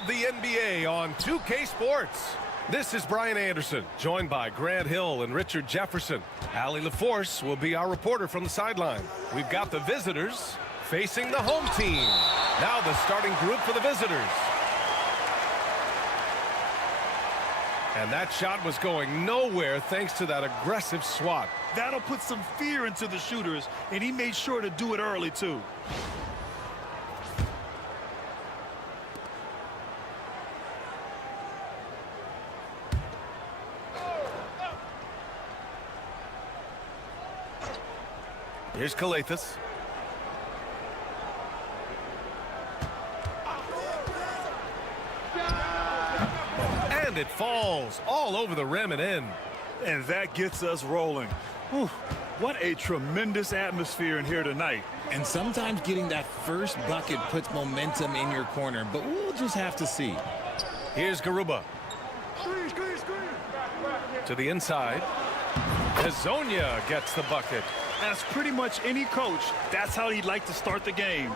of the NBA on 2K Sports. This is Brian Anderson, joined by Grant Hill and Richard Jefferson. Allie LaForce will be our reporter from the sideline. We've got the visitors facing the home team. Now the starting group for the visitors. And that shot was going nowhere thanks to that aggressive swat. That'll put some fear into the shooters, and he made sure to do it early, too. Here's Calathis. And it falls all over the rim and in. And that gets us rolling. Whew, what a tremendous atmosphere in here tonight. And sometimes getting that first bucket puts momentum in your corner, but we'll just have to see. Here's Garuba. To the inside. Hezonja gets the bucket. As pretty much any coach, that's how he'd like to start the game.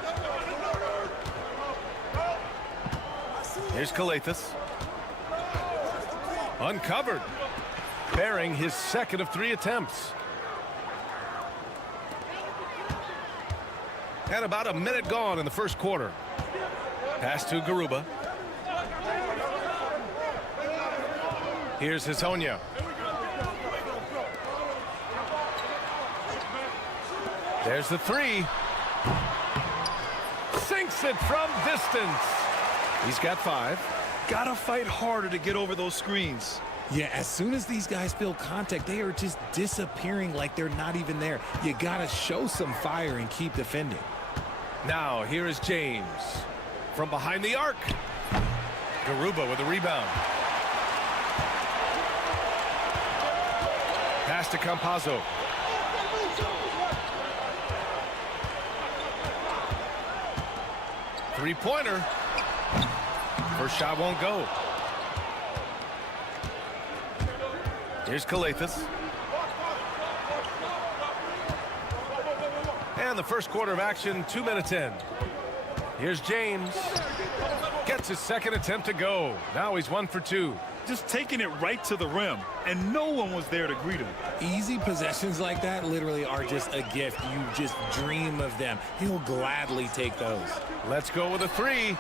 Here's Calathis. Uncovered. Bearing his second of 3 attempts. And about a minute gone in the first quarter. Pass to Garuba. Here's Hezonja. There's the 3. Sinks it from distance. He's got 5. Gotta fight harder to get over those screens. Yeah, as soon as these guys feel contact, they are just disappearing like they're not even there. You gotta show some fire and keep defending. Now, here is James. From behind the arc. Garuba with a rebound. Pass to Campazzo. Three-pointer. First shot won't go. Here's Calathis. And the first quarter of action, 2 minutes in. Here's James. Gets his second attempt to go. Now he's 1 for 2. Just taking it right to the rim, and no one was there to greet him. Easy possessions like that literally are just a gift. You just dream of them. He'll gladly take those. Let's go with a 3.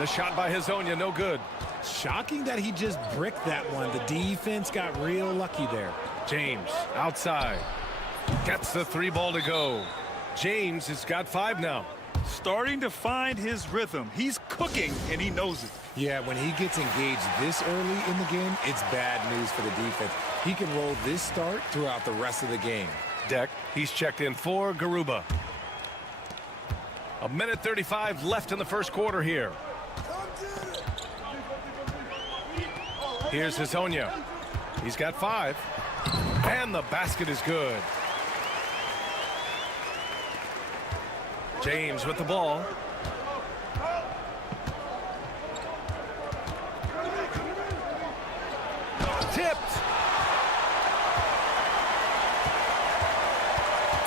The shot by Hezonja, no good. Shocking that he just bricked that one. The defense got real lucky there. James outside. Gets the 3 ball to go. James has got 5 now. Starting to find his rhythm. He's cooking, and he knows it. Yeah, when he gets engaged this early in the game, it's bad news for the defense. He can roll this start throughout the rest of the game. Deck, he's checked in for Garuba. A minute 35 left in the first quarter here. Here's Hezonja. He's got 5. And the basket is good. James with the ball. Tipped.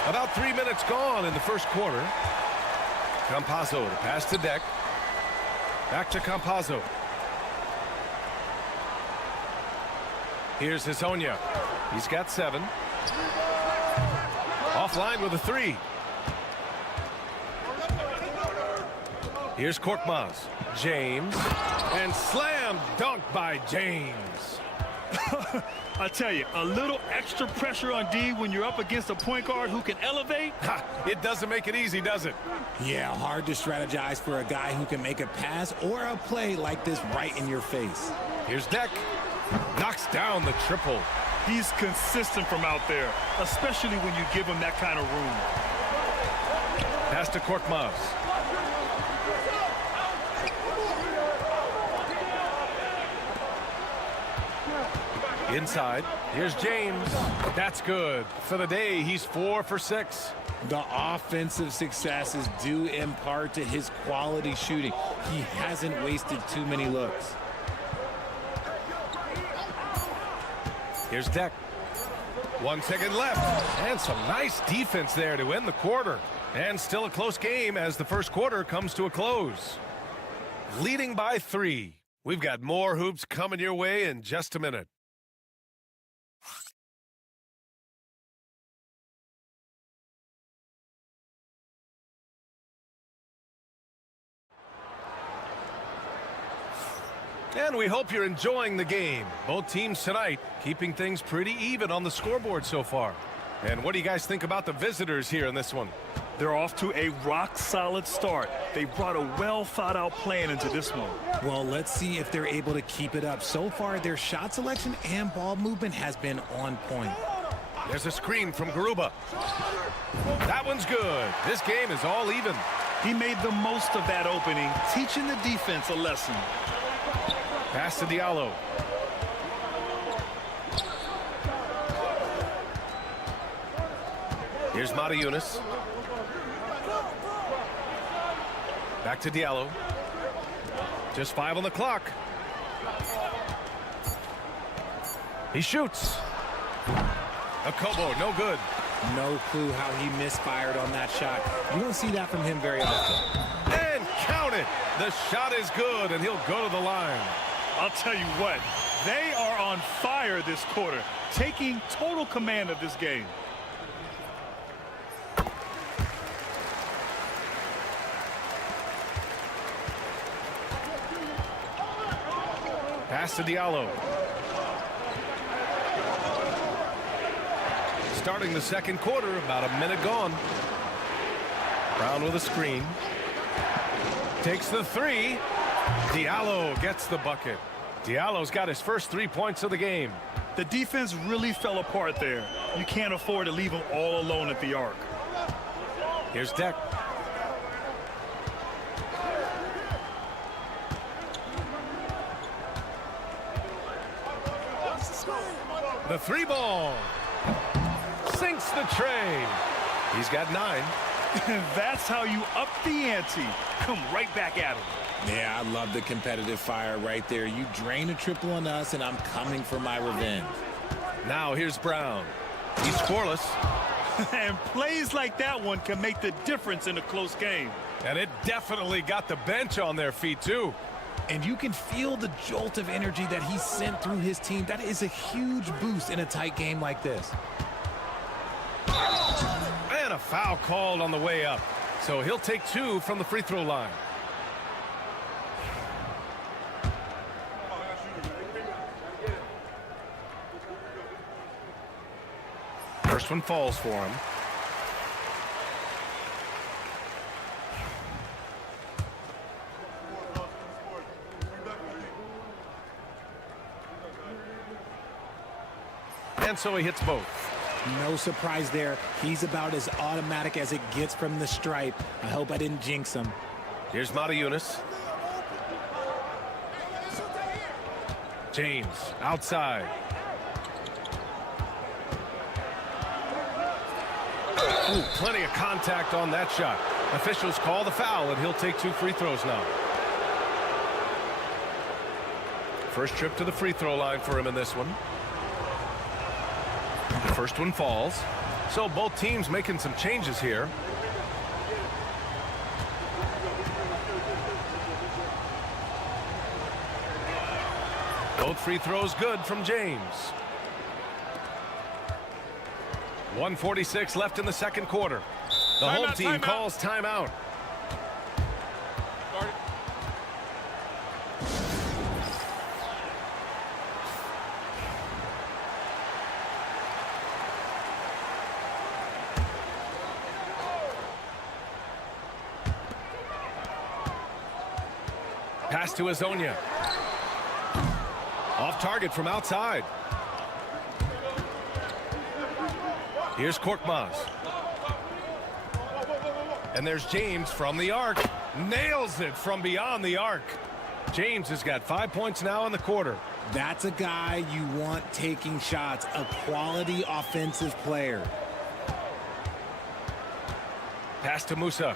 About 3 minutes gone in the first quarter. Campazzo to pass to Deck. Back to Campazzo. Here's Hezonja. He's got 7. Offline with a 3. Here's Korkmaz. James. And slam dunk by James. I tell you, a little extra pressure on D when you're up against a point guard who can elevate. It doesn't make it easy, does it? Yeah, hard to strategize for a guy who can make a pass or a play like this right in your face. Here's Deck. Knocks down the triple. He's consistent from out there, especially when you give him that kind of room. Pass to Korkmaz. Inside. Here's James. That's good. For the day, he's 4 for 6. The offensive successes due in part to his quality shooting. He hasn't wasted too many looks. Here's Deck. 1 second left. And some nice defense there to end the quarter. And still a close game as the first quarter comes to a close. leading by 3. We've got more hoops coming your way in just a minute. And we hope you're enjoying the game. Both teams tonight keeping things pretty even on the scoreboard so far. And what do you guys think about the visitors here in this one? They're off to a rock-solid start. They brought a well-thought-out plan into this one. Well, let's see if they're able to keep it up. So far, their shot selection and ball movement has been on point. There's a screen from Garuba. That one's good. This game is all even. He made the most of that opening, teaching the defense a lesson. Pass to Diallo. Here's Mata-Yunus. Back to Diallo. Just 5 on the clock. He shoots. Akobo, no good. No clue how he misfired on that shot. You don't see that from him very often. And count it. The shot is good, and he'll go to the line. I'll tell you what, they are on fire this quarter, taking total command of this game. Pass to Diallo. Starting the second quarter, about a minute gone. Brown with a screen. Takes the 3. Diallo gets the bucket. Diallo's got his first 3 points of the game. The defense really fell apart there. You can't afford to leave them all alone at the arc. Here's Deck. The 3 ball. Sinks the tray. He's got 9. That's how you up the ante. Come right back at him. Yeah, I love the competitive fire right there. You drain a triple on us, and I'm coming for my revenge. Now here's Brown. He's scoreless. And plays like that one can make the difference in a close game. And it definitely got the bench on their feet, too. And you can feel the jolt of energy that he sent through his team. That is a huge boost in a tight game like this. And a foul called on the way up. So he'll take 2 from the free throw line. First one falls for him. And so he hits both. No surprise there. He's about as automatic as it gets from the stripe. I hope I didn't jinx him. Here's Mata-Yunus. James outside. Ooh, plenty of contact on that shot. Officials call the foul, and he'll take 2 free throws now. First trip to the free throw line for him in this one. The first one falls. So both teams making some changes here. Both free throws good from James. 1:46 left in the second quarter. The home team calls timeout. Pass to Azonia. Off target from outside. Here's Korkmaz. And there's James from the arc. Nails it from beyond the arc. James has got 5 points now in the quarter. That's a guy you want taking shots, a quality offensive player. Pass to Musa.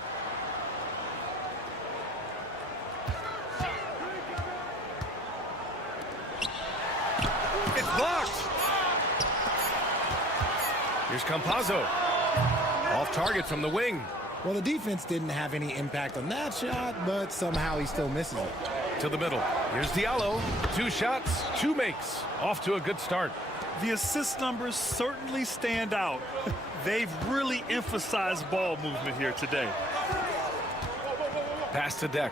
It's blocked. Here's Campazzo. Off target from the wing. Well, the defense didn't have any impact on that shot, but somehow he still misses it. To the middle. Here's Diallo. 2 shots, 2 makes. Off to a good start. The assist numbers certainly stand out. They've really emphasized ball movement here today. Pass to Deck.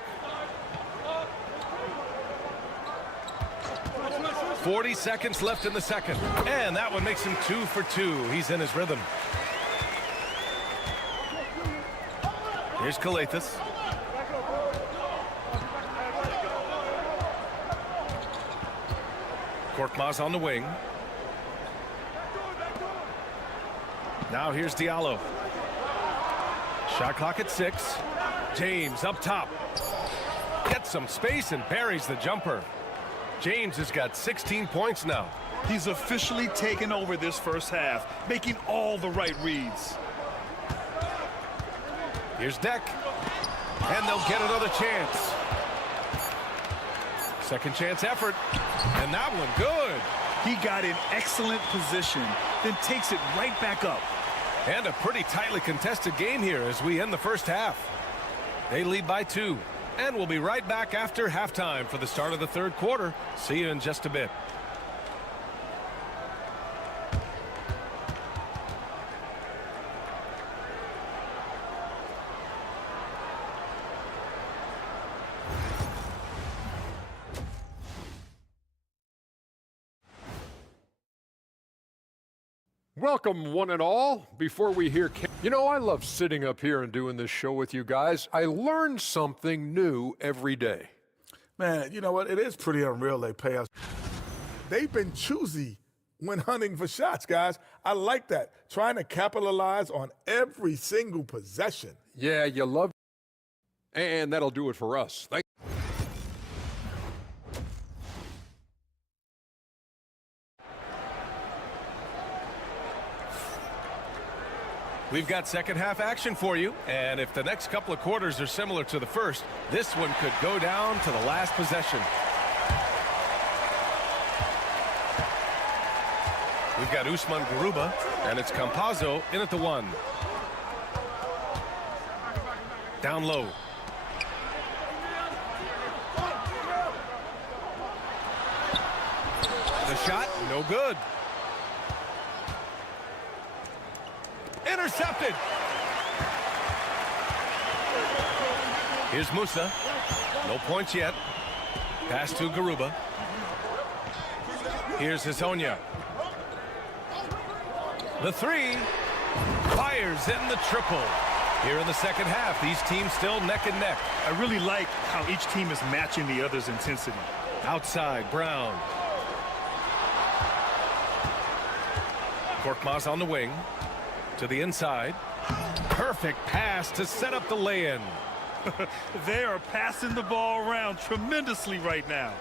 40 seconds left in the second. And that one makes him 2 for 2. He's in his rhythm. Here's Kalathis. Korkmaz on the wing. Now here's Diallo. Shot clock at 6. James up top. Gets some space and buries the jumper. James has got 16 points now. He's officially taken over this first half, making all the right reads. Here's Deck. And they'll get another chance. Second chance effort. And that one good. He got in excellent position, then takes it right back up. And a pretty tightly contested game here as we end the first half. They lead by 2. And we'll be right back after halftime for the start of the third quarter. See you in just a bit. Welcome, one and all. Before we hear, you know, I love sitting up here and doing this show with you guys. I learn something new every day. Man, you know what? It is pretty unreal they pay us. They've been choosy when hunting for shots, guys. I like that. Trying to capitalize on every single possession. Yeah, you love, and that'll do it for us. We've got second half action for you, and if the next couple of quarters are similar to the first, this one could go down to the last possession. We've got Usman Garuba, and it's Campazzo in at the 1. Down low. The shot, no good. Intercepted. Here's Musa. No points yet. Pass to Garuba. Here's Hezonja. The 3. Fires in the triple. Here in the second half, these teams still neck and neck. I really like how each team is matching the other's intensity. Outside, Brown. Korkmaz on the wing. To the inside. Perfect pass to set up the lay-in. They are passing the ball around tremendously right now.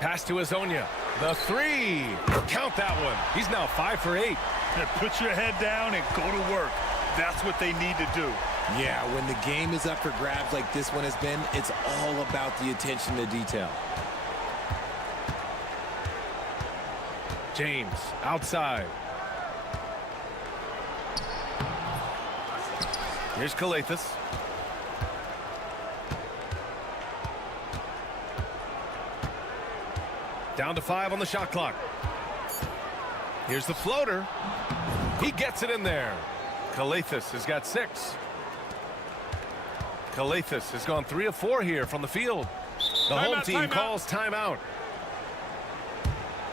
Pass to Hezonja. The 3. Count that one. He's now 5 for 8. Put your head down and go to work. That's what they need to do. Yeah, when the game is up for grabs like this one has been, it's all about the attention to detail. James outside. Here's Kalathis. Down to 5 on the shot clock. Here's the floater. He gets it in there. Kalathis has got 6. Kalathis has gone 3 of 4 here from the field. The home team calls timeout.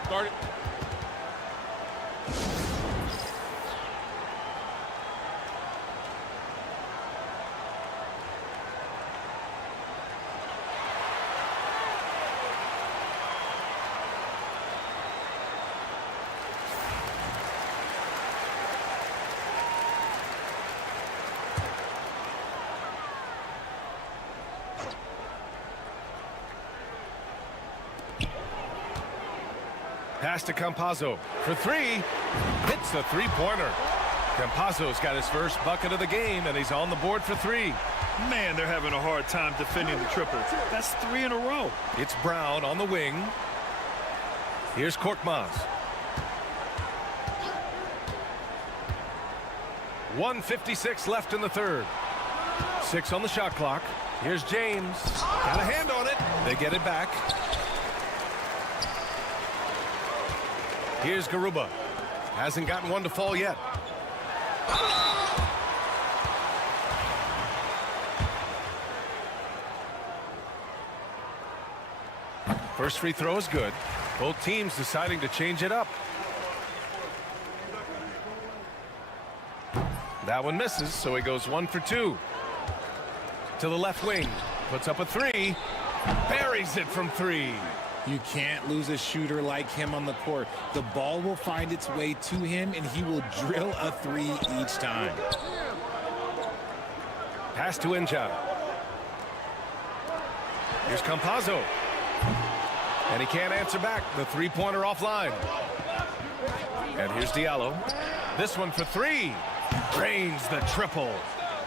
Start it. Pass to Campazzo for 3. Hits the three-pointer. Campazzo's got his first bucket of the game, and he's on the board for 3. Man, they're having a hard time defending the triple. That's 3 in a row. It's Brown on the wing. Here's Korkmaz. 1:56 left in the third. 6 on the shot clock. Here's James. Got a hand on it. They get it back. Here's Garuba. Hasn't gotten one to fall yet. First free throw is good. Both teams deciding to change it up. That one misses, so he goes 1 for 2. To the left wing. Puts up a 3. Buries it from 3. You can't lose a shooter like him on the court. The ball will find its way to him, and he will drill a 3 each time. Pass to Inja. Here's Campazzo. And he can't answer back. The three-pointer offline. And here's Diallo. This one for 3. Drains the triple.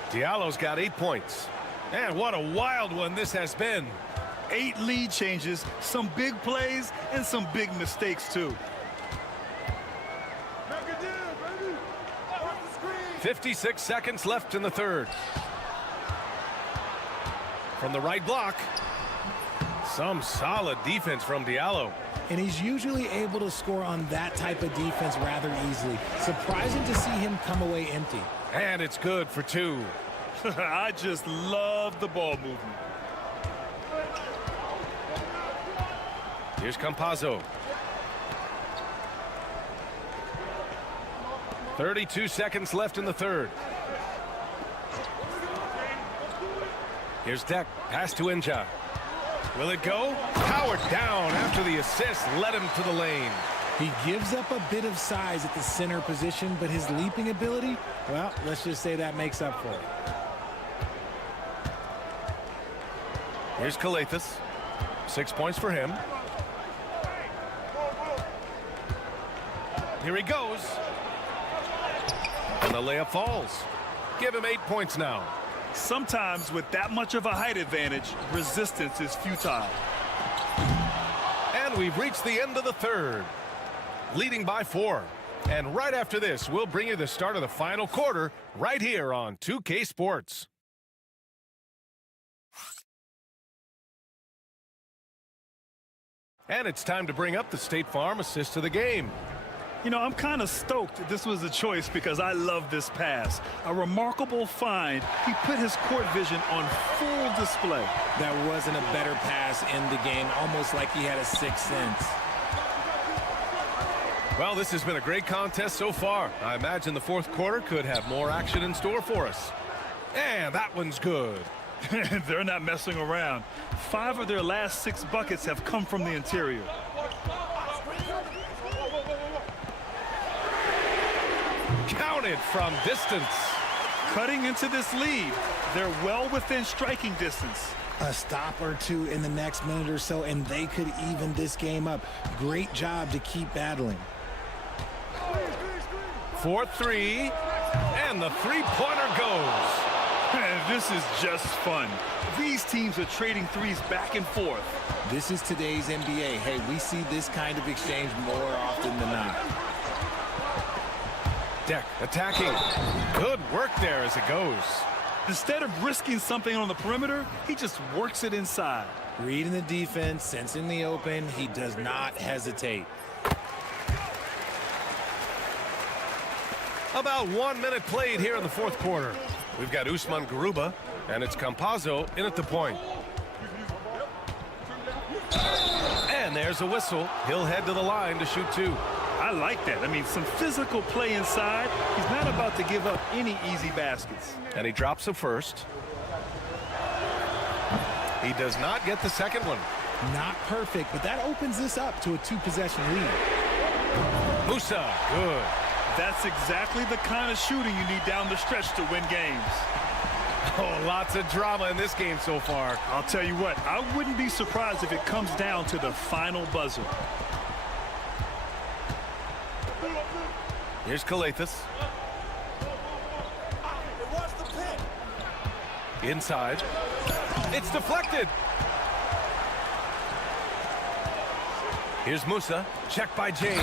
Diallo's got 8 points. And what a wild one this has been. 8 lead changes, some big plays, and some big mistakes, too. 56 seconds left in the third. From the right block. Some solid defense from Diallo. And he's usually able to score on that type of defense rather easily. Surprising to see him come away empty. And it's good for 2. I just love the ball movement. Here's Campazzo. 32 seconds left in the third. Here's Deck. Pass to Inja. Will it go? Powered down after the assist led him to the lane. He gives up a bit of size at the center position, but his leaping ability, well, let's just say that makes up for it. Here's Calathes. 6 points for him. Here he goes. And the layup falls. Give him 8 points now. Sometimes with that much of a height advantage, resistance is futile. And we've reached the end of the third. Leading by 4. And right after this, we'll bring you the start of the final quarter right here on 2K Sports. And it's time to bring up the State Farm assist of the game. You know, I'm kind of stoked this was a choice because I love this pass. A remarkable find. He put his court vision on full display. That wasn't a better pass in the game, almost like he had a sixth sense. Well, this has been a great contest so far. I imagine the fourth quarter could have more action in store for us. And that one's good. They're not messing around. 5 of their last 6 buckets have come from the interior. Counted from distance. Cutting into this lead. They're well within striking distance. A stop or two in the next minute or so, and they could even this game up. Great job to keep battling. 4-3, and the three-pointer goes. This is just fun. These teams are trading threes back and forth. This is today's NBA. Hey, we see this kind of exchange more often than not. Deck attacking. Good work there as it goes. Instead of risking something on the perimeter, he just works it inside. Reading the defense, sensing the open, he does not hesitate. About 1 minute played here in the fourth quarter. We've got Usman Garuba, and it's Campazzo in at the point. And there's a whistle. He'll head to the line to shoot 2. I like that. I mean, some physical play inside. He's not about to give up any easy baskets. And he drops the first. He does not get the second one. Not perfect, but that opens this up to a 2-possession lead. Musa, good. That's exactly the kind of shooting you need down the stretch to win games. Oh, lots of drama in this game so far. I'll tell you what, I wouldn't be surprised if it comes down to the final buzzer. Here's Calathes. Inside. It's deflected. Here's Musa. Checked by James.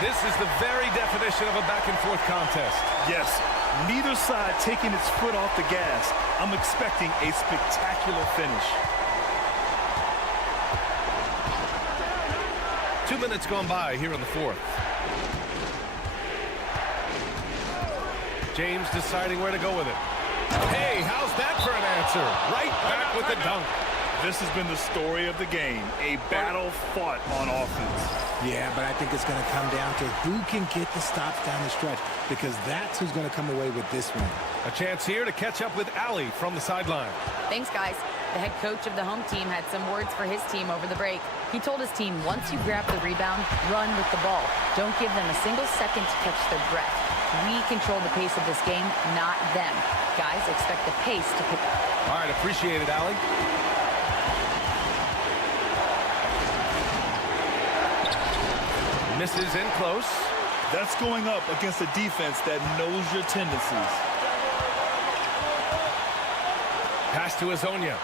This is the very definition of a back-and-forth contest. Yes, Neither side taking its foot off the gas. I'm expecting a spectacular finish. 2 minutes gone by here in the fourth. James deciding where to go with it. Hey, how's that for an answer? Right back with the dunk. This has been the story of the game, a battle fought on offense. Yeah, but I think it's going to come down to who can get the stops down the stretch, because that's who's going to come away with this one. A chance here to catch up with Allie from the sideline. Thanks, guys. The head coach of the home team had some words for his team over the break. He told his team, once you grab the rebound, run with the ball. Don't give them a single second to catch their breath. We control the pace of this game, not them. Guys, expect the pace to pick up. All right, appreciate it, Allie. Misses in close. That's going up against a defense that knows your tendencies. Pass to Azonia.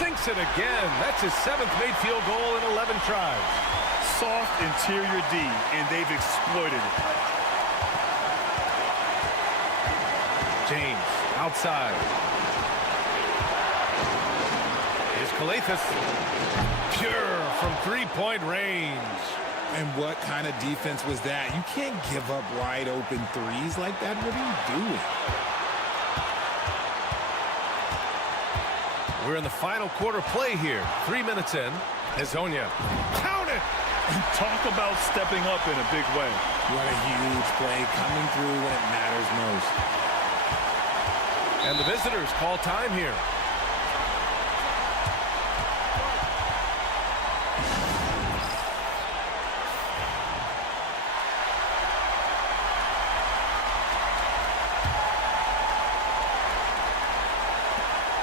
Sinks it again. That's his 7th made field goal in 11 tries. Soft interior D, and they've exploited it. James outside. Here's Kalathis. Pure from three-point range. And what kind of defense was that? You can't give up wide open threes like that. What are you doing? We're in the final quarter play here. 3 minutes in. Azonia. Count it! Talk about stepping up in a big way. What a huge play, coming through when it matters most. And the visitors call time here.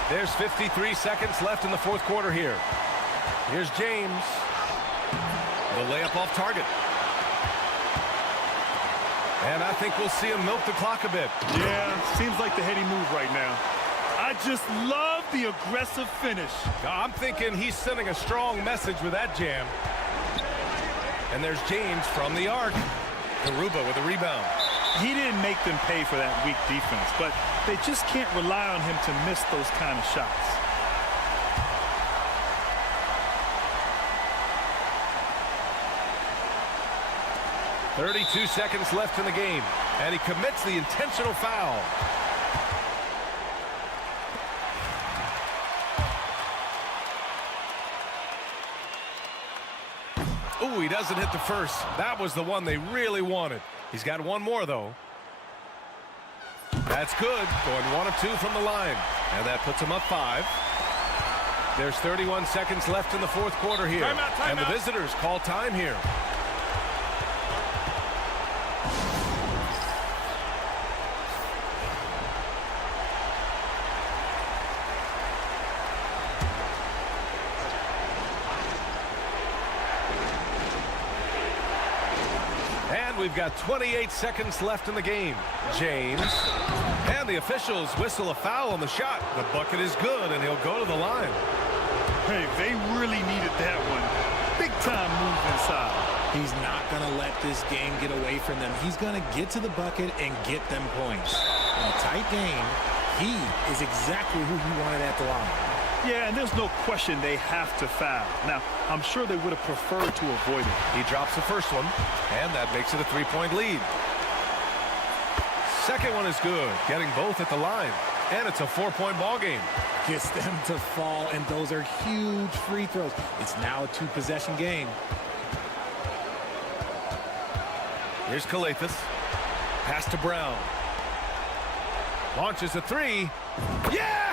There's 53 seconds left in the fourth quarter here. Here's James. The layup off target. And I think we'll see him milk the clock a bit. Yeah, seems like the heady move right now. I just love the aggressive finish. I'm thinking he's sending a strong message with that jam. And there's James from the arc. Garuba with a rebound. He didn't make them pay for that weak defense, but they just can't rely on him to miss those kind of shots. .32 seconds left in the game, and he commits the intentional foul. Ooh, he doesn't hit the first. That was the one they really wanted. He's got one more, though. That's good. Going 1 of 2 from the line. And that puts him up 5. There's 31 seconds left in the fourth quarter here. And the visitors call time here. We've got 28 seconds left in the game. James. And the officials whistle a foul on the shot. The bucket is good, and he'll go to the line. Hey, they really needed that one. Big time move inside. He's not going to let this game get away from them. He's going to get to the bucket and get them points. In a tight game, he is exactly who he wanted at the line. Yeah, and there's no question they have to foul. Now, I'm sure they would have preferred to avoid it. He drops the first one, and that makes it a 3-point lead. Second one is good, getting both at the line, and it's a 4-point ball game. Gets them to fall, and those are huge free throws. It's now a 2-possession game. Here's Kalathis. Pass to Brown. Launches a 3. Yes!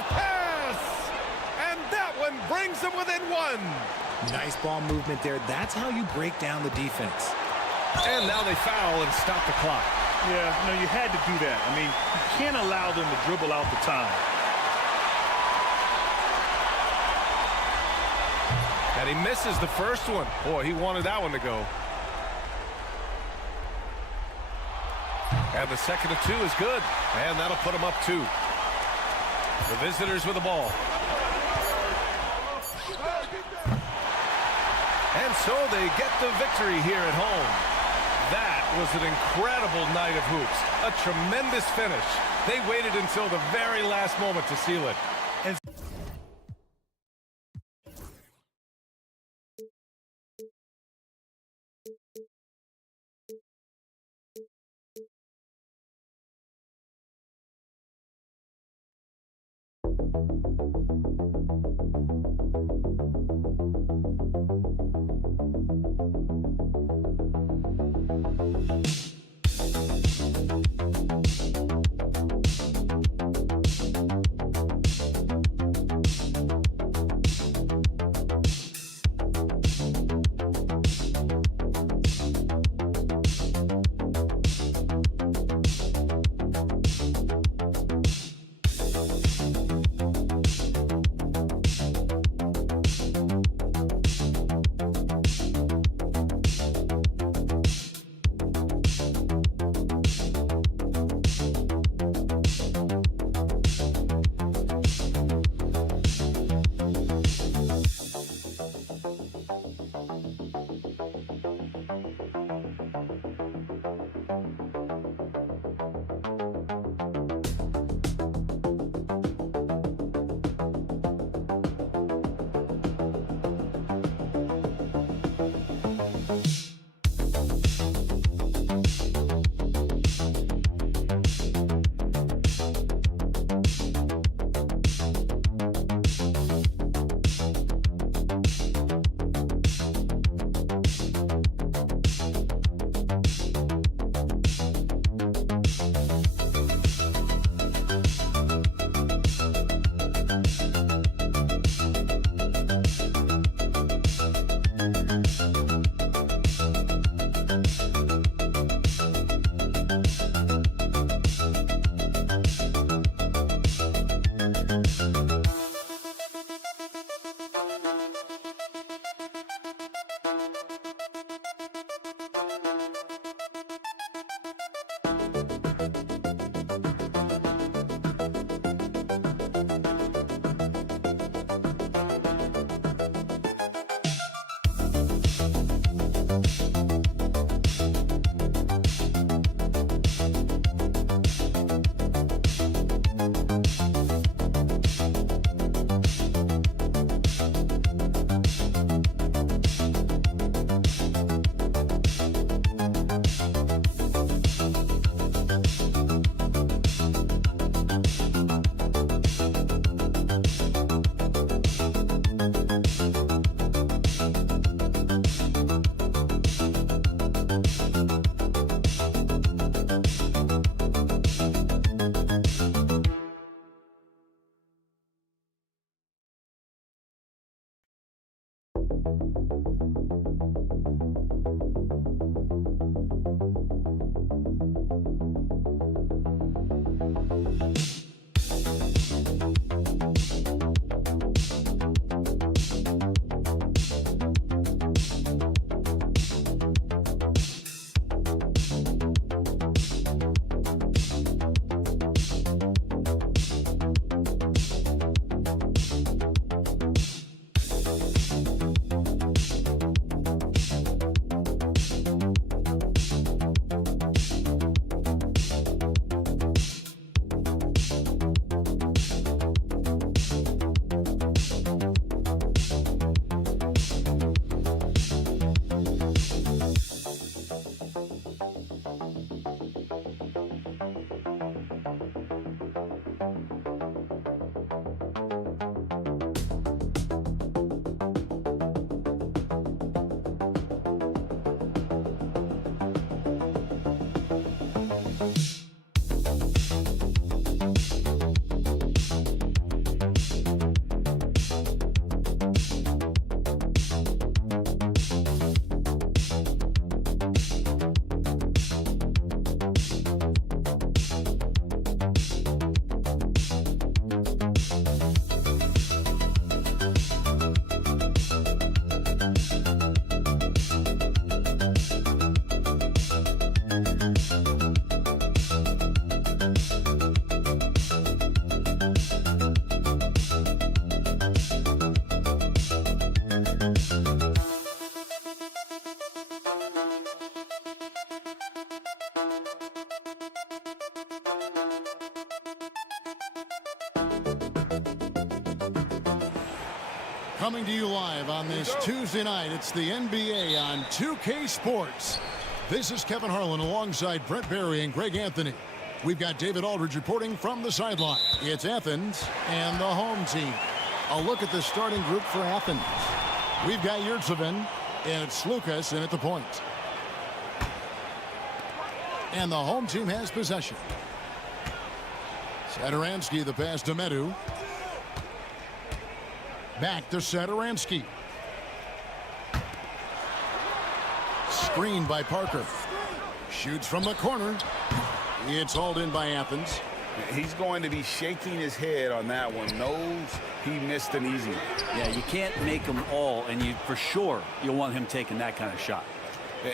And that one brings them within 1. Nice ball movement there. That's how you break down the defense. And now they foul and stop the clock. Yeah, no, you had to do that. I mean, you can't allow them to dribble out the time. And he misses the first one. Boy, he wanted that one to go. And the second of 2 is good. And that'll put him up 2. The visitors with the ball. And so they get the victory here at home. That was an incredible night of hoops. A tremendous finish. They waited until the very last moment to seal it. And Coming to you live on this Tuesday night, it's the NBA on 2K Sports. This is Kevin Harlan alongside Brent Barry and Greg Anthony. We've got David Aldridge reporting from the sideline. It's Athens and the home team. A look at the starting group for Athens. We've got Yurtseven, and it's Lucas in at the point. And the home team has possession. Satoransky, the pass to Medu. Back to Satoransky. Screened by Parker. Shoots from the corner. It's hauled in by Athens. He's going to be shaking his head on that one. Knows he missed an easy one. Yeah, you can't make them all, and you for sure you'll want him taking that kind of shot.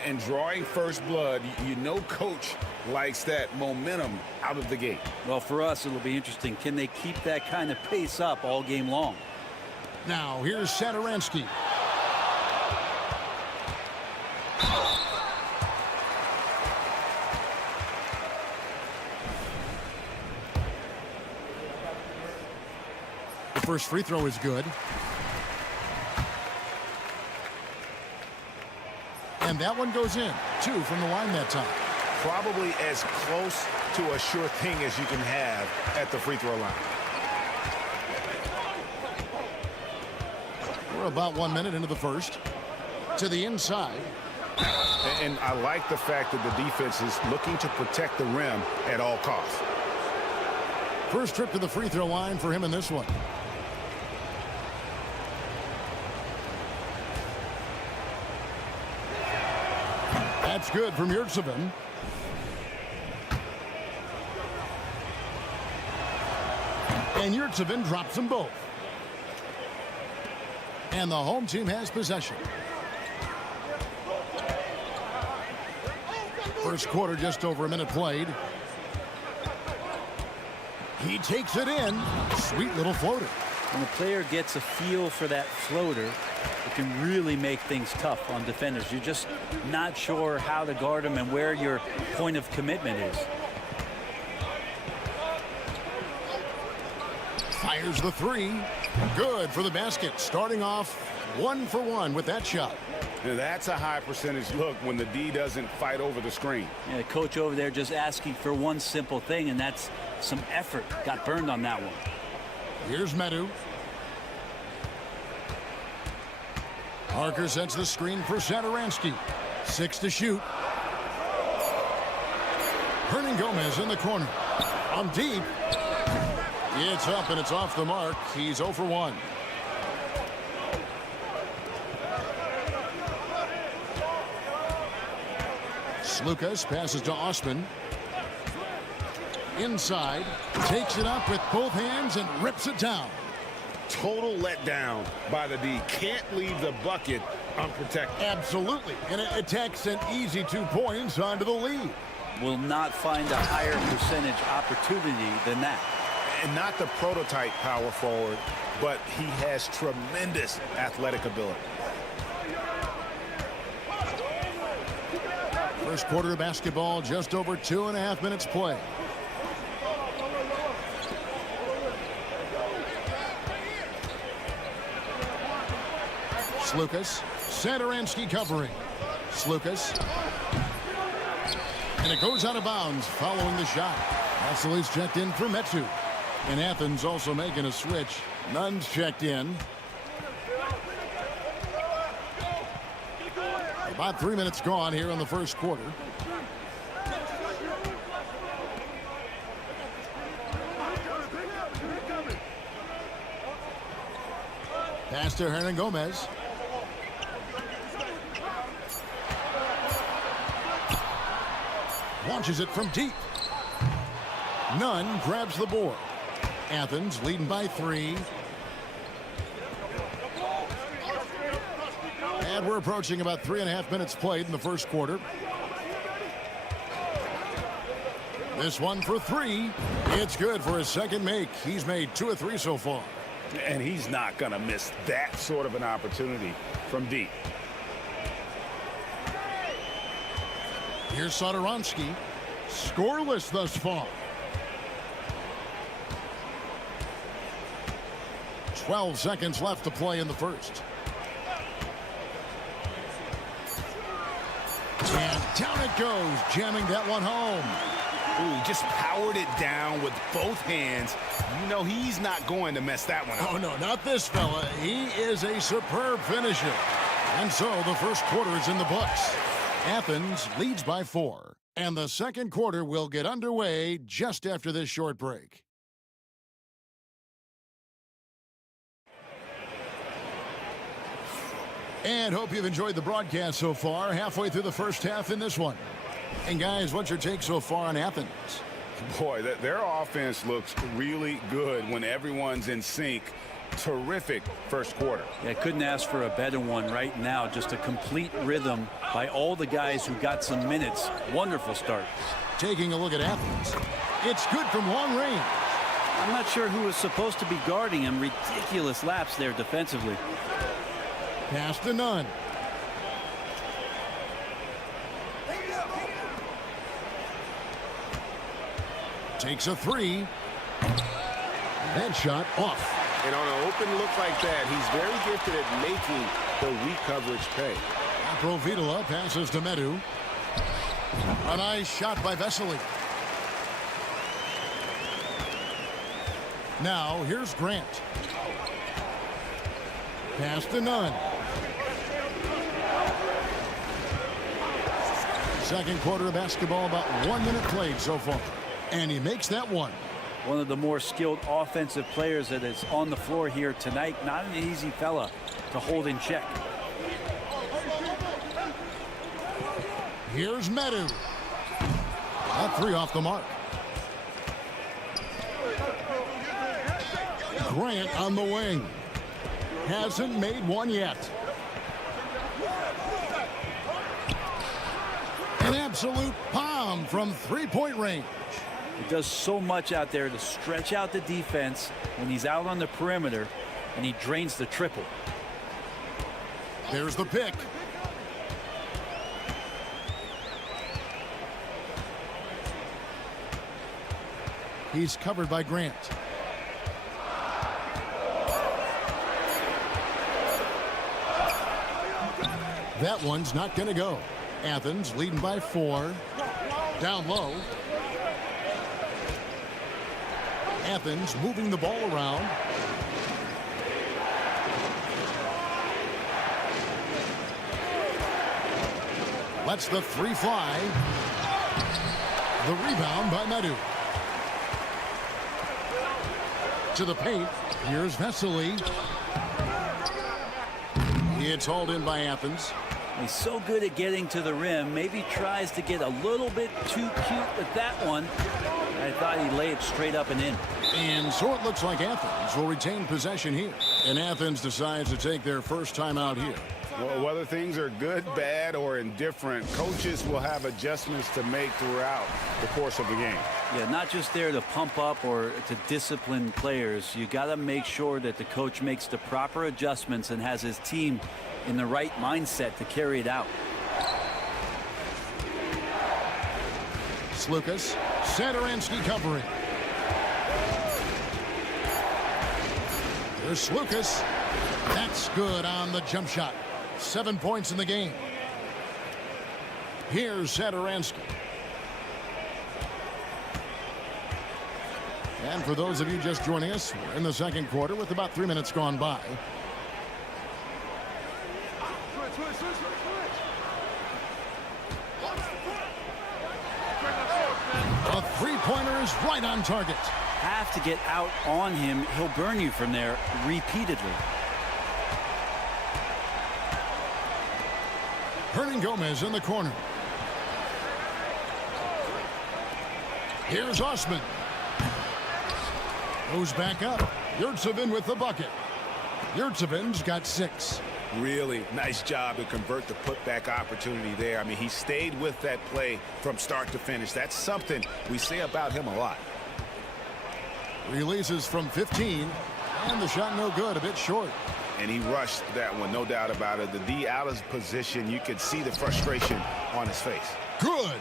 And drawing first blood, you know coach likes that momentum out of the gate. Well, for us, it'll be interesting. Can they keep that kind of pace up all game long? Now, here's Satoransky. The first free throw is good. And that one goes in. 2 from the line that time. Probably as close to a sure thing as you can have at the free throw line. We're about 1 minute into the first. To the inside. And I like the fact that the defense is looking to protect the rim at all costs. First trip to the free throw line for him in this one. That's good from Yurtseven. And Yurtseven drops them both. And the home team has possession. First quarter, just over a minute played. He takes it in. Sweet little floater. When a player gets a feel for that floater, it can really make things tough on defenders. You're just not sure how to guard them and where your point of commitment is. Fires the three. Good for the basket. Starting off 1 for 1 with that shot. Now that's a high percentage look when the D doesn't fight over the screen. Yeah, the coach over there just asking for one simple thing, and that's some effort. Got burned on that one. Here's Medu. Parker sets the screen for Satoransky. 6 to shoot. Hernangomez in the corner. On deep. It's up and it's off the mark. He's 0 for 1. Lucas passes to Osman. Inside. Takes it up with both hands and rips it down. Total letdown by the D. Can't leave the bucket unprotected. Absolutely. And it takes an easy 2 points onto the lead. Will not find a higher percentage opportunity than that. And not the prototype power forward, but he has tremendous athletic ability. First quarter of basketball, just over 2.5 minutes play. Lucas, Satoransky covering. Lucas. And it goes out of bounds following the shot. Vassili's checked in for Metu. And Athens also making a switch. Nunn's checked in. About 3 minutes gone here in the first quarter. Pass to Hernangomez. Launches it from deep. Nunn grabs the board. Athens leading by 3. And we're approaching about 3.5 minutes played in the first quarter. This one for 3. It's good for his second make. He's made 2 of 3 so far. And he's not going to miss that sort of an opportunity from deep. Here's Satoransky. Scoreless thus far. 12 seconds left to play in the first. And down it goes, jamming that one home. Ooh, just powered it down with both hands. You know he's not going to mess that one up. Oh, no, not this fella. He is a superb finisher. And so the first quarter is in the books. Athens leads by 4. And the second quarter will get underway just after this short break. And hope you've enjoyed the broadcast so far. Halfway through the first half in this one. And guys, what's your take so far on Athens? Boy, their offense looks really good when everyone's in sync. Terrific first quarter. Yeah, couldn't ask for a better one right now. Just a complete rhythm by all the guys who got some minutes. Wonderful start. Taking a look at Athens. It's good from long range. I'm not sure who was supposed to be guarding him. Ridiculous laps there defensively. Pass to none. Takes a 3. That shot off. And on an open look like that, he's very gifted at making the weak coverage pay. Provitola passes to Medu. A nice shot by Vesely. Now here's Grant. Pass to none. Second quarter of basketball, about 1 minute played so far. And he makes that one. One of the more skilled offensive players that is on the floor here tonight. Not an easy fella to hold in check. Here's Medu. That 3 off the mark. Grant on the wing. Hasn't made one yet. An absolute bomb from three-point range. He does so much out there to stretch out the defense when he's out on the perimeter, and he drains the triple. There's the pick. He's covered by Grant. That one's not going to go. Athens leading by 4. Down low. Athens moving the ball around. Lets the 3 fly. The rebound by Madhu. To the paint. Here's Vesely. It's hauled in by Athens. He's so good at getting to the rim. Maybe tries to get a little bit too cute with that one. I thought he'd lay it straight up and in. And so it looks like Athens will retain possession here. And Athens decides to take their first time out here. Well, whether things are good, bad, or indifferent, coaches will have adjustments to make throughout the course of the game. Yeah, not just there to pump up or to discipline players. You got to make sure that the coach makes the proper adjustments and has his team in the right mindset to carry it out. Slukas, Satoransky covering. There's Slukas. That's good on the jump shot. 7 points in the game. Here's Satoransky. And for those of you just joining us, we're in the second quarter with about 3 minutes gone by. A three-pointer is right on target. Have to get out on him. He'll burn you from there repeatedly. Hernan Gomez in the corner. Here's Osman. Goes back up. Yurtsevin with the bucket. Yurtsevin's got 6. Really nice job to convert the putback opportunity there. I mean, he stayed with that play from start to finish. That's something we say about him a lot. Releases from 15. And the shot no good, a bit short. And he rushed that one, no doubt about it. The D out of position, you could see the frustration on his face. Good.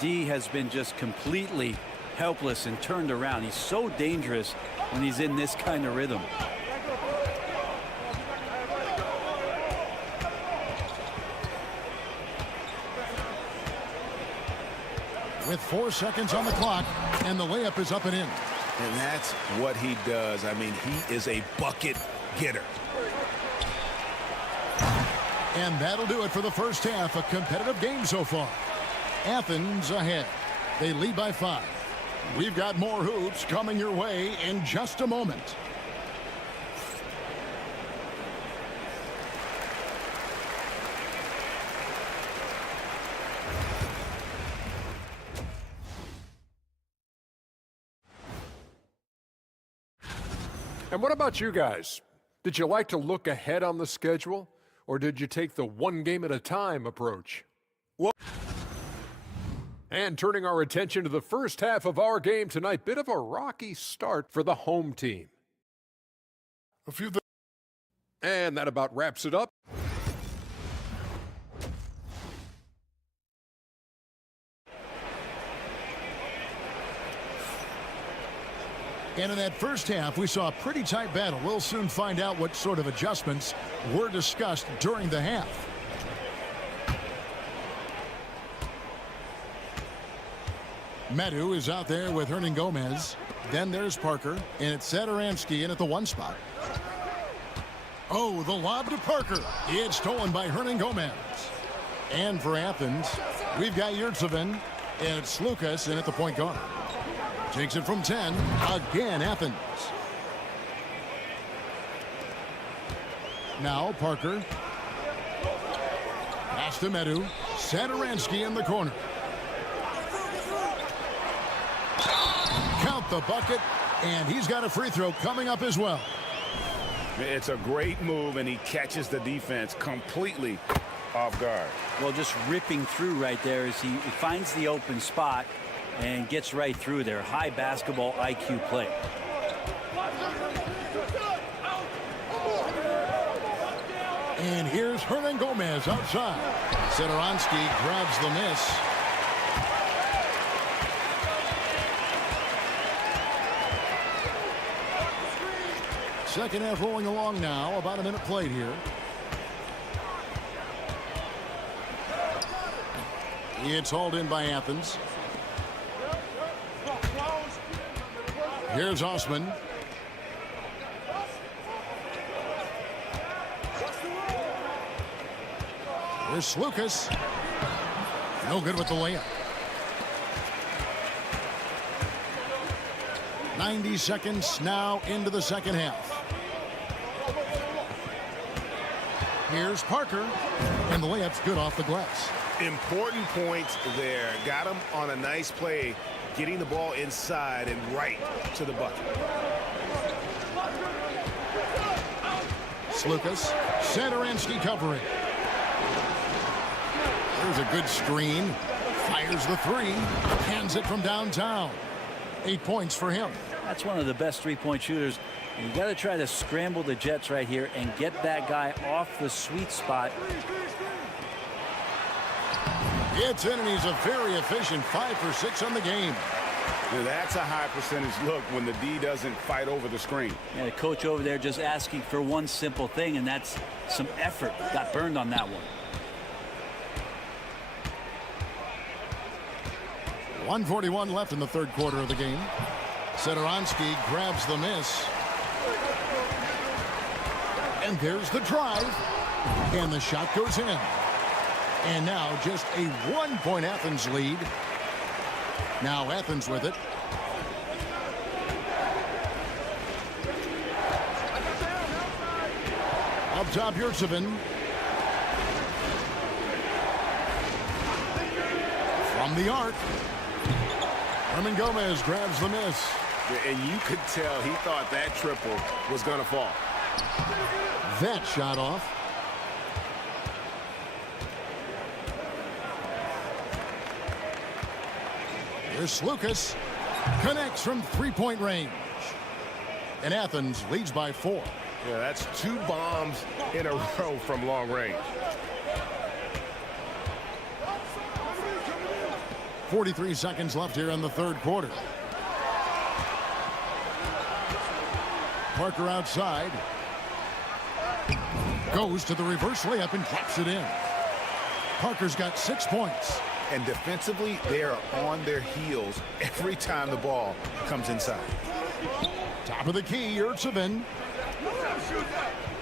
D has been just completely helpless and turned around. He's so dangerous when he's in this kind of rhythm. with 4 seconds on the clock, and the layup is up and in. And that's what he does. I mean, he is a bucket getter. And that'll do it for the first half. A competitive game so far. Athens ahead. They lead by 5. We've got more hoops coming your way in just a moment. And what about you guys? Did you like to look ahead on the schedule, or did you take the one game at a time approach? Well, and turning our attention to the first half of our game tonight, bit of a rocky start for the home team. And that about wraps it up. And in that first half, we saw a pretty tight battle. We'll soon find out what sort of adjustments were discussed during the half. Medu is out there with Hernan Gomez. Then there's Parker, and it's Satoransky in at the 1 spot. Oh, the lob to Parker. It's stolen by Hernan Gomez. And for Athens, we've got Yurtseven, and it's Lucas in at the point guard. Takes it from 10. Again, Athens. Now Parker. Pass to Medu. Satoransky in the corner. Count the bucket, and he's got a free throw coming up as well. It's a great move, and he catches the defense completely off guard. Well, just ripping through right there as he finds the open spot and gets right through there. High basketball IQ play. And here's Hernan Gomez outside. Satoransky grabs the miss. Second half rolling along now. About a minute played here. It's hauled in by Athens. Here's Osman. Here's Lucas. No good with the layup. 90 seconds now into the second half. Here's Parker. And the layup's good off the glass. Important points there. Got him on a nice play, getting the ball inside and right to the bucket. Lucas. Satoransky covering. There's a good screen. Fires the 3. Hands it from downtown. 8 points for him. That's one of the best three-point shooters. You got to try to scramble the Jets right here and get that guy off the sweet spot. It's in, and he's a very efficient 5 for 6 on the game. Now that's a high percentage look when the D doesn't fight over the screen. Yeah, the coach over there just asking for one simple thing, and that's some effort. Got burned on that one. 1:41 left in the third quarter of the game. Satoransky grabs the miss. And there's the drive. And the shot goes in. And now just a 1-point Athens lead. Now Athens with it. Up top, Yurtseven. From the arc. Hernan Gomez grabs the miss. And you could tell he thought that triple was going to fall. That shot off. Here's Lucas. Connects from three-point range. And Athens leads by 4. Yeah, that's 2 bombs in a row from long range. 43 seconds left here in the third quarter. Parker outside. Goes to the reverse layup and drops it in. Parker's got 6 points. And defensively, they are on their heels every time the ball comes inside. Top of the key, Yurtsevin.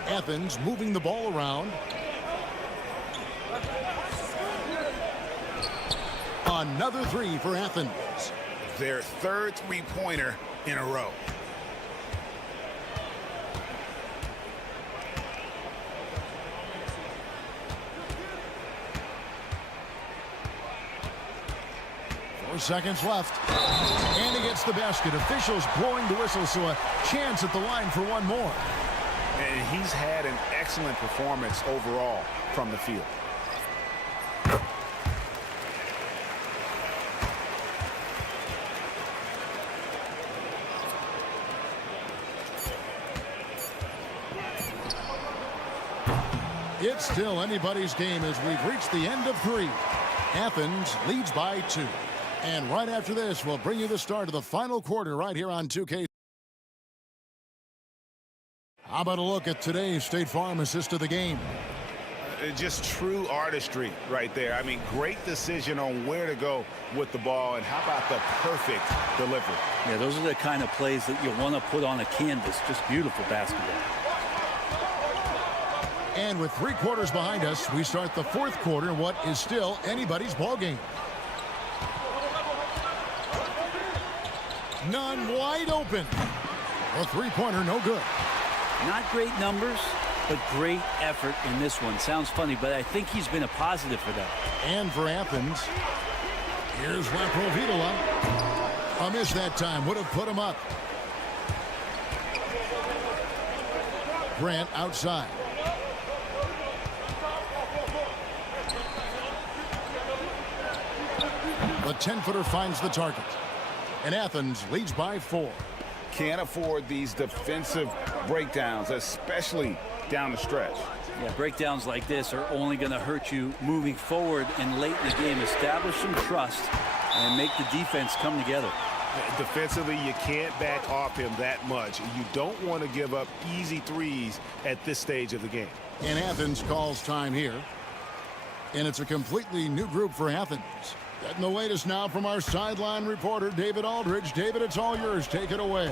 Athens moving the ball around. Another three for Athens. Their third three-pointer in a row. Seconds left. And he gets the basket. Officials blowing the whistle, so a chance at the line for one more. And he's had an excellent performance overall from the field. It's still anybody's game as we've reached the end of three. Athens leads by 2. And right after this, we'll bring you the start of the final quarter right here on 2K. How about a look at today's State Farm assist of the game? Just true artistry right there. I mean, great decision on where to go with the ball, and how about the perfect delivery? Yeah, those are the kind of plays that you want to put on a canvas. Just beautiful basketball. And with 3 quarters behind us, we start the 4th quarter in what is still anybody's ball game. None wide open. A three-pointer, no good. Not great numbers, but great effort in this one. Sounds funny, but I think he's been a positive for them. And for Athens, here's Laprovitola. A miss that time. Would have put him up. Grant outside. The 10-footer finds the target. And Athens leads by 4. Can't afford these defensive breakdowns, especially down the stretch. Yeah, breakdowns like this are only going to hurt you moving forward and late in the game. Establish some trust and make the defense come together. Defensively, you can't back off him that much. You don't want to give up easy threes at this stage of the game. And Athens calls time here. And it's a completely new group for Athens. Getting the latest now from our sideline reporter, David Aldridge. David, it's all yours. Take it away.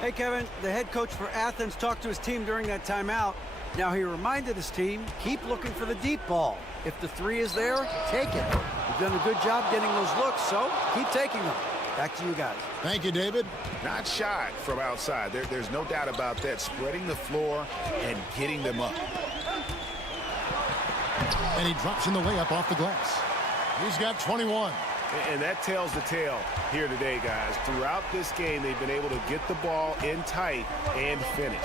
Hey, Kevin, the head coach for Athens talked to his team during that timeout. Now he reminded his team, keep looking for the deep ball. If the three is there, take it. You've done a good job getting those looks, so keep taking them. Back to you guys. Thank you, David. Not shy from outside. There's no doubt about that. Spreading the floor and getting them up. And he drops in the layup off the glass. He's got 21. And that tells the tale here today, guys. Throughout this game, they've been able to get the ball in tight and finish.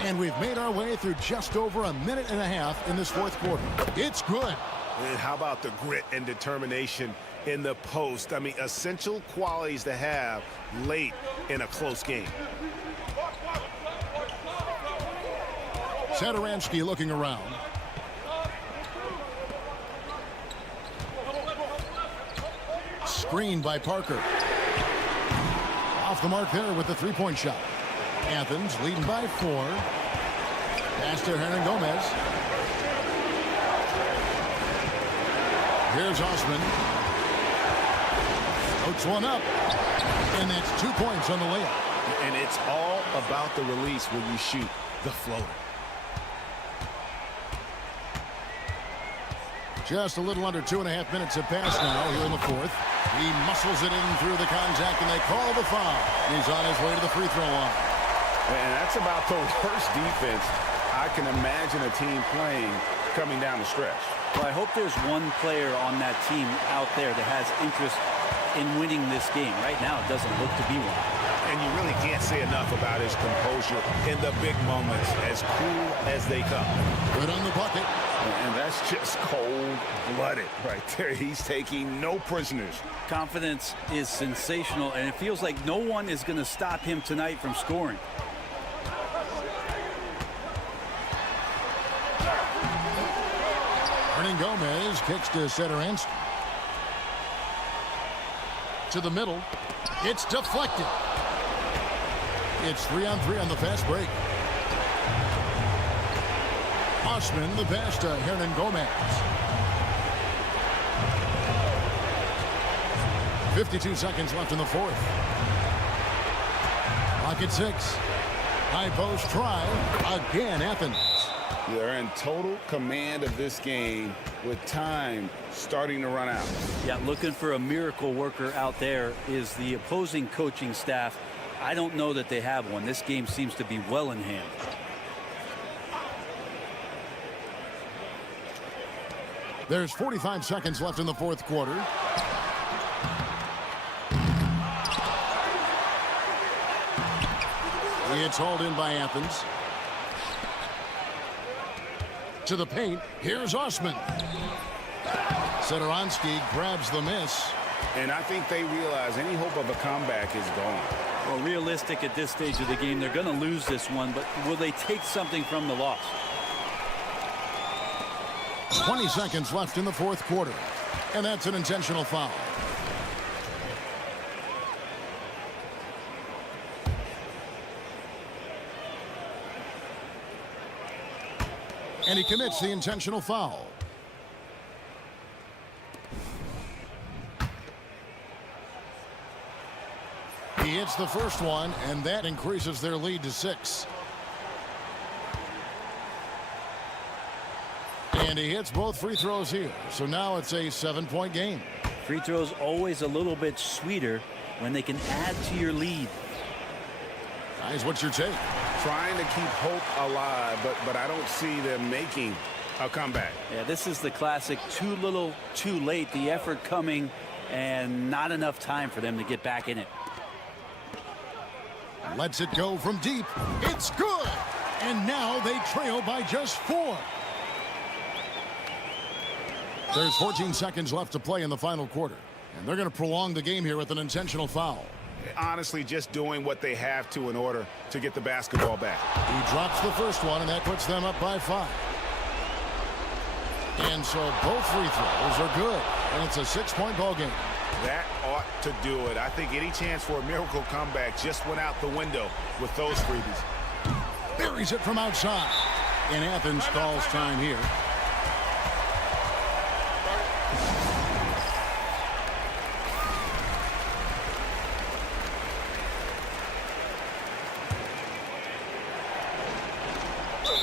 And we've made our way through just over a minute and a half in this 4th quarter. It's good. And how about the grit and determination in the post? I mean, essential qualities to have late in a close game. Satoransky looking around. Screened by Parker. Off the mark there with the three-point shot. Athens leading by 4. Pass to Hernan Gomez. Here's Osman. Floats one up. And that's 2 points on the layup. And it's all about the release when you shoot the floater. Just a little under 2.5 minutes have passed now here in the 4th. He muscles it in through the contact, and they call the foul. He's on his way to the free throw line. And that's about the worst defense I can imagine a team playing coming down the stretch. Well, I hope there's one player on that team out there that has interest in winning this game. Right now, it doesn't look to be one. And you really can't say enough about his composure in the big moments, as cool as they come. Good on the bucket. And that's just cold-blooded right there. He's taking no prisoners. Confidence is sensational, and it feels like no one is going to stop him tonight from scoring. Hernan Gomez kicks to Satoransky. To the middle. It's deflected. It's 3-on-3 on the fast break. Osman, the pass to Hernan Gomez. 52 seconds left in the fourth. Clock at 6. High post try. Again, Athens. They're in total command of this game with time starting to run out. Yeah, looking for a miracle worker out there is the opposing coaching staff. I don't know that they have one. This game seems to be well in hand. There's 45 seconds left in the fourth quarter. It's hauled in by Athens. To the paint. Here's Osman. Satoransky grabs the miss. And I think they realize any hope of a comeback is gone. Well, realistic at this stage of the game, they're going to lose this one, but will they take something from the loss? 20 seconds left in the fourth quarter. And that's an intentional foul. And he commits the intentional foul. He hits the first one, and that increases their lead to 6. And he hits both free throws here. So now it's a 7-point game. Free throws always a little bit sweeter when they can add to your lead. Guys, what's your take? Trying to keep hope alive, but I don't see them making a comeback. Yeah, this is the classic too little, too late. The effort coming and not enough time for them to get back in it. Lets it go from deep. It's good. And now they trail by just 4. There's 14 seconds left to play in the final quarter. And they're going to prolong the game here with an intentional foul. Honestly, just doing what they have to in order to get the basketball back. He drops the first one, and that puts them up by 5. And so both free throws are good. And it's a 6-point ball game. That ought to do it. I think any chance for a miracle comeback just went out the window with those freebies. Buries it from outside. And Athens calls time here.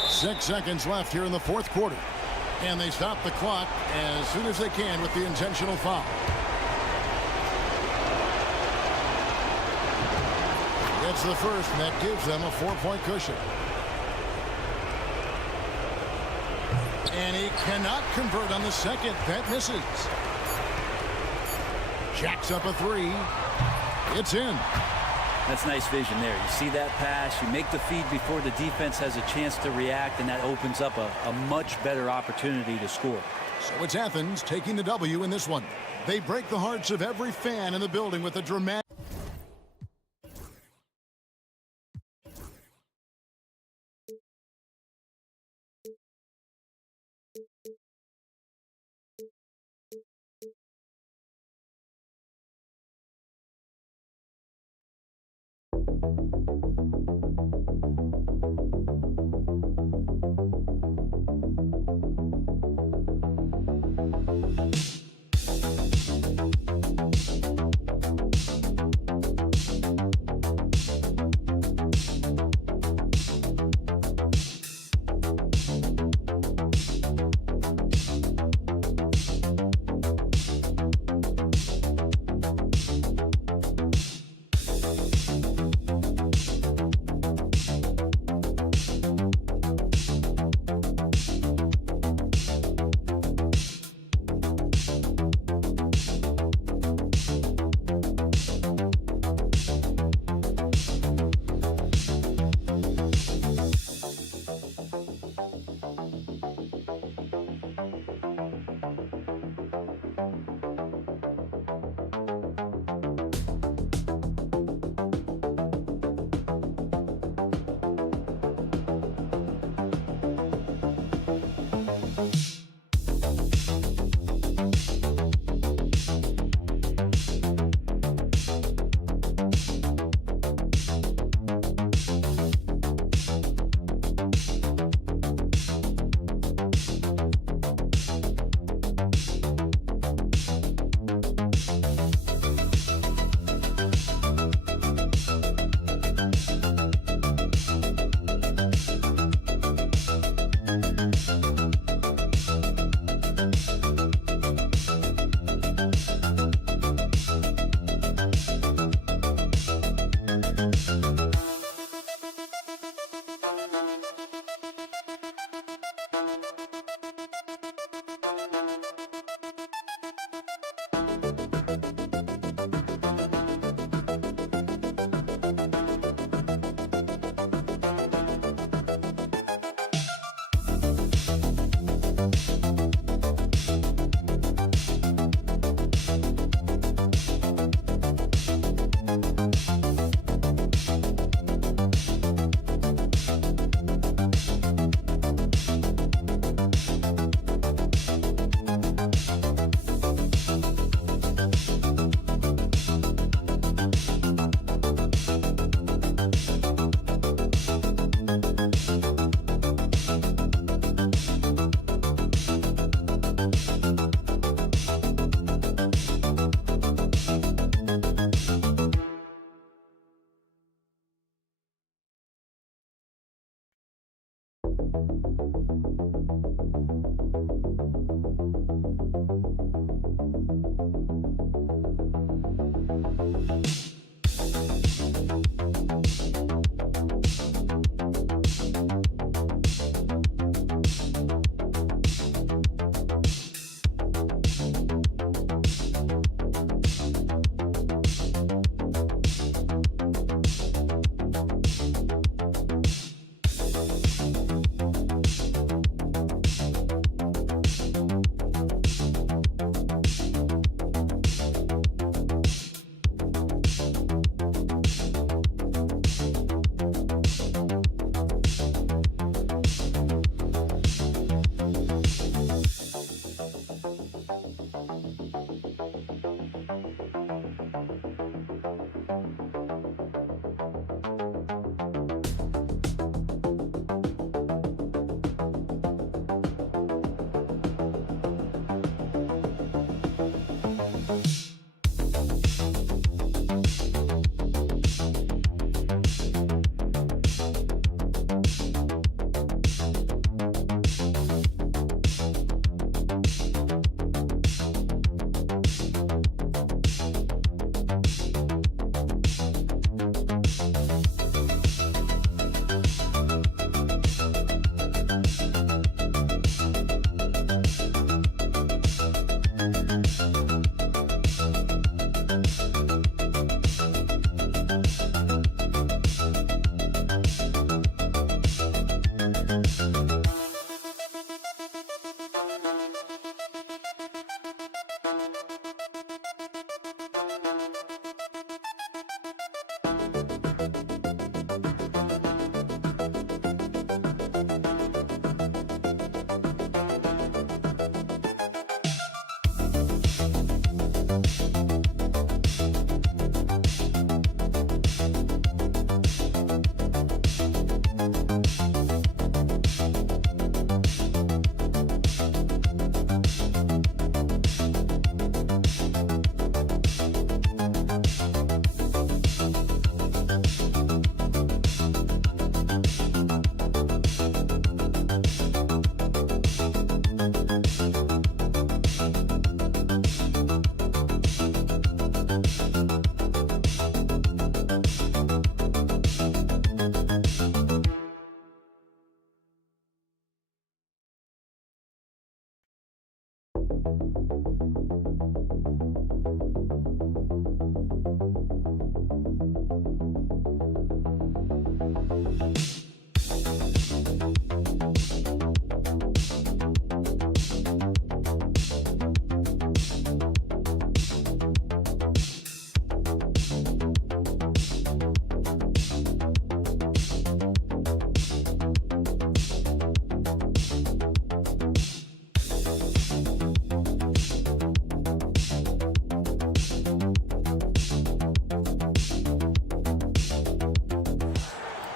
Six seconds left here in the fourth quarter. And they stop the clock as soon as they can with the intentional foul. It's the first, and that gives them a 4-point cushion. And he cannot convert on the second. That misses. Jacks up a 3. It's in. That's nice vision there. You see that pass, you make the feed before the defense has a chance to react, and that opens up a much better opportunity to score. So it's Athens taking the W in this one. They break the hearts of every fan in the building with a dramatic...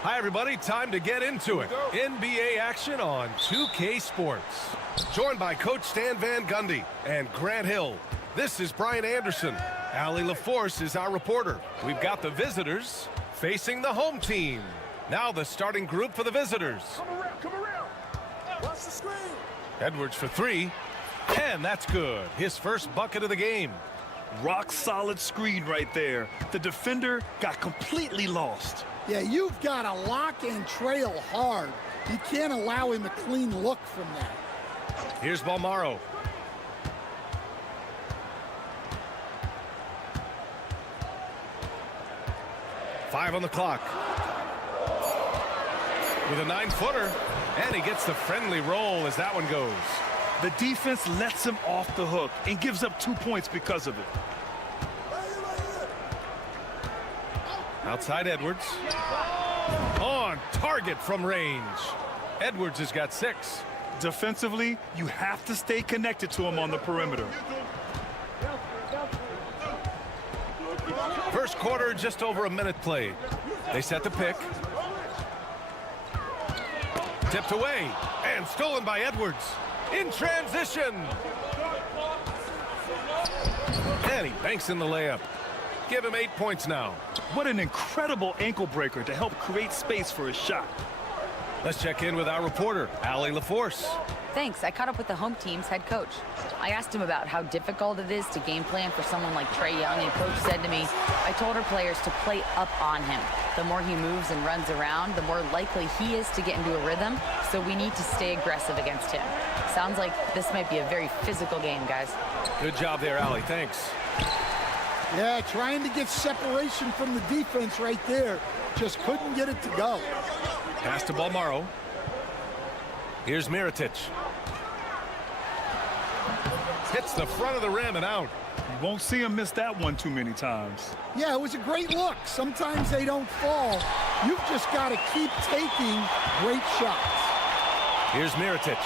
Hi, everybody. Time to get into it. NBA action on 2K Sports. Joined by Coach Stan Van Gundy and Grant Hill. This is Brian Anderson. Allie LaForce is our reporter. We've got the visitors facing the home team. Now the starting group for the visitors. Come around. Watch the screen. Edwards for three. And that's good. His first bucket of the game. Rock solid screen right there. The defender got completely lost. Yeah, you've got to lock and trail hard. You can't allow him a clean look from that. Here's Balmaro. Five on the clock. With a 9-footer, and he gets the friendly roll as that one goes. The defense lets him off the hook and gives up 2 points because of it. Outside Edwards. On target from range. Edwards has got 6. Defensively, you have to stay connected to him on the perimeter. First quarter, just over a minute played. They set the pick. Tipped away and stolen by Edwards. In transition. And he banks in the layup. Give him 8 points now. What an incredible ankle breaker to help create space for his shot. Let's check in with our reporter, Allie LaForce. Thanks. I caught up with the home team's head coach. I asked him about how difficult it is to game plan for someone like Trae Young, and Coach said to me, I told our players to play up on him. The more he moves and runs around, the more likely he is to get into a rhythm, so we need to stay aggressive against him. Sounds like this might be a very physical game, guys. Good job there, Allie. Thanks. Yeah, trying to get separation from the defense right there. Just couldn't get it to go. Pass to Balmaro. Here's Mirotic. Hits the front of the rim and out. You won't see him miss that one too many times. Yeah, it was a great look. Sometimes they don't fall. You've just got to keep taking great shots. Here's Mirotic.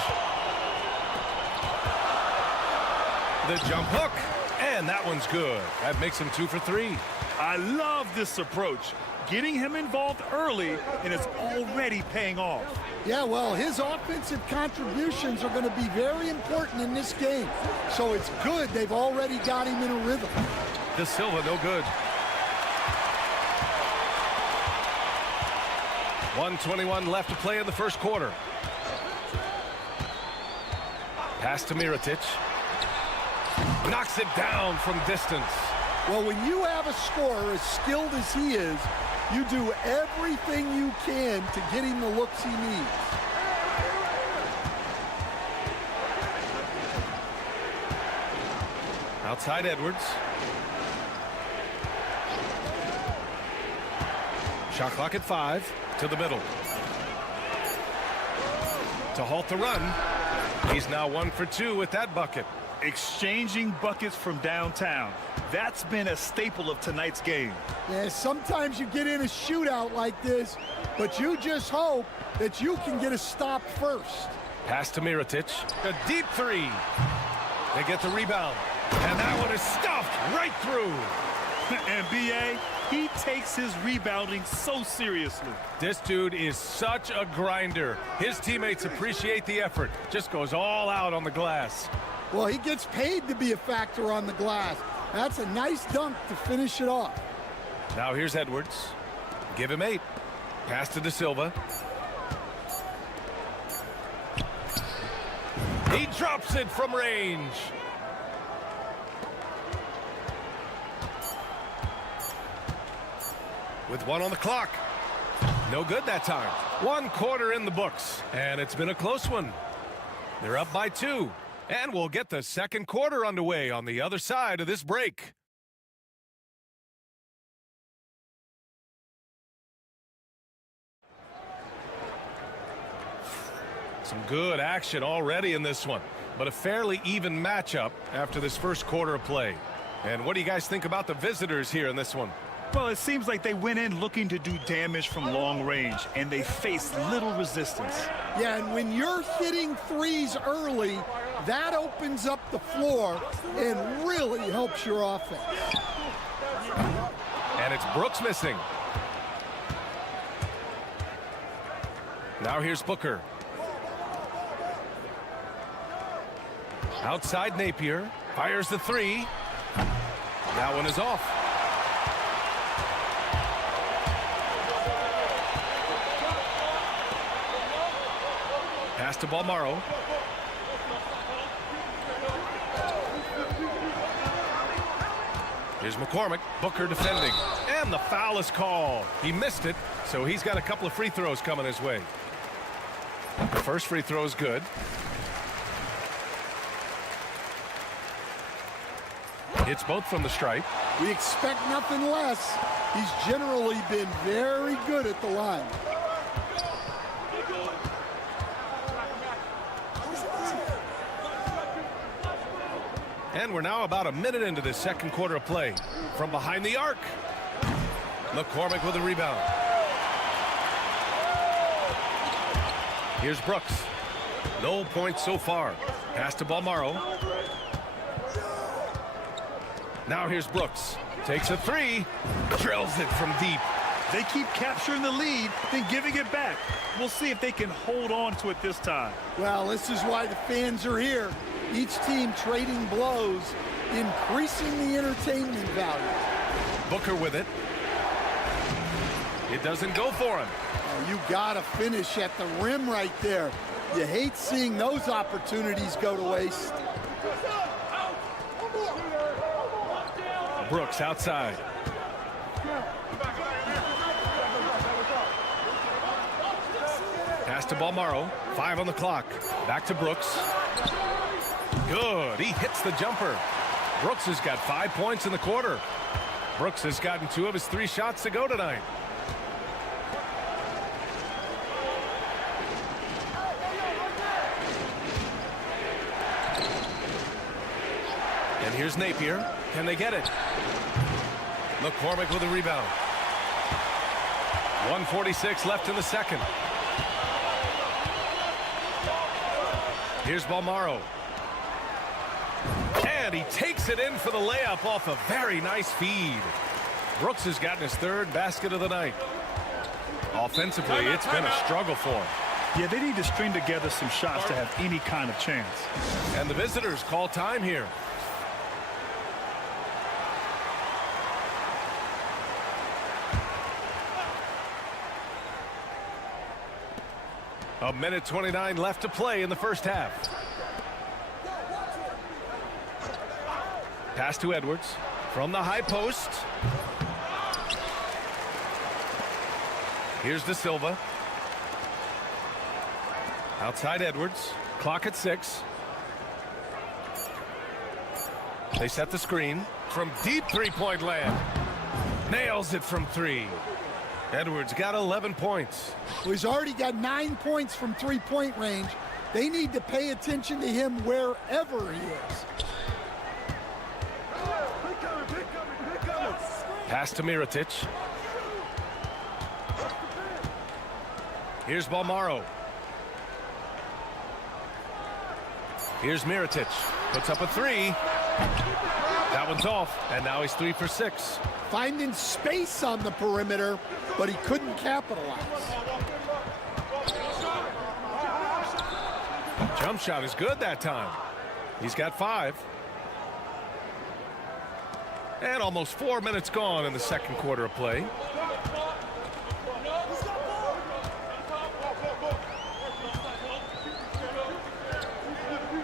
The jump hook. And that one's good. That makes him 2 for 3. I love this approach. getting him involved early, and it's already paying off. Yeah, well, his offensive contributions are going to be very important in this game. So it's good they've already got him in a rhythm. De Silva, no good. 1:21 left to play in the first quarter. Pass to Mirotic. Knocks it down from distance. Well, when you have a scorer as skilled as he is, you do everything you can to get him the looks he needs. Outside Edwards. Shot clock at 5. To the middle. To halt the run. He's now 1 for 2 with that bucket. Exchanging buckets from downtown. That's been a staple of tonight's game. Yeah, sometimes you get in a shootout like this, but you just hope that you can get a stop first. Pass to Mirotic. A deep 3. They get the rebound. And that one is stuffed right through. And B.A., he takes his rebounding so seriously. This dude is such a grinder. His teammates appreciate the effort. Just goes all out on the glass. Well, he gets paid to be a factor on the glass. That's a nice dunk to finish it off. Now here's Edwards. Give him 8. Pass to De Silva. He drops it from range. With 1 on the clock. No good that time. 1 quarter in the books. And it's been a close one. They're up by 2. And we'll get the second quarter underway on the other side of this break. Some good action already in this one, but a fairly even matchup after this first quarter of play. And what do you guys think about the visitors here in this one? Well, it seems like they went in looking to do damage from long range, and they faced little resistance. Yeah, and when you're hitting threes early, that opens up the floor and really helps your offense. And it's Brooks missing. Now here's Booker. Outside Napier. Fires the 3. That one is off. Pass to Balmaro. Here's McCormick. Booker defending. And the foul is called. He missed it, so he's got a couple of free throws coming his way. The first free throw is good. It's both from the stripe. We expect nothing less. He's generally been very good at the line. And we're now about a minute into the second quarter of play. From behind the arc. McCormick with a rebound. Here's Brooks. No points so far. Pass to Balmaro. Now here's Brooks. Takes a 3. Drills it from deep. They keep capturing the lead, then giving it back. We'll see if they can hold on to it this time. Well, this is why the fans are here. Each team trading blows, increasing the entertainment value. Booker with it. It doesn't go for him. Oh, you gotta finish at the rim right there. You hate seeing those opportunities go to waste. Brooks outside. Pass to Balmaro. 5 on the clock. Back to Brooks. Good. He hits the jumper. Brooks has got 5 points in the quarter. Brooks has gotten 2 of his 3 shots to go tonight. And here's Napier. Can they get it? McCormick with a rebound. 1:46 left in the second. Here's Balmaro. And he takes it in for the layup off a very nice feed. Brooks has gotten his third basket of the night. Offensively, it's been a struggle for him. Yeah, they need to string together some shots to have any kind of chance. And the visitors call time here. A minute 29 left to play in the first half. Pass to Edwards from the high post. Here's De Silva. Outside Edwards. Clock at 6. They set the screen from deep three-point land. Nails it from 3. Edwards got 11 points. Well, he's already got 9 points from three-point range. They need to pay attention to him wherever he is. Pass to Mirotic. Here's Balmaro. Here's Mirotic. Puts up a 3. That one's off, and now he's 3 for 6. Finding space on the perimeter, but he couldn't capitalize. Jump shot is good that time. He's got 5. And almost 4 minutes gone in the second quarter of play.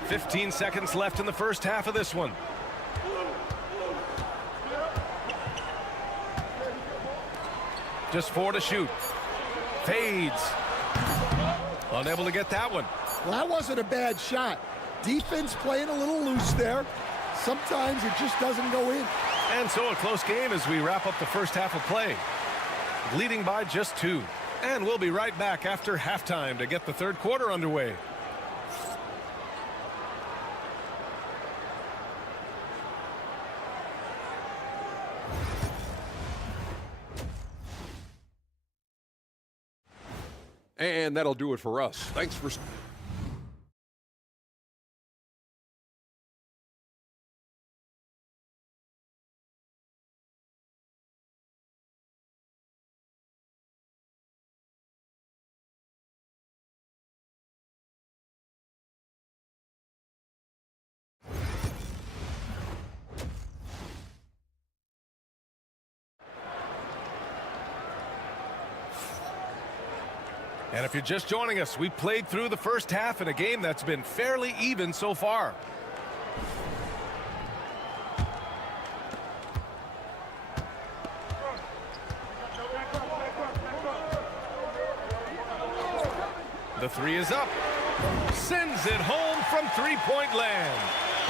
"15 seconds left in the first half of this one. Just 4 to shoot. Fades. Unable to get that one. Well, that wasn't a bad shot. Defense playing a little loose there. Sometimes it just doesn't go in. And so a close game as we wrap up the first half of play. Leading by just 2. And we'll be right back after halftime to get the third quarter underway. And that'll do it for us. Thanks for... And if you're just joining us, we played through the first half in a game that's been fairly even so far. The 3 is up. Sends it home from three-point land.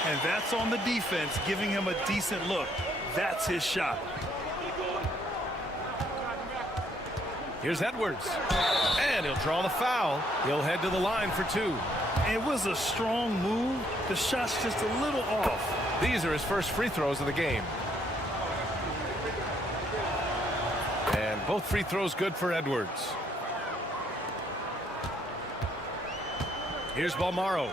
And that's on the defense, giving him a decent look. That's his shot. Here's Edwards. And he'll draw the foul. He'll head to the line for 2. It was a strong move. The shot's just a little off. These are his first free throws of the game. And both free throws good for Edwards. Here's Balmaro.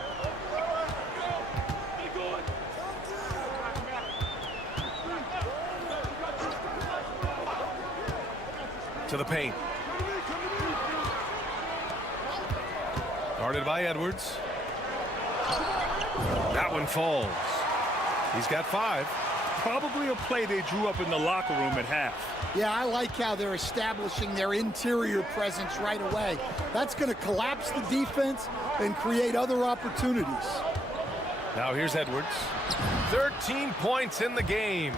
To the paint. Guarded by Edwards. That one falls. He's got 5. Probably a play they drew up in the locker room at half. Yeah, I like how they're establishing their interior presence right away. That's going to collapse the defense and create other opportunities. Now here's Edwards. 13 points in the game.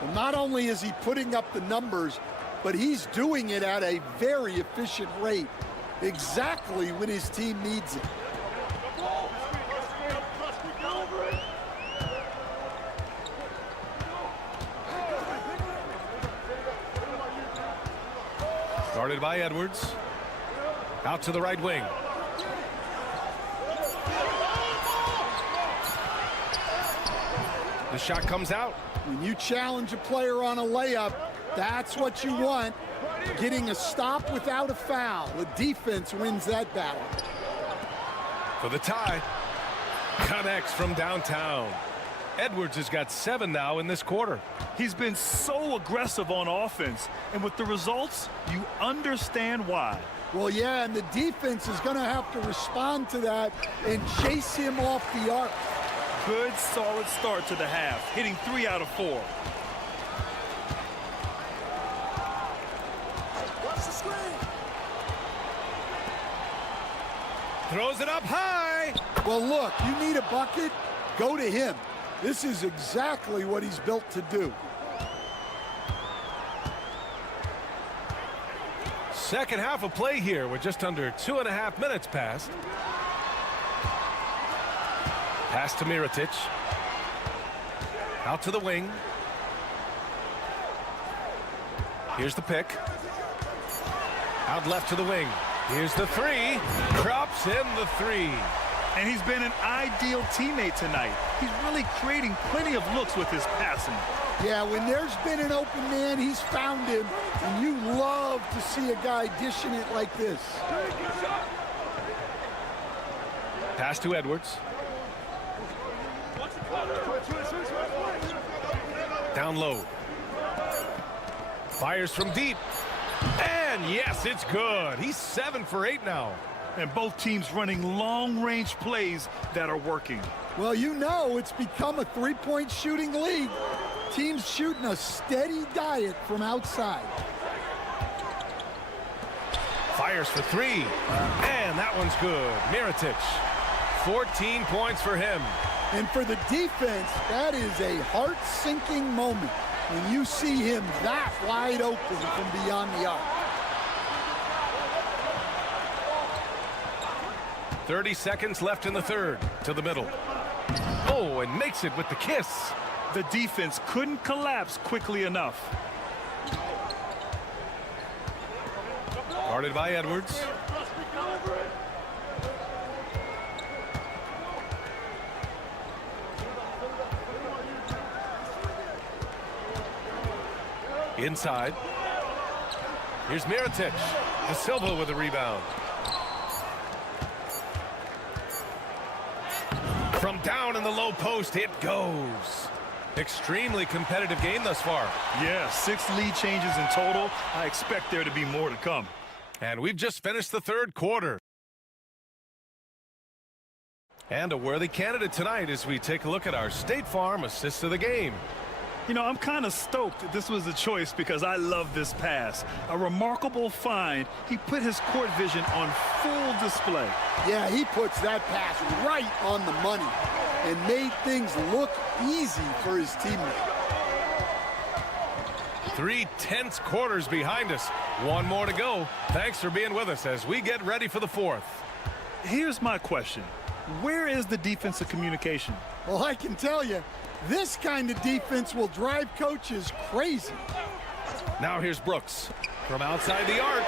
Well, not only is he putting up the numbers, but he's doing it at a very efficient rate, exactly when his team needs it. Guarded by Edwards. Out to the right wing. The shot comes out. When you challenge a player on a layup, that's what you want. Getting a stop without a foul. The defense wins that battle. For the tie. Connects from downtown. Edwards has got 7 now in this quarter. He's been so aggressive on offense, and with the results, you understand why. Well, yeah, and the defense is going to have to respond to that and chase him off the arc. Good, solid start to the half, hitting 3 out of 4. Throws it up high. Well, look, you need a bucket, go to him. This is exactly what he's built to do. Second half of play here with just under 2.5 minutes passed. Pass to Mirotic. Out to the wing. Here's the pick. Out left to the wing. Here's the 3. Drops in the 3. And he's been an ideal teammate tonight. He's really creating plenty of looks with his passing. Yeah, when there's been an open man, he's found him. And you love to see a guy dishing it like this. Pass to Edwards. Down low. Fires from deep. And yes, it's good. He's 7 for 8 now. And both teams running long-range plays that are working. Well, you know it's become a three-point shooting league. Teams shooting a steady diet from outside. Fires for 3. And that one's good. Mirotic. 14 points for him. And for the defense, that is a heart-sinking moment when you see him that wide open from beyond the arc. 30 seconds left in the third. To the middle. Oh, and makes it with the kiss. The defense couldn't collapse quickly enough. Guarded by Edwards. Inside. Here's Mirotic. De Silva with a rebound. From down in the low post, it goes. Extremely competitive game thus far. Yeah, 6 lead changes in total. I expect there to be more to come. And we've just finished the third quarter. And a worthy candidate tonight as we take a look at our State Farm assist of the game. You know, I'm kind of stoked this was a choice because I love this pass. A remarkable find. He put his court vision on full display. Yeah, he puts that pass right on the money and made things look easy for his teammate. 3 tense quarters behind us. One more to go. Thanks for being with us as we get ready for the fourth. Here's my question. Where is the defensive communication? Well, I can tell you, this kind of defense will drive coaches crazy. Now here's Brooks. From outside the arc.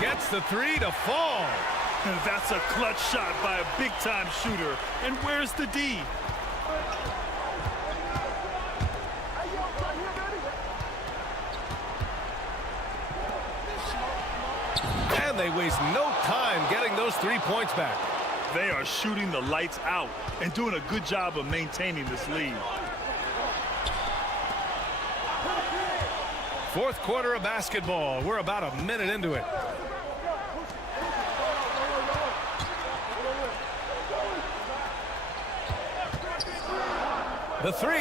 Gets the 3 to fall. And that's a clutch shot by a big-time shooter. And where's the D? And they waste no time getting those 3 points back. They are shooting the lights out and doing a good job of maintaining this lead. Fourth quarter of basketball. We're about a minute into it. The 3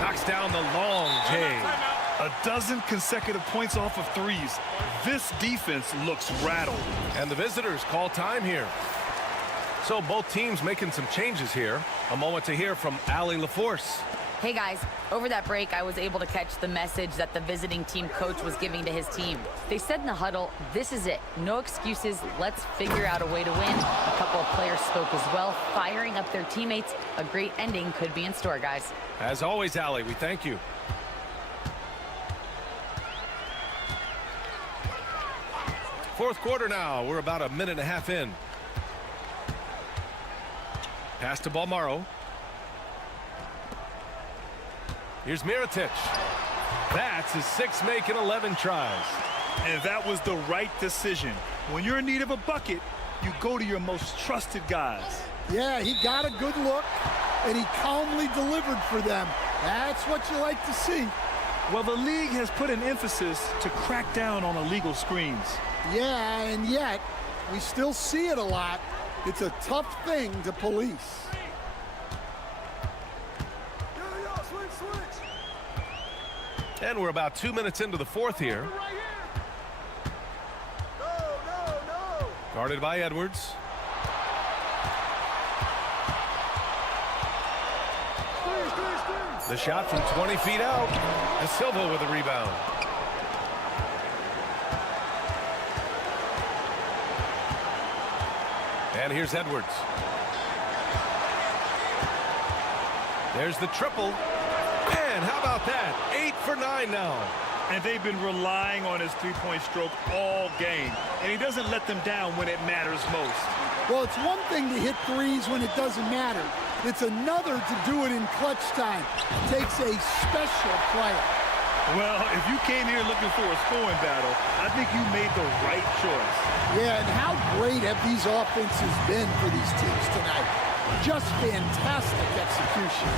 knocks down the long J. A dozen consecutive points off of threes. This defense looks rattled. And the visitors call time here. So both teams making some changes here. A moment to hear from Allie LaForce. Hey guys, over that break, I was able to catch the message that the visiting team coach was giving to his team. They said in the huddle, this is it. No excuses. Let's figure out a way to win. A couple of players spoke as well, firing up their teammates. A great ending could be in store, guys. As always, Allie, we thank you. Fourth quarter now. We're about a minute and a half in. Pass to Balmaro. Here's Mirotic. That's his 6th make in 11 tries. And that was the right decision. When you're in need of a bucket, you go to your most trusted guys. Yeah, he got a good look, and he calmly delivered for them. That's what you like to see. Well, the league has put an emphasis to crack down on illegal screens. Yeah, and yet we still see it a lot. It's a tough thing to police. And we're about 2 minutes into the fourth here. Guarded by Edwards. The shot from 20 feet out. De Silva with a rebound. And here's Edwards. There's the triple. Man, how about that? 8 for 9 now. And they've been relying on his three-point stroke all game. And he doesn't let them down when it matters most. Well, it's one thing to hit threes when it doesn't matter. It's another to do it in clutch time. It takes a special player. Well, if you came here looking for a scoring battle, I think you made the right choice. Yeah, and how great have these offenses been for these teams tonight? Just fantastic execution.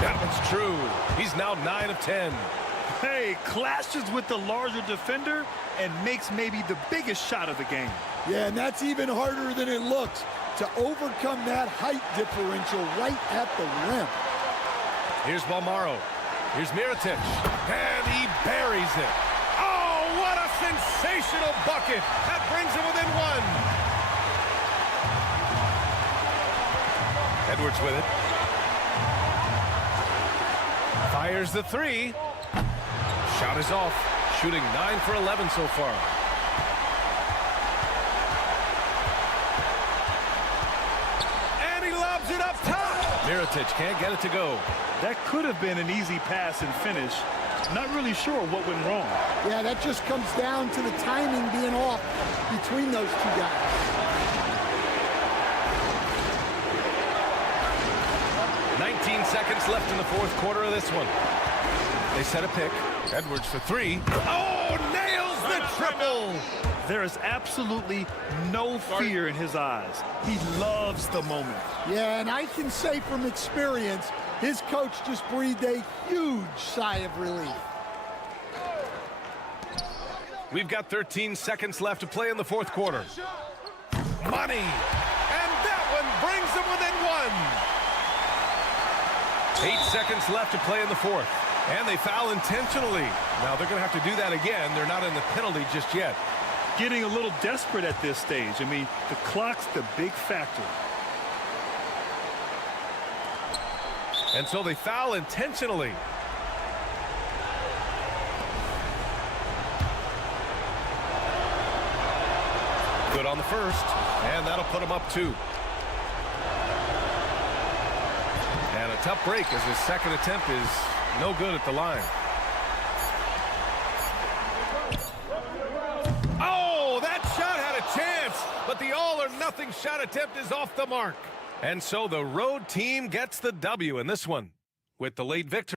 That one's true. He's now 9 of 10. Hey, clashes with the larger defender and makes maybe the biggest shot of the game. Yeah, and that's even harder than it looks to overcome that height differential right at the rim. Here's Balmaro. Here's Mirotic. And he buries it. Oh, what a sensational bucket. That brings him within one. Edwards with it. Fires the three. Shot is off. Shooting 9 for 11 so far. And he lobs it up top. Mirotic can't get it to go. That could have been an easy pass and finish. Not really sure what went wrong. Yeah, that just comes down to the timing being off between those two guys. Seconds left in the fourth quarter of this one. They set a pick. Edwards for three. Oh, nails the triple! There is absolutely no fear in his eyes. He loves the moment. Yeah, and I can say from experience, his coach just breathed a huge sigh of relief. We've got 13 seconds left to play in the fourth quarter. Money! And that one brings them within one! 8 seconds left to play in the fourth. And they foul intentionally. Now they're going to have to do that again. They're not in the penalty just yet. Getting a little desperate at this stage. I mean, the clock's the big factor. And so they foul intentionally. Good on the first. And that'll put them up 2. And a tough break as his second attempt is no good at the line. Oh, that shot had a chance, but the all-or-nothing shot attempt is off the mark. And so the road team gets the W in this one with the late victory.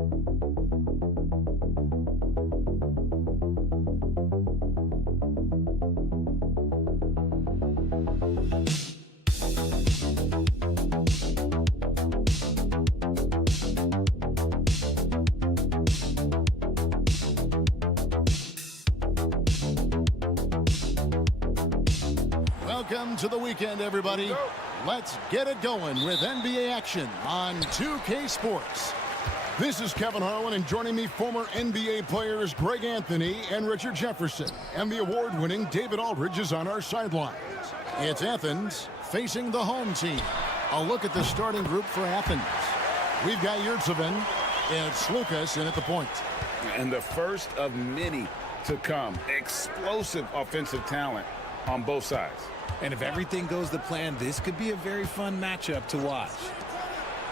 Welcome to the weekend, everybody. Let's get it going with NBA action on 2K Sports. This is Kevin Harlan, and joining me, former NBA players Greg Anthony and Richard Jefferson. And the award-winning David Aldridge is on our sidelines. It's Athens facing the home team. A look at the starting group for Athens. We've got Yurtseven. It's Lucas in at the point. And the first of many to come. Explosive offensive talent on both sides. And if everything goes to plan, this could be a very fun matchup to watch.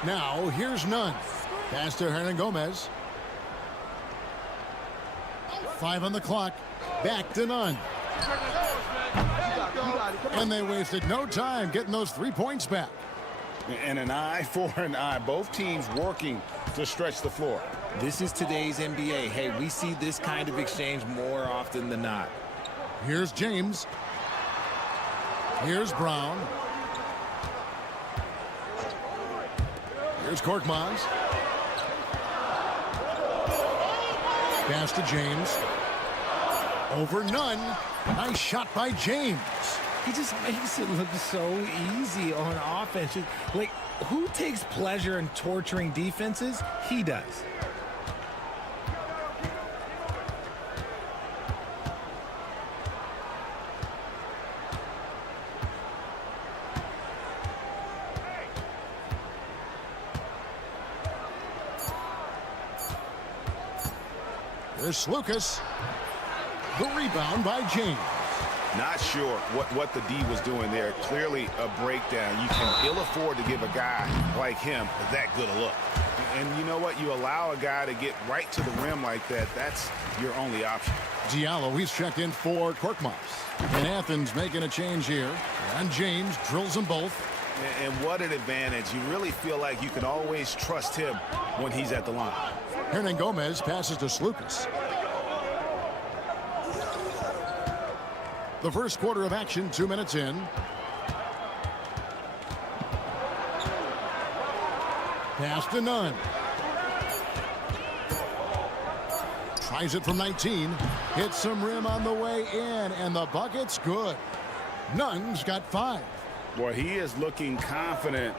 Now, here's Nunn. Pass to Hernangomez. 5 on the clock. Back to Nunn. And they wasted no time getting those 3 points back. And an eye for an eye. Both teams working to stretch the floor. This is today's NBA. Hey, we see this kind of exchange more often than not. Here's James. Here's Brown. Here's Korkmaz. Pass to James. Over Nunn. Nice shot by James. He just makes it look so easy on offense. Like, who takes pleasure in torturing defenses? He does. Here's Lucas. The rebound by James. Not sure what the D was doing there. Clearly a breakdown. You can ill afford to give a guy like him that good a look. And you know what? You allow a guy to get right to the rim like that. That's your only option. Diallo, he's checked in for Korkmaz. And Athens making a change here. And James drills them both. And what an advantage. You really feel like you can always trust him when he's at the line. Hernangomez passes to Lucas. The first quarter of action, 2 minutes in. Pass to Nunn. Tries it from 19. Hits some rim on the way in, and the bucket's good. Nunn's got 5. Boy, he is looking confident.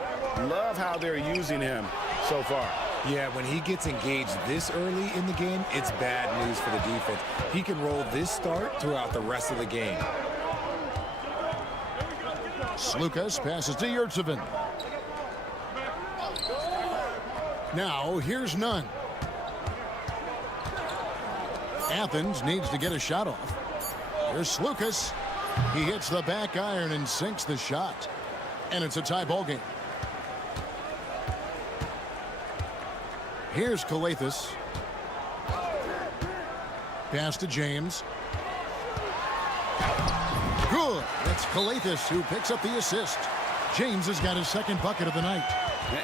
Love how they're using him so far. Yeah, when he gets engaged this early in the game, it's bad news for the defense. He can roll this start throughout the rest of the game. Lucas passes to Yurtseven. Now, here's Nunn. Athens needs to get a shot off. Here's Lucas. He hits the back iron and sinks the shot. And it's a tie ball game. Here's Calathes. Pass to James. Good. That's Calathes who picks up the assist. James has got his second bucket of the night.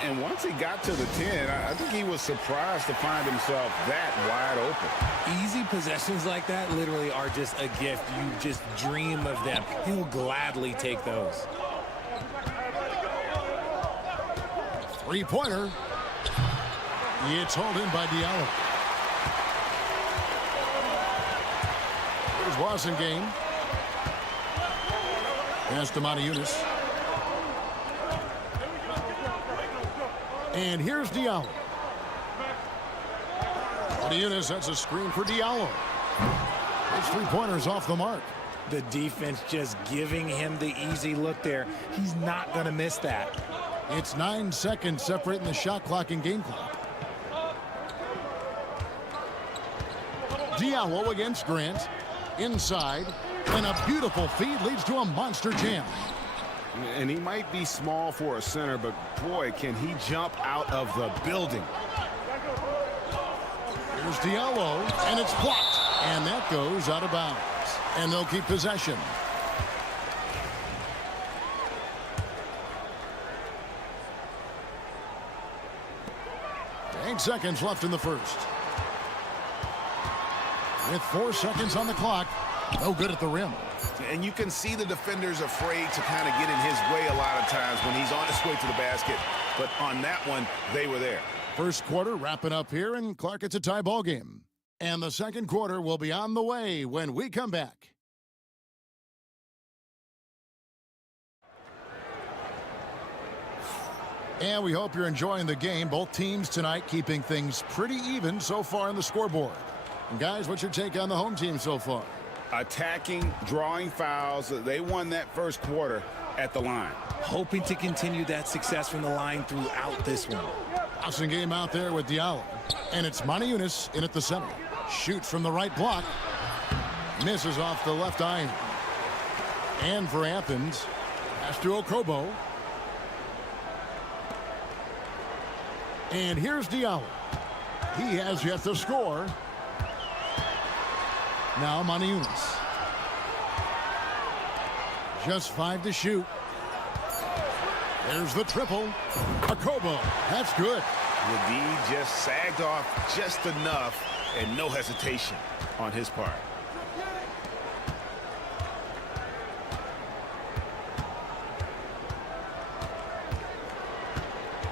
And once he got to the 10, I think he was surprised to find himself that wide open. Easy possessions like that literally are just a gift. You just dream of them. He'll gladly take those. Three-pointer. It's hauled in by Diallo. Here's Wasengame. Pass to Matajunas. And here's Diallo. Matajunas, that's a screen for Diallo. His three-pointer's off the mark. The defense just giving him the easy look there. He's not going to miss that. It's 9 seconds separating the shot clock and game clock. Diallo against Grant. Inside. And a beautiful feed leads to a monster jam. And he might be small for a center, but boy, can he jump out of the building. Here's Diallo, and it's blocked. And that goes out of bounds. And they'll keep possession. 8 seconds left in the first. With 4 seconds on the clock, no good at the rim. And you can see the defenders afraid to kind of get in his way a lot of times when he's on his way to the basket. But on that one, they were there. First quarter wrapping up here, and Clark, it's a tie ball game. And the second quarter will be on the way when we come back. And we hope you're enjoying the game. Both teams tonight keeping things pretty even so far on the scoreboard. And guys, what's your take on the home team so far? Attacking, drawing fouls. They won that first quarter at the line. Hoping to continue that success from the line throughout this one. Awesome game out there with Diallo. And it's Moniunas in at the center. Shoots from the right block. Misses off the left eye. And for Athens, pass to Okobo. And here's Diallo. He has yet to score. Now Moniunas. Just 5 to shoot. There's the triple. Okobo. That's good. The D just sagged off just enough and no hesitation on his part.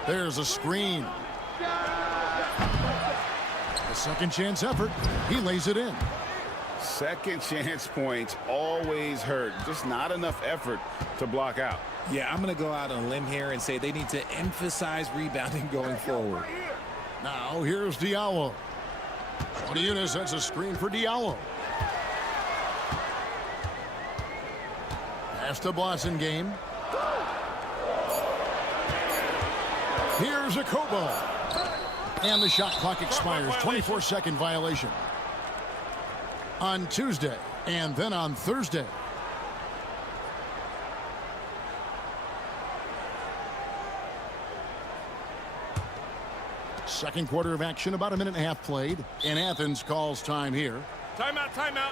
There's a screen. A second chance effort. He lays it in. Second chance points always hurt. Just not enough effort to block out. Yeah, I'm going to go out on a limb here and say they need to emphasize rebounding going forward. Now here's Diallo. Moniunas sets a screen for Diallo. Pass to Blassingame. Here's Okobo. And the shot clock expires. 24-second violation. On Tuesday and then on Thursday. Second quarter of action, about a minute and a half played. And Athens calls time here. Timeout, timeout.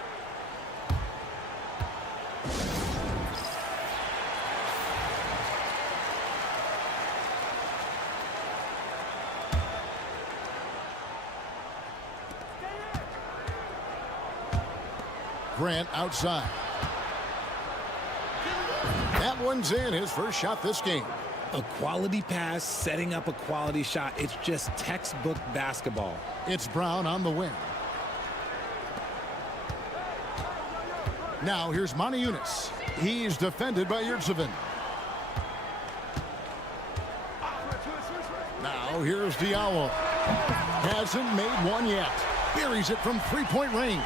Grant outside. That one's in. His first shot this game. A quality pass, setting up a quality shot. It's just textbook basketball. It's Brown on the wing. Now here's Moniunas. He's defended by Yurtseven. Now here's Diallo. Hasn't made one yet. Buries it from three-point range.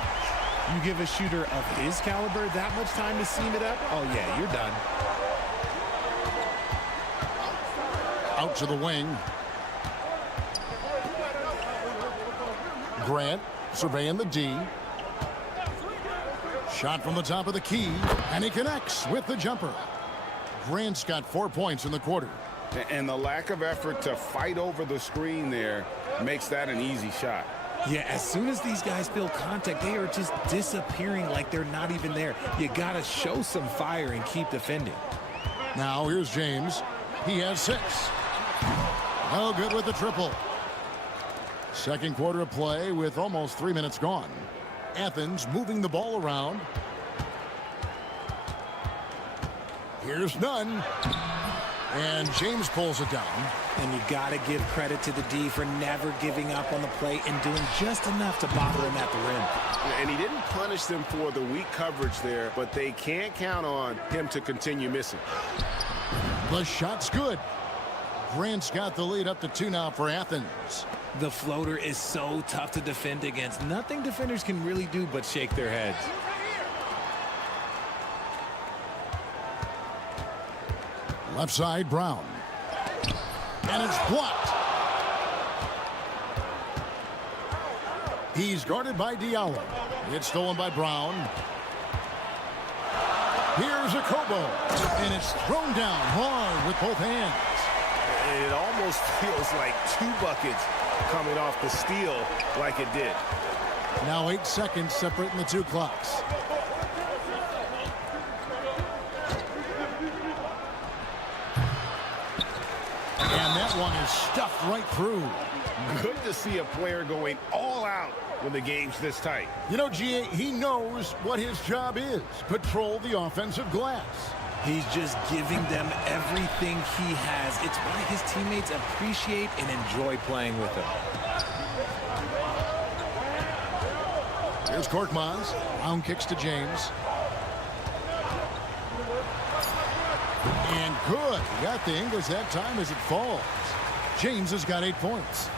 You give a shooter of his caliber that much time to seam it up? Oh, yeah, you're done. Out to the wing. Grant surveying the D. Shot from the top of the key, and he connects with the jumper. Grant's got 4 points in the quarter. And the lack of effort to fight over the screen there makes that an easy shot. Yeah, as soon as these guys feel contact, they are just disappearing like they're not even there. You got to show some fire and keep defending. Now here's James. He has 6. No good with the triple. Second quarter of play with almost 3 minutes gone. Athens moving the ball around. Here's none. And James pulls it down. And you got to give credit to the D for never giving up on the play and doing just enough to bother him at the rim. And he didn't punish them for the weak coverage there, but they can't count on him to continue missing. The shot's good. Grant's got the lead up to 2 now for Athens. The floater is so tough to defend against. Nothing defenders can really do but shake their heads. Left side, Brown. And it's blocked. He's guarded by Diallo. It's stolen by Brown. Here's Okobo. And it's thrown down hard with both hands. It almost feels like 2 buckets coming off the steal like it did. Now 8 seconds separating the 2 clocks. And that one is stuffed right through. Good to see a player going all out when the game's this tight. You know, GA, he knows what his job is. Patrol the offensive glass. He's just giving them everything he has. It's why his teammates appreciate and enjoy playing with him. Here's Korkmaz. Brown kicks to James. And good. He got the English that time as it falls. James has got 8 points.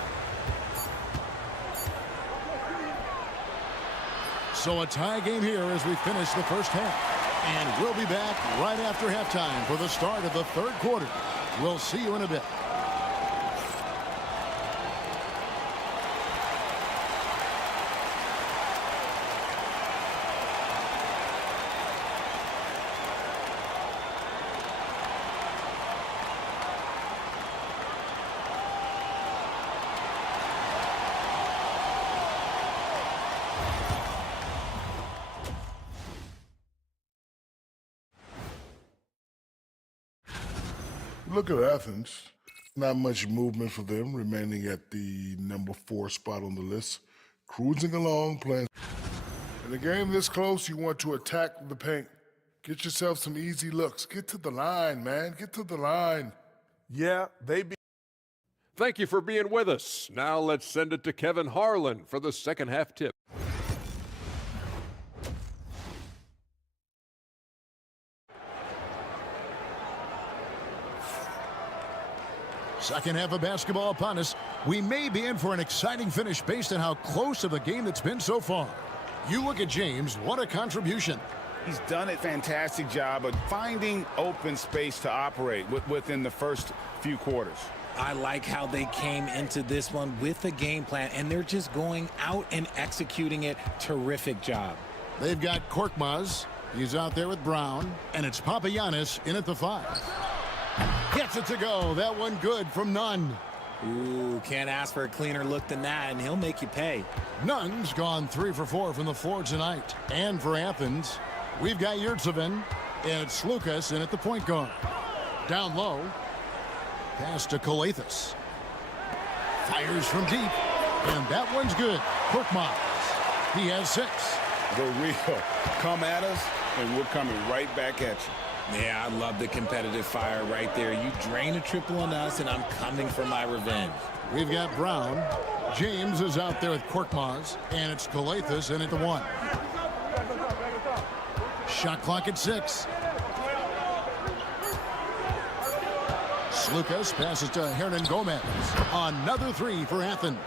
So a tie game here as we finish the first half. And we'll be back right after halftime for the start of the third quarter. We'll see you in a bit. Look at Athens. Not much movement for them, remaining at the number 4 spot on the list. Cruising along, playing. In a game this close, you want to attack the paint. Get yourself some easy looks. Get to the line, man. Get to the line. Yeah, Thank you for being with us. Now let's send it to Kevin Harlan for the second half tip. Second half of basketball upon us. We may be in for an exciting finish based on how close of a game that's been so far. You look at James, what a contribution. He's done a fantastic job of finding open space to operate within the first few quarters. I like how they came into this one with a game plan, and they're just going out and executing it. Terrific job. They've got Korkmaz. He's out there with Brown, and it's Papagiannis in at the 5. Gets it to go. That one good from Nunn. Ooh, can't ask for a cleaner look than that, and he'll make you pay. Nunn's gone 3 for 4 from the floor tonight. And for Athens, we've got Yurtsevin, and it's Lucas in at the point guard. Down low. Pass to Kalathis. Fires from deep. And that one's good. Korkmaz. He has 6. The real. Come at us, and we're coming right back at you. Yeah, I love the competitive fire right there. You drain a triple on us, and I'm coming for my revenge. We've got Brown. James is out there with Korkmaz, and it's Kalathis in at the 1. Shot clock at 6. Lucas passes to Hernan Gomez. Another 3 for Athens.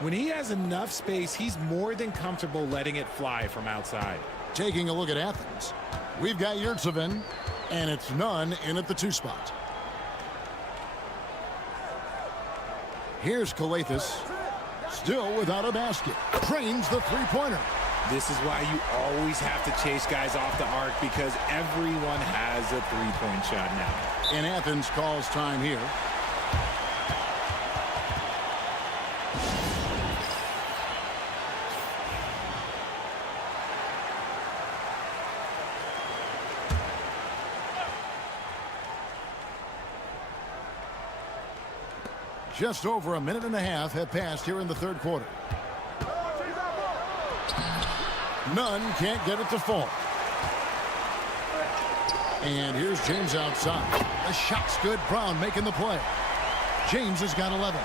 When he has enough space, he's more than comfortable letting it fly from outside. Taking a look at Athens, we've got Yurtsevin, and it's Nunn in at the 2 spot. Here's Kalathis, still without a basket. Trains the 3-pointer. This is why you always have to chase guys off the arc, because everyone has a 3-point shot now. And Athens calls time here. Just over a minute and a half have passed here in the third quarter. Nunn can't get it to fall. And here's James outside. The shot's good. Brown making the play. James has got 11.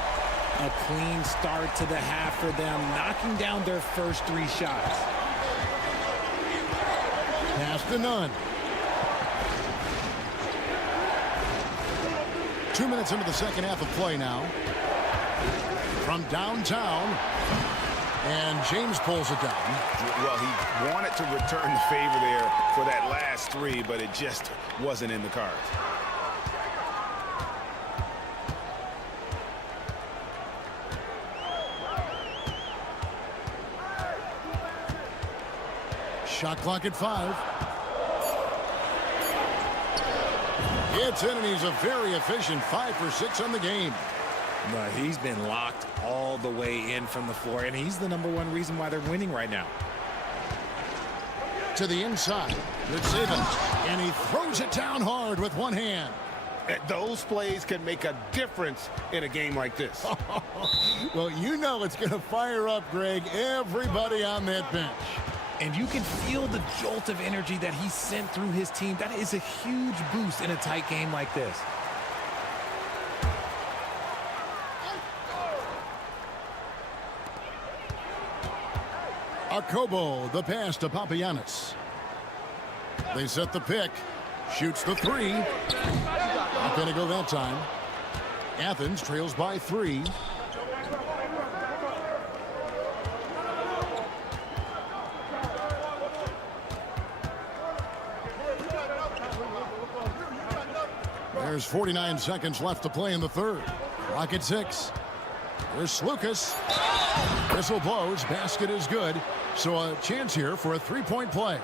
A clean start to the half for them, knocking down their first 3 shots. Pass to Nunn. 2 minutes into the second half of play now. From downtown. And James pulls it down. Well, he wanted to return the favor there for that last 3, but it just wasn't in the cards. Shot clock at 5. It's in, and he's a very efficient 5 for 6 on the game. But he's been locked all the way in from the floor, and he's the #1 reason why they're winning right now. To the inside. Good saving. And he throws it down hard with one hand. Those plays can make a difference in a game like this. Well, you know it's going to fire up, Greg, everybody on that bench. And you can feel the jolt of energy that he sent through his team. That is a huge boost in a tight game like this. Akobo, the pass to Papagiannis. They set the pick. Shoots the three. Not going to go that time. Athens trails by 3. There's 49 seconds left to play in the third. Clock at 6. There's Slukas. Whistle blows. Basket is good. So a chance here for a 3-point play.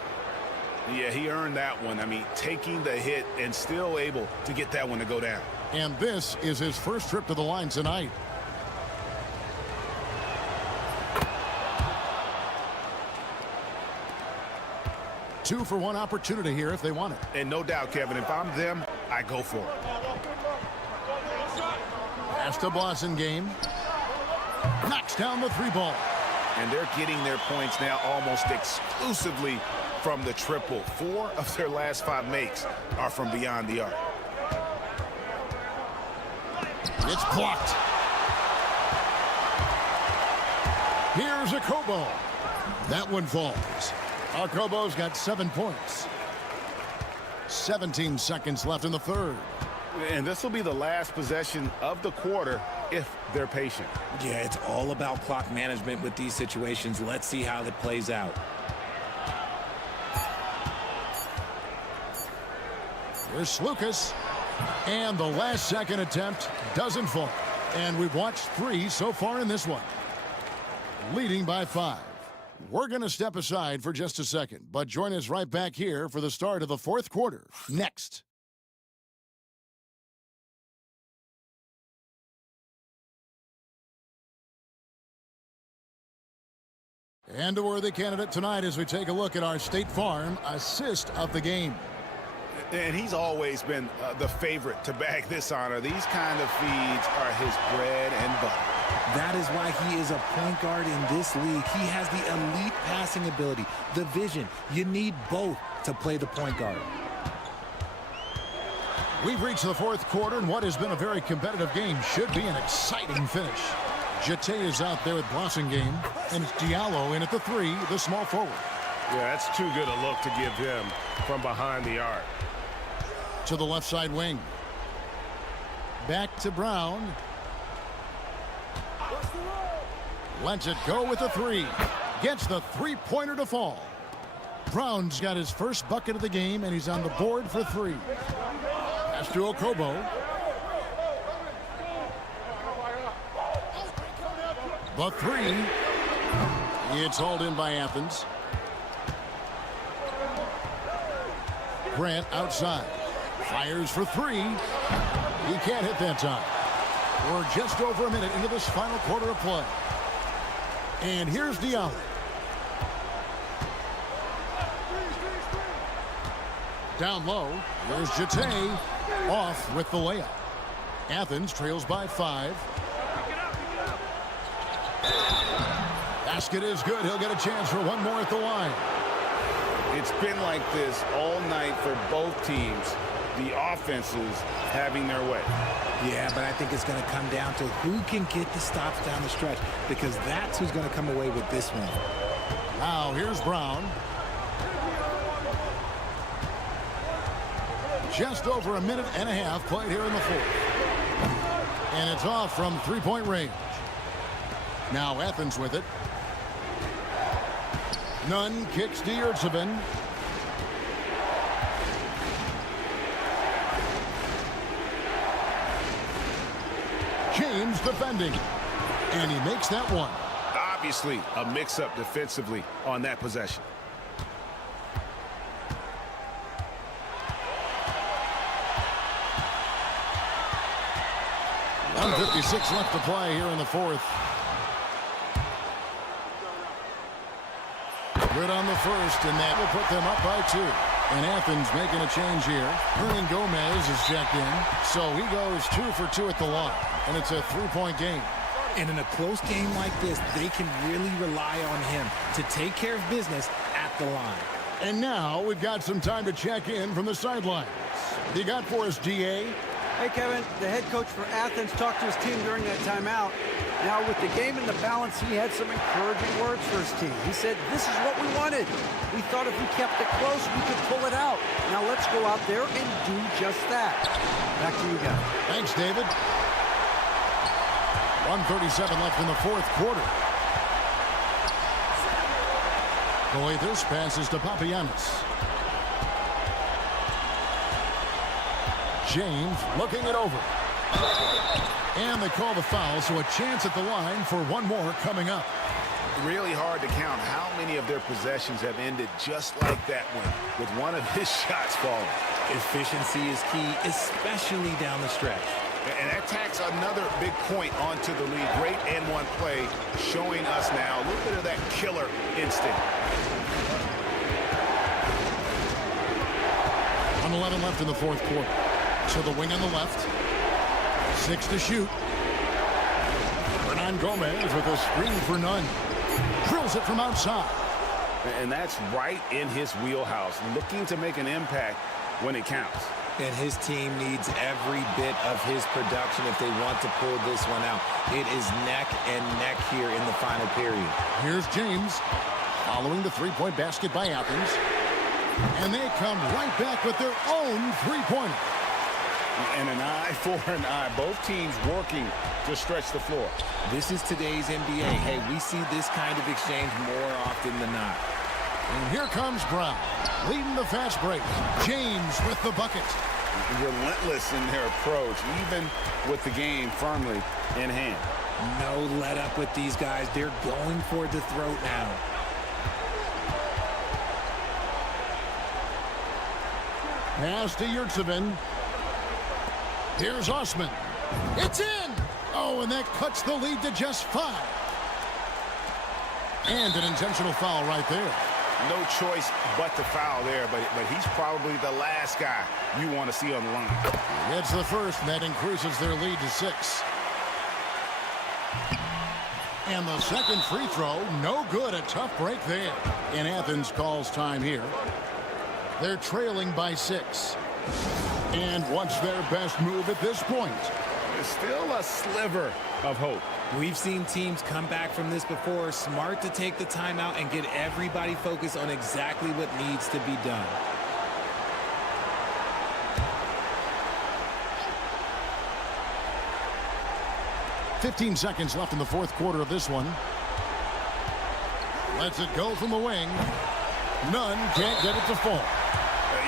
Yeah, he earned that one. I mean, taking the hit and still able to get that one to go down. And this is his first trip to the line tonight. Two for one opportunity here if they want it. And no doubt, Kevin, if I'm them, I go for it. Pass to Blasingame. Knocks down the 3-ball. And they're getting their points now almost exclusively from the triple. 4 of their last 5 makes are from beyond the arc. It's blocked. Here's Akobo. That one falls. Akobo's got 7 points. 17 seconds left in the third. And this will be the last possession of the quarter if they're patient. Yeah, it's all about clock management with these situations. Let's see how it plays out. Here's Slukas. And the last second attempt doesn't fall. And we've watched 3 so far in this one. Leading by 5. We're going to step aside for just a second, but join us right back here for the start of the fourth quarter. Next. And a worthy candidate tonight as we take a look at our State Farm assist of the game. And he's always been the favorite to bag this honor. These kind of feeds are his bread and butter. That is why he is a point guard in this league. He has the elite passing ability, the vision. You need both to play the point guard. We've reached the fourth quarter, and what has been a very competitive game should be an exciting finish. Jete is out there with Blasingame, and it's Diallo in at the 3, the small forward. Yeah, that's too good a look to give him from behind the arc. To the left side wing. Back to Brown. Lets it go with the 3. Gets the 3-pointer to fall. Brown's got his first bucket of the game, and he's on the board for 3. Pass to Akobo. The 3. It's hauled in by Athens. Grant outside. Fires for 3. He can't hit that time. We're just over a minute into this final quarter of play. And here's Diallo. Down low. Here's Jete. Off with the layup. Athens trails by 5. Basket is good. He'll get a chance for one more at the line. It's been like this all night for both teams. The offenses having their way. Yeah, but I think it's going to come down to who can get the stops down the stretch, because that's who's going to come away with this one. Now here's Brown. Just over a minute and a half played here in the fourth. And it's off from 3-point range. Now Athens with it. Nunn kicks to Yurtsevin. James defending. And he makes that one. Obviously, a mix-up defensively on that possession. .56 left to play here in the fourth. Good on the first, and that will put them up by 2. And Athens making a change here. Hernan Gomez is checked in. So he goes 2 for 2 at the line. And it's a 3-point game. And in a close game like this, they can really rely on him to take care of business at the line. And now we've got some time to check in from the sidelines. What you got for us, DA? Hey, Kevin, the head coach for Athens talked to his team during that timeout. Now, with the game in the balance, he had some encouraging words for his team. He said, this is what we wanted. We thought if we kept it close, we could pull it out. Now, let's go out there and do just that. Back to you guys. Thanks, David. 1:37 left in the fourth quarter. Coathus passes to Papagiannis. James looking it over. And they call the foul, so a chance at the line for one more coming up. Really hard to count how many of their possessions have ended just like that one, with one of his shots falling. Efficiency is key, especially down the stretch. And that tacks another big point onto the lead. Great and one play, showing us now a little bit of that killer instinct. 1:11 left in the fourth quarter. To the wing on the left. 6 to shoot. Hernan Gomez with a screen for none. Drills it from outside. And that's right in his wheelhouse, looking to make an impact when it counts. And his team needs every bit of his production if they want to pull this one out. It is neck and neck here in the final period. Here's James following the three-point basket by Athens. And they come right back with their own three-pointer. And an eye for an eye. Both teams working to stretch the floor. This is today's NBA. Hey, we see this kind of exchange more often than not. And here comes Brown, leading the fast break. James with the bucket. Relentless in their approach, even with the game firmly in hand. No let up with these guys. They're going for the throat now. Pass to Yurtsevin. Here's Osman. It's in! Oh, and that cuts the lead to just 5. And an intentional foul right there. No choice but to foul there, but he's probably the last guy you want to see on the line. It's the first, and that increases their lead to 6. And the second free throw, no good. A tough break there. And Athens calls time here. They're trailing by 6. And what's their best move at this point? There's still a sliver of hope. We've seen teams come back from this before. Smart to take the timeout and get everybody focused on exactly what needs to be done. .15 seconds left in the fourth quarter of this one. Lets it go from the wing. None can't get it to fall.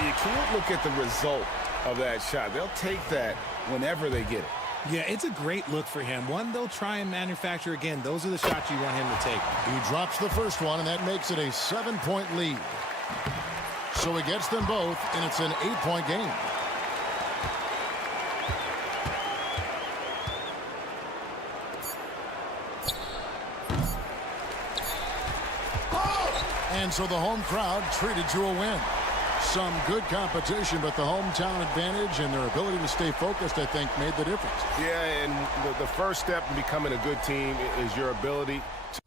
You can't look at the result of that shot. They'll take that whenever they get it. Yeah, it's a great look for him. One they'll try and manufacture again. Those are the shots you want him to take. He drops the first one, and that makes it a 7-point lead. So he gets them both, and it's an 8-point game. And so the home crowd treated to a win. Some good competition, but the hometown advantage and their ability to stay focused, I think, made the difference. Yeah, and the first step in becoming a good team is your ability to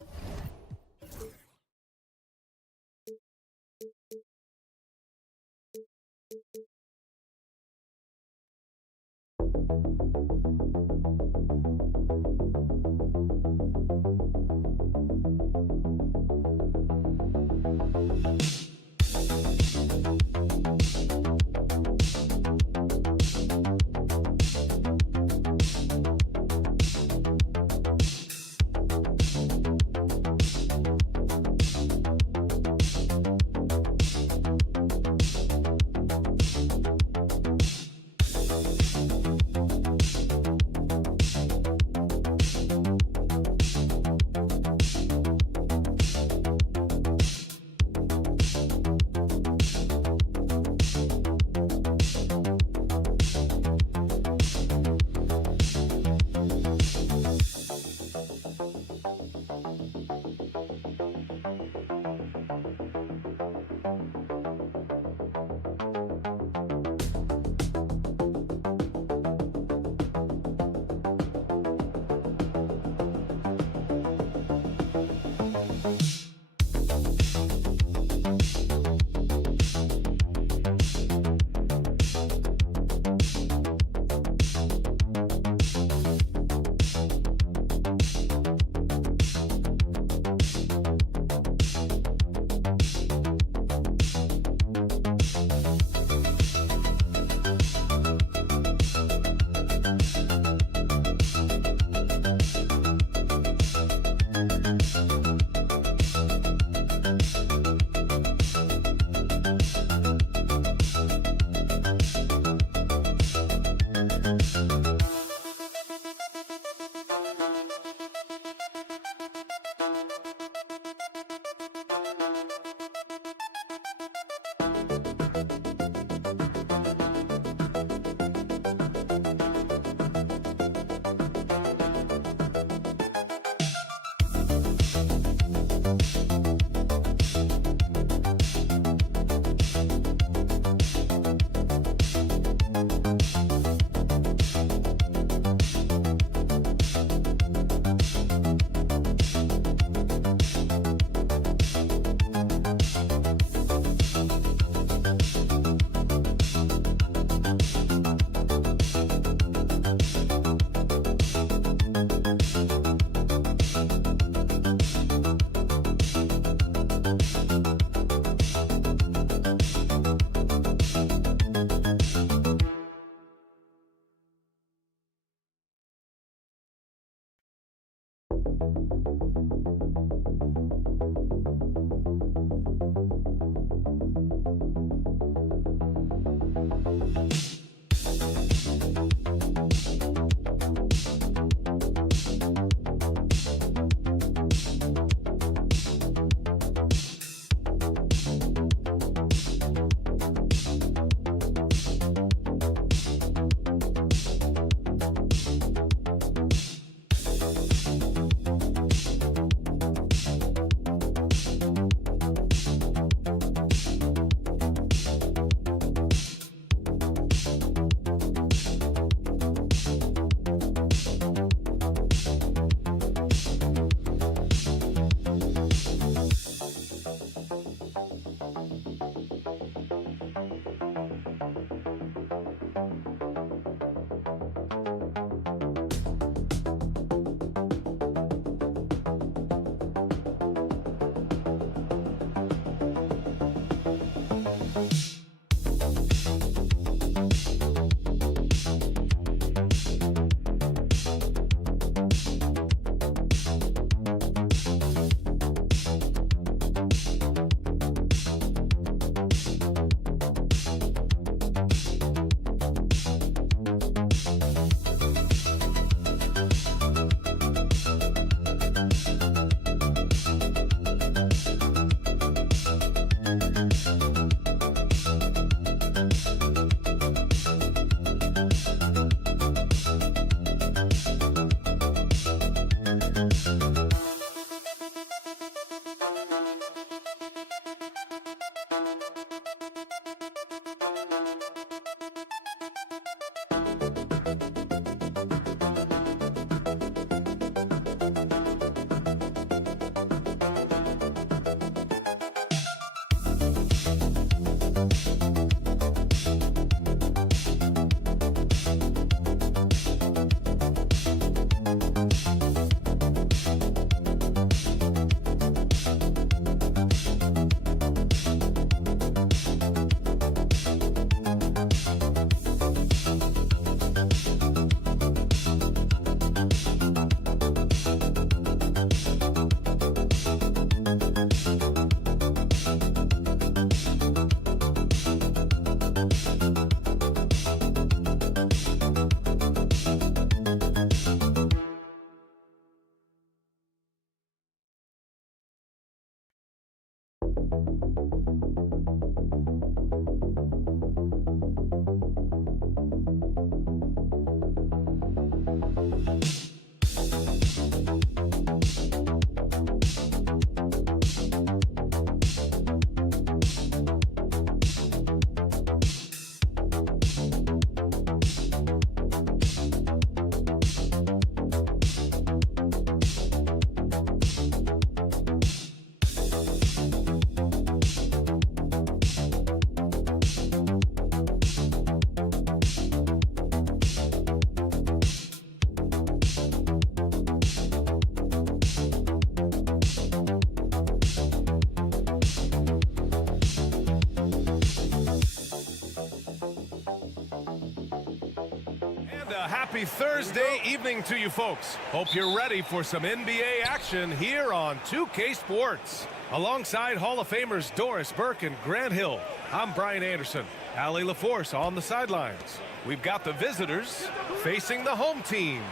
happy Thursday evening to you folks. Hope you're ready for some NBA action here on 2K Sports. Alongside Hall of Famers Doris Burke and Grant Hill, I'm Brian Anderson. Allie LaForce on the sidelines. We've got the visitors facing the home team.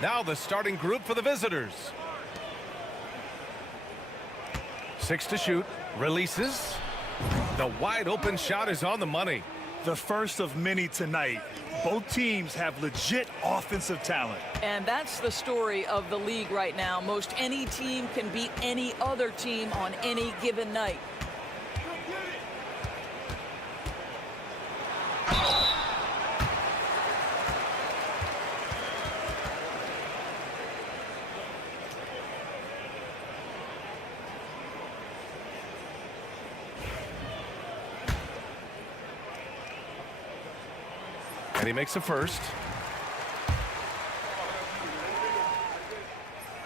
Now the starting group for the visitors. 6 to shoot. Releases. The wide open shot is on the money. The first of many tonight. Both teams have legit offensive talent. And that's the story of the league right now. Most any team can beat any other team on any given night. And he makes a first.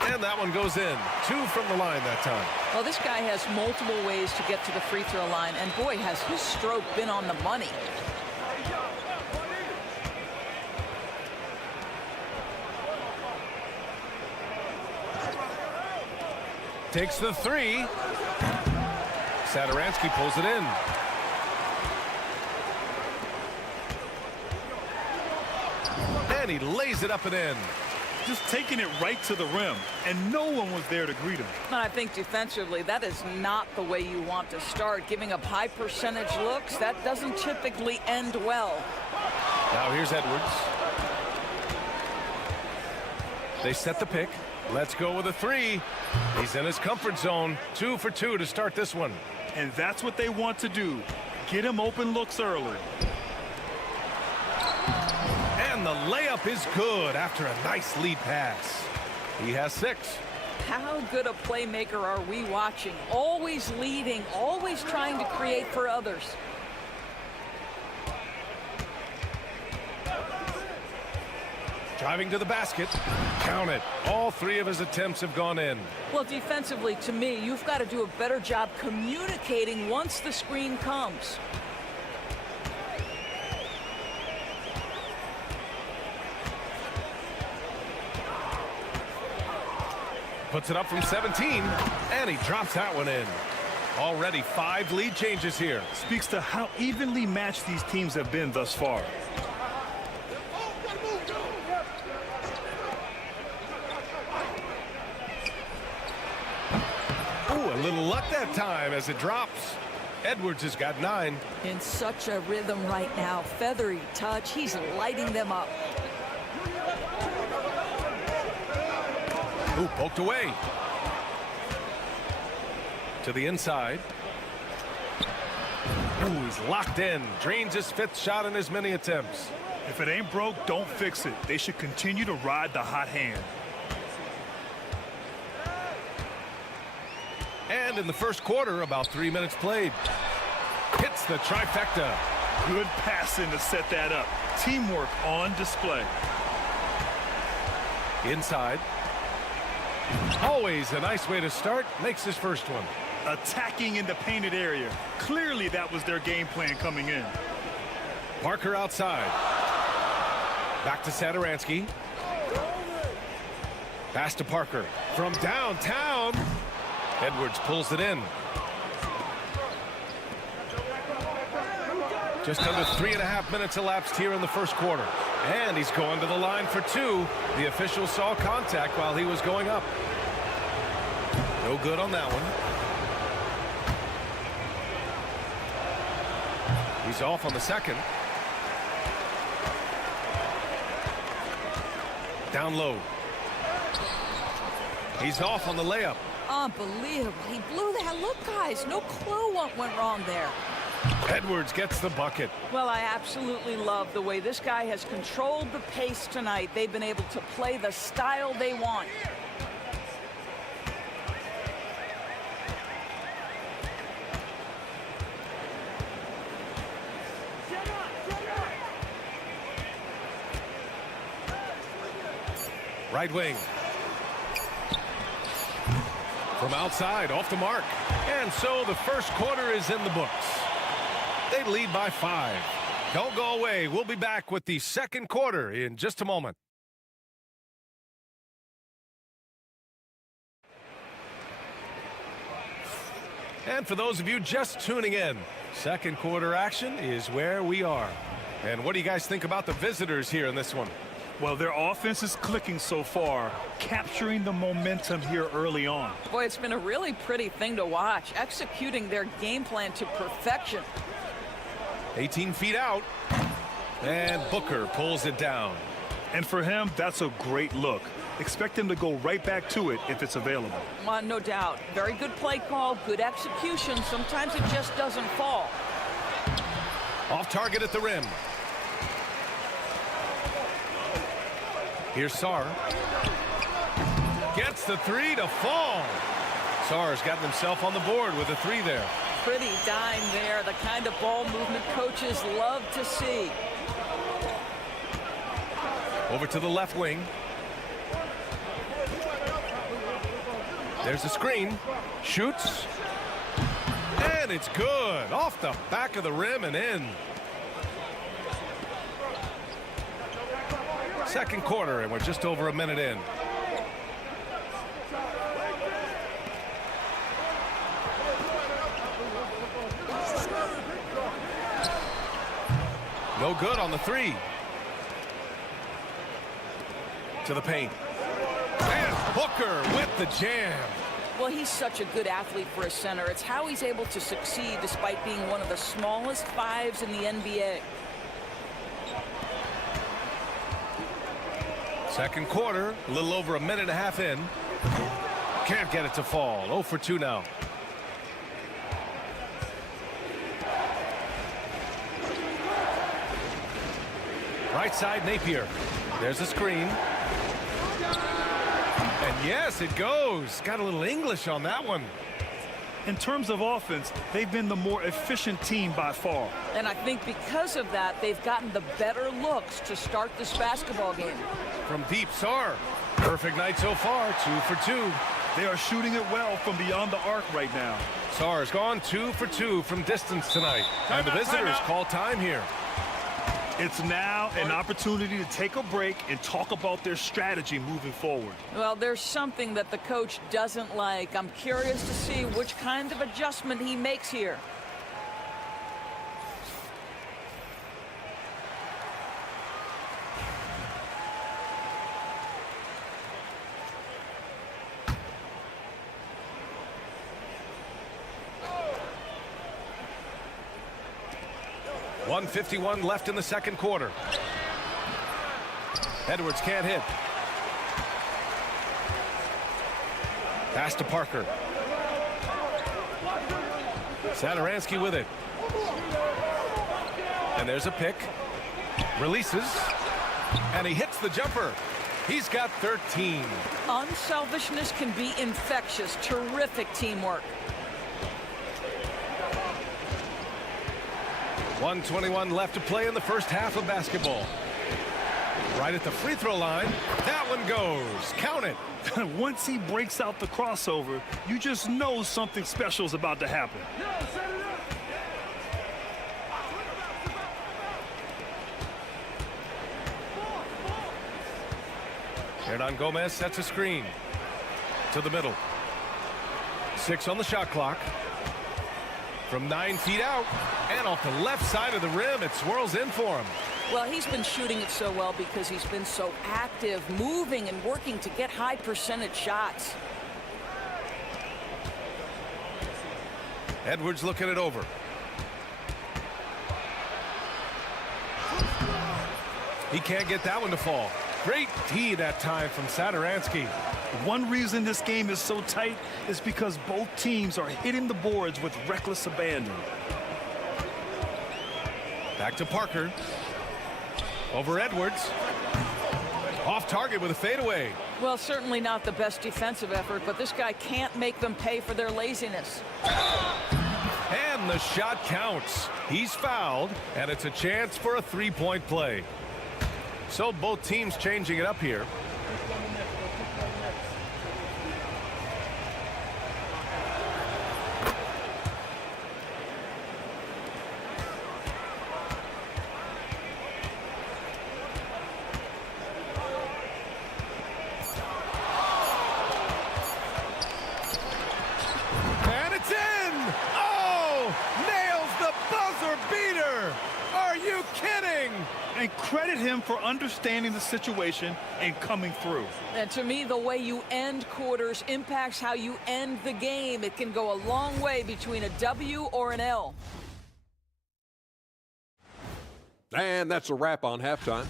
And that one goes in. 2 from the line that time. Well, this guy has multiple ways to get to the free throw line. And boy, has his stroke been on the money. Takes the 3. Satoransky pulls it in. And he lays it up and in. Just taking it right to the rim, and no one was there to greet him. And I think defensively, that is not the way you want to start. Giving up high percentage looks, that doesn't typically end well. Now here's Edwards. They set the pick. Let's go with a 3. He's in his comfort zone. 2 for 2 to start this one. And that's what they want to do. Get him open looks early. And the layup is good after a nice lead pass. He has 6. How good a playmaker are we watching? Always leading, always trying to create for others. Driving to the basket. Count it. All 3 of his attempts have gone in. Well, defensively, to me, you've got to do a better job communicating once the screen comes. Puts it up from 17, and he drops that one in. Already 5 lead changes here. Speaks to how evenly matched these teams have been thus far. Ooh, a little luck that time as it drops. Edwards has got 9. In such a rhythm right now. Feathery touch. He's lighting them up. Ooh, poked away. To the inside. Ooh, he's locked in. Drains his 5th shot in as many attempts. If it ain't broke, don't fix it. They should continue to ride the hot hand. And in the first quarter, about 3 minutes played. Hits the trifecta. Good passing to set that up. Teamwork on display. Inside. Always a nice way to start. Makes his first one. Attacking in the painted area. Clearly that was their game plan coming in. Parker outside. Back to Satoransky. Pass to Parker. From downtown. Edwards pulls it in. Just under 3.5 minutes elapsed here in the first quarter. And he's going to the line for 2. The official saw contact while he was going up. No good on that one. He's off on the second. Down low. He's off on the layup. Unbelievable. He blew that look, guys. No clue what went wrong there. Edwards gets the bucket. Well, I absolutely love the way this guy has controlled the pace tonight. They've been able to play the style they want. Right wing. From outside, off the mark. And so the first quarter is in the books. They lead by 5. Don't go away. We'll be back with the second quarter in just a moment. And for those of you just tuning in, second quarter action is where we are. And what do you guys think about the visitors here in this one? Well, their offense is clicking so far, capturing the momentum here early on. Boy, it's been a really pretty thing to watch, executing their game plan to perfection. 18 feet out, and Booker pulls it down. And for him, that's a great look. Expect him to go right back to it if it's available. No doubt. Very good play call, good execution. Sometimes it just doesn't fall. Off target at the rim. Here's Sarr. Gets the three to fall. Sarr's gotten himself on the board with a three there. Pretty dime there, the kind of ball movement coaches love to see. Over to the left wing. There's the screen. Shoots. And it's good. Off the back of the rim and in. Second quarter, and we're just over a minute in. No good on the three. To the paint. And Booker with the jam. Well, he's such a good athlete for a center. It's how he's able to succeed despite being one of the smallest fives in the NBA. Second quarter, a little over a minute and a half in. Can't get it to fall. 0 for 2 now. Right side, Napier. There's a screen. And yes, it goes. Got a little English on that one. In terms of offense, they've been the more efficient team by far. And I think because of that, they've gotten the better looks to start this basketball game. From deep, Sarr. Perfect night so far, 2 for 2. They are shooting it well from beyond the arc right now. Sarr's gone 2 for 2 from distance tonight. And the visitors call time here. It's now an opportunity to take a break and talk about their strategy moving forward. Well, there's something that the coach doesn't like. I'm curious to see which kind of adjustment he makes here. .151 left in the second quarter. Edwards can't hit. Pass to Parker. Satoransky with it. And there's a pick. Releases. And he hits the jumper. He's got 13. Unselfishness can be infectious. Terrific teamwork. 1:21 left to play in the first half of basketball. Right at the free throw line. That one goes. Count it. Once he breaks out the crossover, you just know something special is about to happen. Hernan Gomez sets a screen. To the middle. 6 on the shot clock. From 9 feet out, and off the left side of the rim, it swirls in for him. Well, he's been shooting it so well because he's been so active, moving and working to get high percentage shots. Edwards looking it over. He can't get that one to fall. Great tee that time from Satoransky. One reason this game is so tight is because both teams are hitting the boards with reckless abandon. Back to Parker. Over Edwards. Off target with a fadeaway. Well, certainly not the best defensive effort, but this guy can't make them pay for their laziness. And the shot counts. He's fouled, and it's a chance for a three-point play. So both teams changing it up here. beater! Are you kidding? And credit him for understanding the situation and coming through. And to me, the way you end quarters impacts how you end the game. It can go a long way between a W or an L. And that's a wrap on halftime.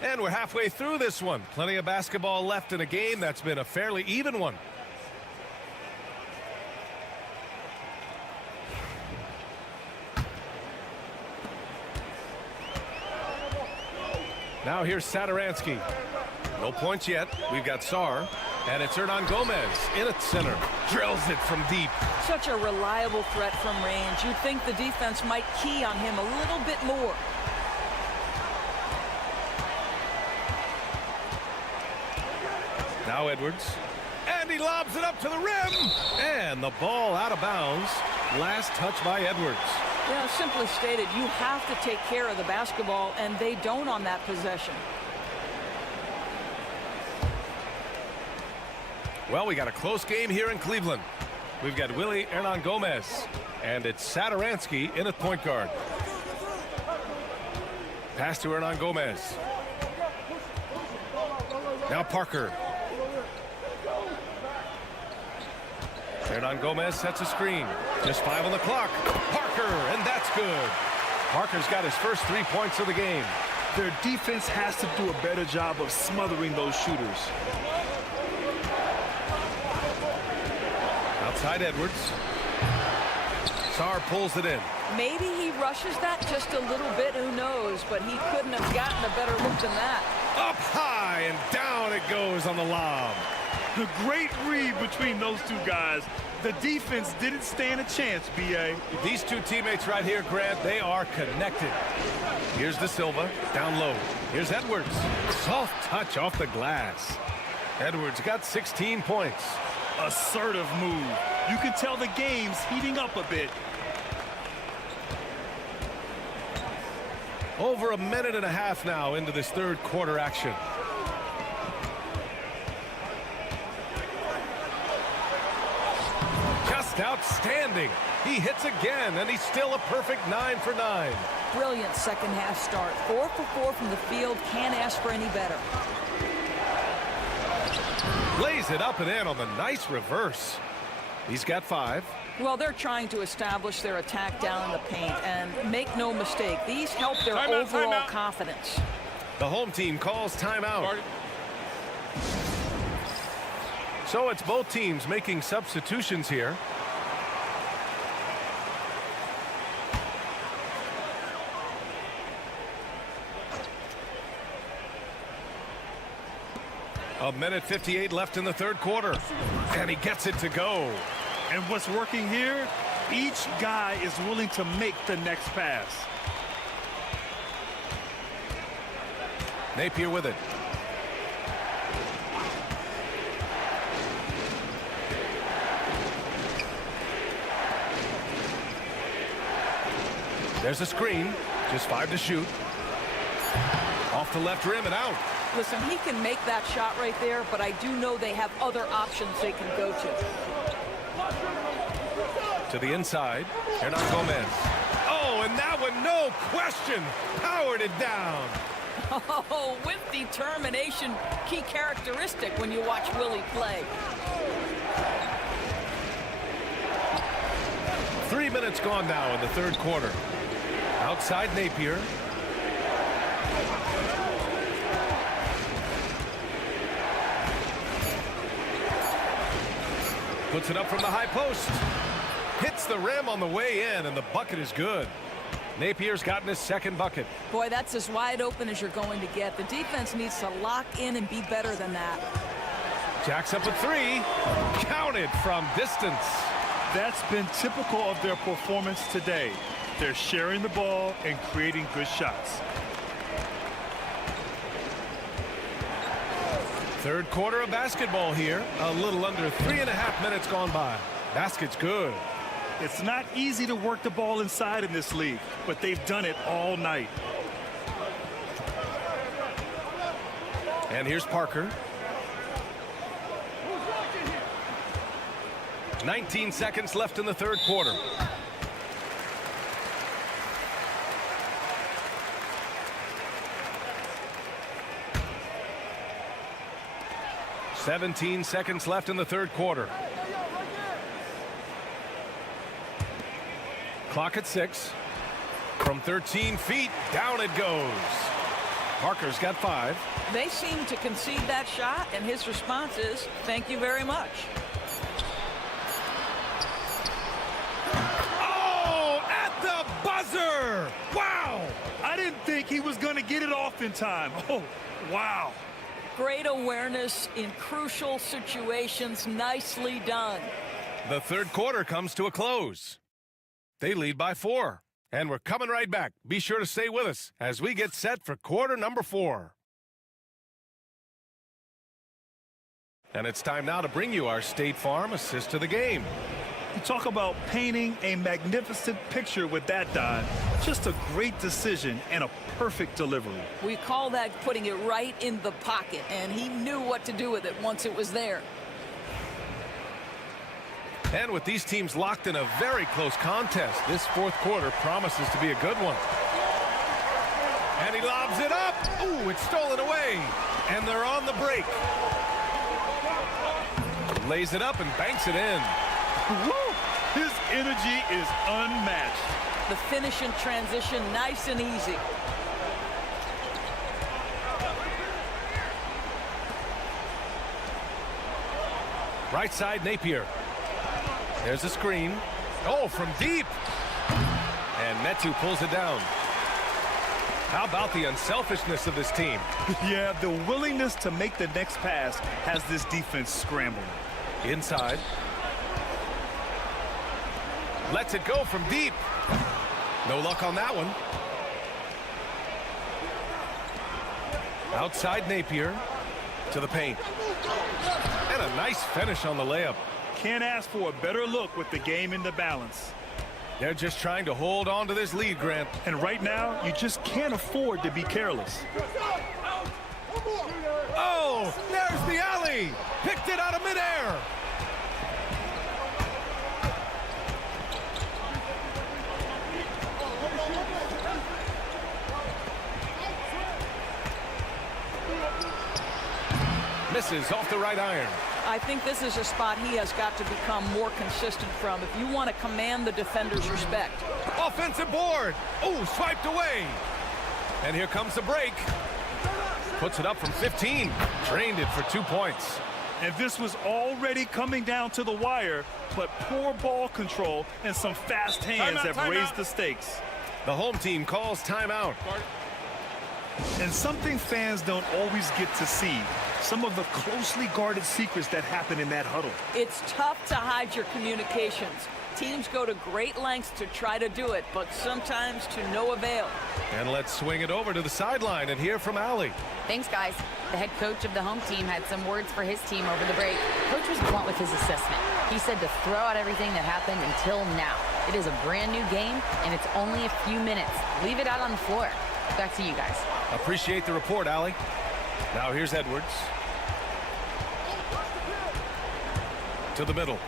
And we're halfway through this one. Plenty of basketball left in a game that's been a fairly even one. Now here's Satoransky. No points yet. We've got Sarr. And it's Hernan Gomez in at center. Drills it from deep. Such a reliable threat from range. You'd think the defense might key on him a little bit more. Now Edwards. And he lobs it up to the rim. And the ball out of bounds. Last touch by Edwards. Yeah, simply stated, you have to take care of the basketball, and they don't on that possession. Well, we got a close game here in Cleveland. We've got Willie Hernan Gomez. And it's Satoransky in at point guard. Pass to Hernan Gomez. Now Parker. Hernan Gomez sets a screen. Just 5 on the clock. Parker, and that's good. Parker's got his first 3 points of the game. Their defense has to do a better job of smothering those shooters. Outside Edwards. Sarr pulls it in. Maybe he rushes that just a little bit, who knows, but he couldn't have gotten a better look than that. Up high and down it goes on the lob. The great read between those two guys. The defense didn't stand a chance, B.A. These two teammates right here, Grant, they are connected. Here's De Silva, down low. Here's Edwards. Soft touch off the glass. Edwards got 16 points. Assertive move. You can tell the game's heating up a bit. Over a minute and a half now into this third quarter action. Just outstanding. He hits again, and he's still a perfect 9 for 9. Brilliant second half start. 4 for 4 from the field. Can't ask for any better. Lays it up and in on the nice reverse. He's got 5. Well, they're trying to establish their attack down in the paint, and make no mistake, these help their overall confidence. The home team calls timeout. So it's both teams making substitutions here. A minute 58 left in the third quarter. And he gets it to go. And what's working here, each guy is willing to make the next pass. Napier with it. There's a screen. Just 5 to shoot. Off the left rim and out. Listen, he can make that shot right there, but I do know they have other options they can go to. To the inside. Hernan Gomez. Oh, and that one, no question, powered it down. Oh, with determination, key characteristic when you watch Willie play. 3 minutes gone now in the third quarter. Outside Napier. Puts it up from the high post. Hits the rim on the way in, and the bucket is good. Napier's gotten his second bucket. Boy, that's as wide open as you're going to get. The defense needs to lock in and be better than that. Jacks up a 3. Counted from distance. That's been typical of their performance today. They're sharing the ball and creating good shots. Third quarter of basketball here. A little under 3.5 minutes gone by. Basket's good. It's not easy to work the ball inside in this league, but they've done it all night. And here's Parker. 19 seconds left in the third quarter. "17 seconds left in the third quarter. Clock at 6. From 13 feet, down it goes. Parker's got 5. They seem to concede that shot, and his response is, thank you very much. Oh, at the buzzer! Wow! I didn't think he was going to get it off in time. Oh, wow. Great awareness in crucial situations. Nicely done. The third quarter comes to a close. They lead by 4. And we're coming right back. Be sure to stay with us as we get set for quarter number 4. And it's time now to bring you our State Farm assist to the game. You talk about painting a magnificent picture with that, Don. Just a great decision and a perfect delivery. We call that putting it right in the pocket, and he knew what to do with it once it was there. And with these teams locked in a very close contest, this fourth quarter promises to be a good one. And he lobs it up. Ooh, it's stolen away. And they're on the break. Lays it up and banks it in. Woo! His energy is unmatched. The finish in transition, nice and easy. Right side, Napier. There's a screen. Oh, from deep. And Metu pulls it down. How about the unselfishness of this team? Yeah, the willingness to make the next pass has this defense scrambling. Inside. Lets it go from deep. No luck on that one. Outside Napier to the paint. And a nice finish on the layup. Can't ask for a better look with the game in the balance. They're just trying to hold on to this lead, Grant. And right now, you just can't afford to be careless. Oh, there's the alley. Picked it out of midair. Misses off the right iron. I think this is a spot he has got to become more consistent from if you want to command the defender's respect. Offensive board. Oh, swiped away. And here comes the break. Puts it up from 15. Drained it for 2 points. And this was already coming down to the wire, but poor ball control and some fast hands have raised the stakes. The home team calls timeout. And something fans don't always get to see, some of the closely guarded secrets that happen in that huddle. It's tough to hide your communications. Teams go to great lengths to try to do it, but sometimes to no avail. And let's swing it over to the sideline and hear from Allie. Thanks, guys. The head coach of the home team had some words for his team over the break. Coach was blunt with his assessment. He said to throw out everything that happened until now. It is a brand new game, and it's only a few minutes. Leave it out on the floor. Back to you guys. Appreciate the report, Allie. Now here's Edwards. To the middle.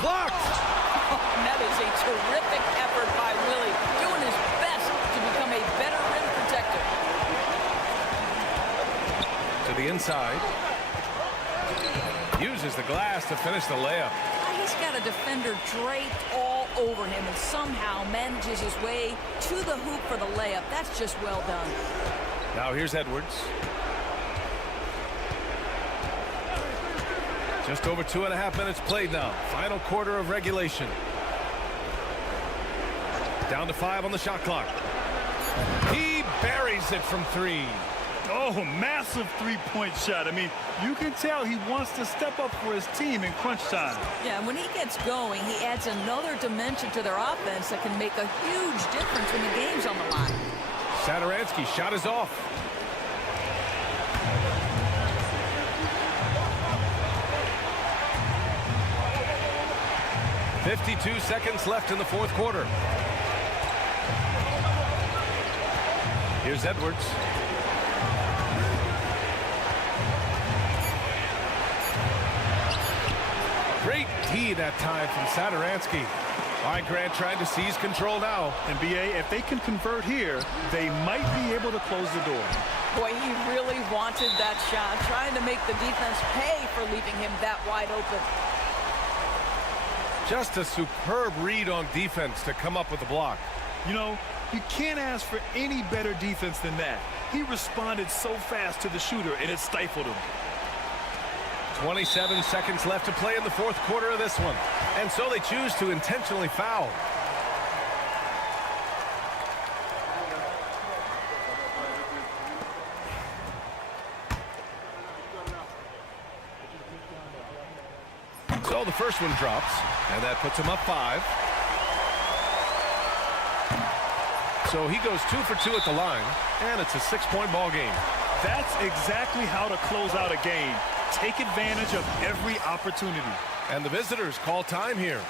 Blocked! Oh, that is a terrific effort by Willie, doing his best to become a better rim protector. To the inside. Uses the glass to finish the layup. He's got a defender draped all over him and somehow manages his way to the hoop for the layup. That's just well done. Now here's Edwards. Just over 2.5 minutes played now. Final quarter of regulation. Down to 5 on the shot clock. He buries it from 3. Oh, massive three-point shot. I mean, you can tell he wants to step up for his team in crunch time. Yeah, when he gets going, he adds another dimension to their offense that can make a huge difference when the game's on the line. Satoransky's shot is off. 52 seconds left in the fourth quarter. Here's Edwards. Great D that time from Sadaransky. All right, Grant trying to seize control now. And BA, if they can convert here, they might be able to close the door. Boy, he really wanted that shot, trying to make the defense pay for leaving him that wide open. Just a superb read on defense to come up with the block. You know, you can't ask for any better defense than that. He responded so fast to the shooter, and it stifled him. 27 seconds left to play in the fourth quarter of this one. And so they choose to intentionally foul. So the first one drops, and that puts him up 5. So he goes 2 for 2 at the line, and it's a 6-point ball game. That's exactly how to close out a game. Take advantage of every opportunity. And the visitors call time here.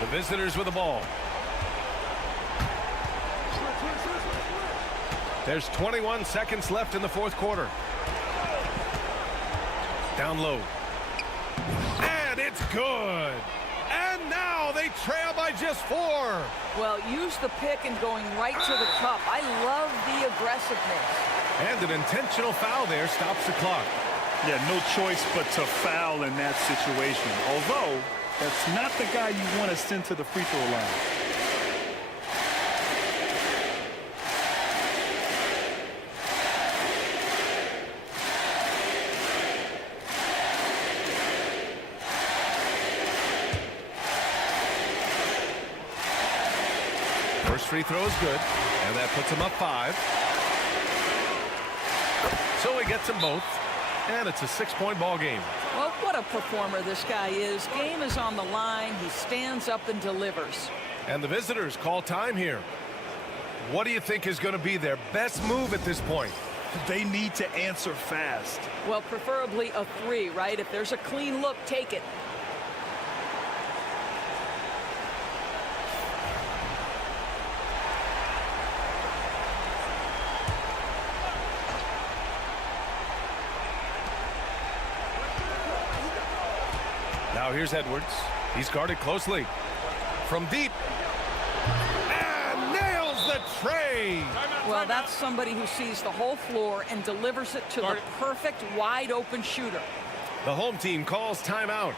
The visitors with the ball. There's 21 seconds left in the fourth quarter. Down low. And it's good. And now they trail by just 4. Well, use the pick and going right to the cup. I love the aggressiveness. And an intentional foul there stops the clock. Yeah, no choice but to foul in that situation. Although, that's not the guy you want to send to the free throw line. First free throw is good, and that puts him up 5. So he gets them both, and it's a 6-point ball game. Well, what a performer this guy is. Game is on the line. He stands up and delivers. And the visitors call time here. What do you think is going to be their best move at this point? They need to answer fast. Well, preferably a 3, right? If there's a clean look, take it. Now here's Edwards. He's guarded closely. From deep. And nails the tray. Well, that's somebody who sees the whole floor and delivers it to the perfect wide open shooter. The home team calls timeout.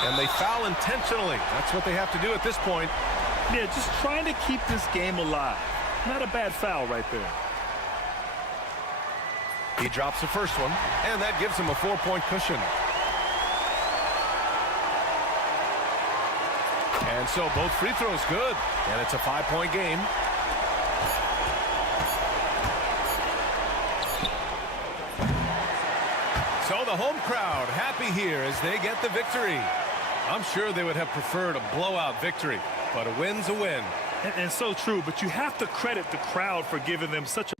And they foul intentionally. That's what they have to do at this point. Yeah, just trying to keep this game alive. Not a bad foul right there. He drops the first one, and that gives him a 4-point cushion. And so both free throws good, and it's a 5-point game. So the home crowd happy here as they get the victory. I'm sure they would have preferred a blowout victory, but a win's a win. And so true, but you have to credit the crowd for giving them such a...